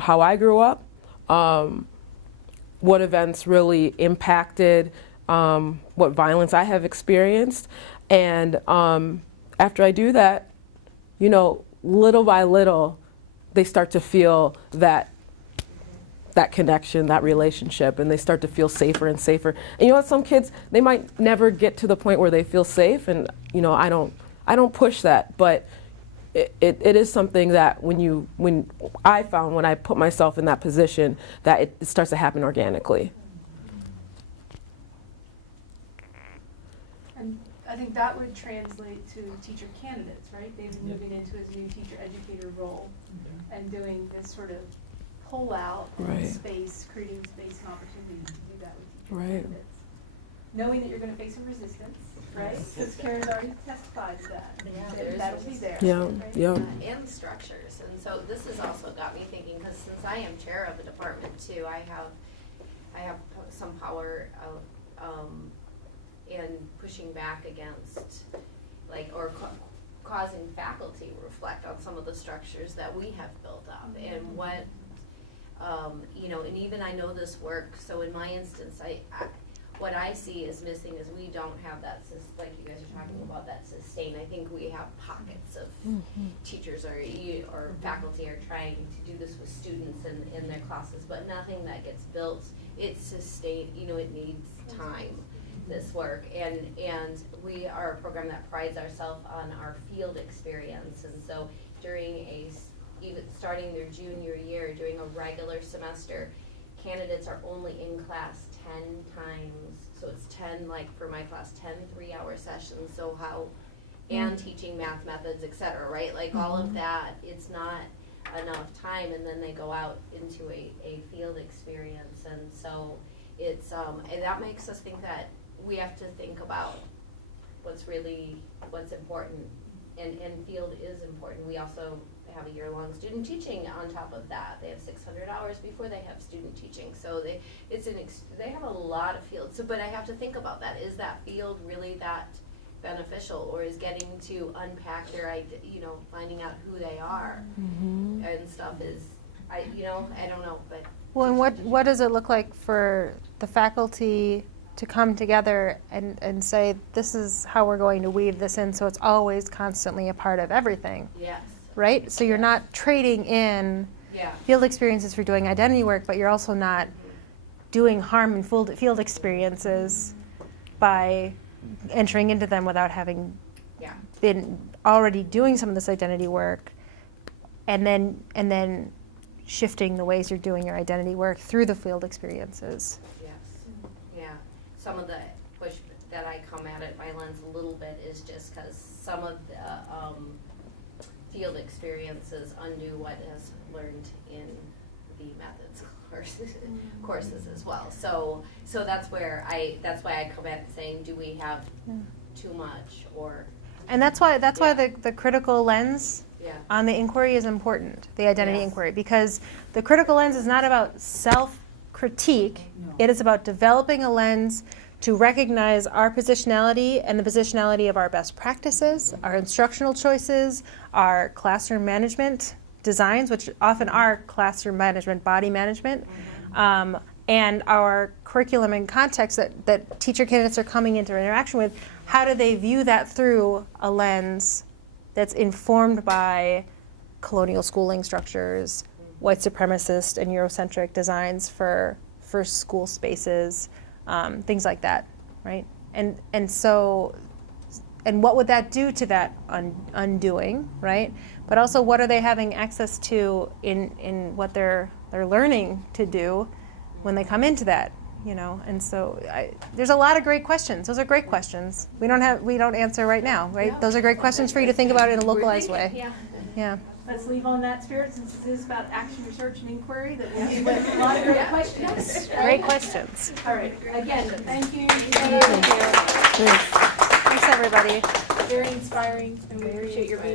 how I grew up, what events really impacted, what violence I have experienced, and after I do that, little by little, they start to feel that connection, that relationship, and they start to feel safer and safer. And you know what, some kids, they might never get to the point where they feel safe, and I don't push that, but it is something that when I found when I put myself in that position, that it starts to happen organically. And I think that would translate to teacher candidates, right? They've been moving into his new teacher educator role and doing this sort of pull out space, creating space and opportunity to do that with teacher candidates. knowing that you're gonna face some resistance, right? Because Karen's already testified to that. Yeah, That there's that'll be there. Yeah, right? yeah. And structures, and so this has also got me thinking, because since I am chair of the department too, I have some power in pushing back against, like, or causing faculty reflect on some of the structures that we have built up, and what, you know, and even I know this work, so in my instance, what I see is missing is we don't have that, like you guys are talking about, that sustain. I think we have pockets of teachers or faculty are trying to do this with students in their classes, but nothing that gets built, it's sustained, you know, it needs time, this work. And we are a program that prides ourselves on our field experience, and so during even starting their junior year, during a regular semester, candidates are only in class 10 times, so it's 10, like for my class, 10 3-hour sessions, so how, and teaching math methods, et cetera, right? Like all of that, it's not enough time, and then they go out into a field experience, and so it's, and that makes us think that we have to think about what's important, and field is important. We also have a year-long student teaching on top of that. They have 600 hours before they have student teaching, so they have a lot of fields. So, but I have to think about that. Is that field really that beneficial, or is getting to unpack their, you know, finding out who they are and stuff is, I don't know, but. Well, and what does it look like for the faculty to come together and say, this is how we're going to weave this in, so it's always constantly a part of everything? Yes. Right? So you're not trading in Yeah. field experiences for doing identity work, but you're also not doing harm in field experiences by entering into them without having Yeah. been already doing some of this identity work, and then shifting the ways you're doing your identity work through the field experiences. Yes. Yeah. Some of the push that I come at it, my lens a little bit, is just because some of the field experiences undo what is learned in the methods courses as well. So that's why I come at it saying, do we have too much, or? And that's why the critical lens Yeah. on the inquiry is important, the identity Yes. inquiry, because the critical lens is not about self-critique. No. It is about developing a lens to recognize our positionality and the positionality of our best practices, our instructional choices, our classroom management designs, which often are classroom management, body management, and our curriculum and context that teacher candidates are coming into interaction with. How do they view that through a lens that's informed by colonial schooling structures, white supremacist and Eurocentric designs for school spaces, things like that, right? And so, and what would that do to that undoing, right? But also, what are they having access to in what they're learning to do when they come into that, you know? And so, there's a lot of great questions. Those are great questions. We don't answer right now, right? Yeah. Those are great questions for you to think about in a localized way. Yeah. Yeah. Let's leave on that spirit, since this is about action, research, and inquiry, that we have a lot of great questions. Great questions. All right, again, thank you. Thanks, everybody. Very inspiring, and we appreciate your being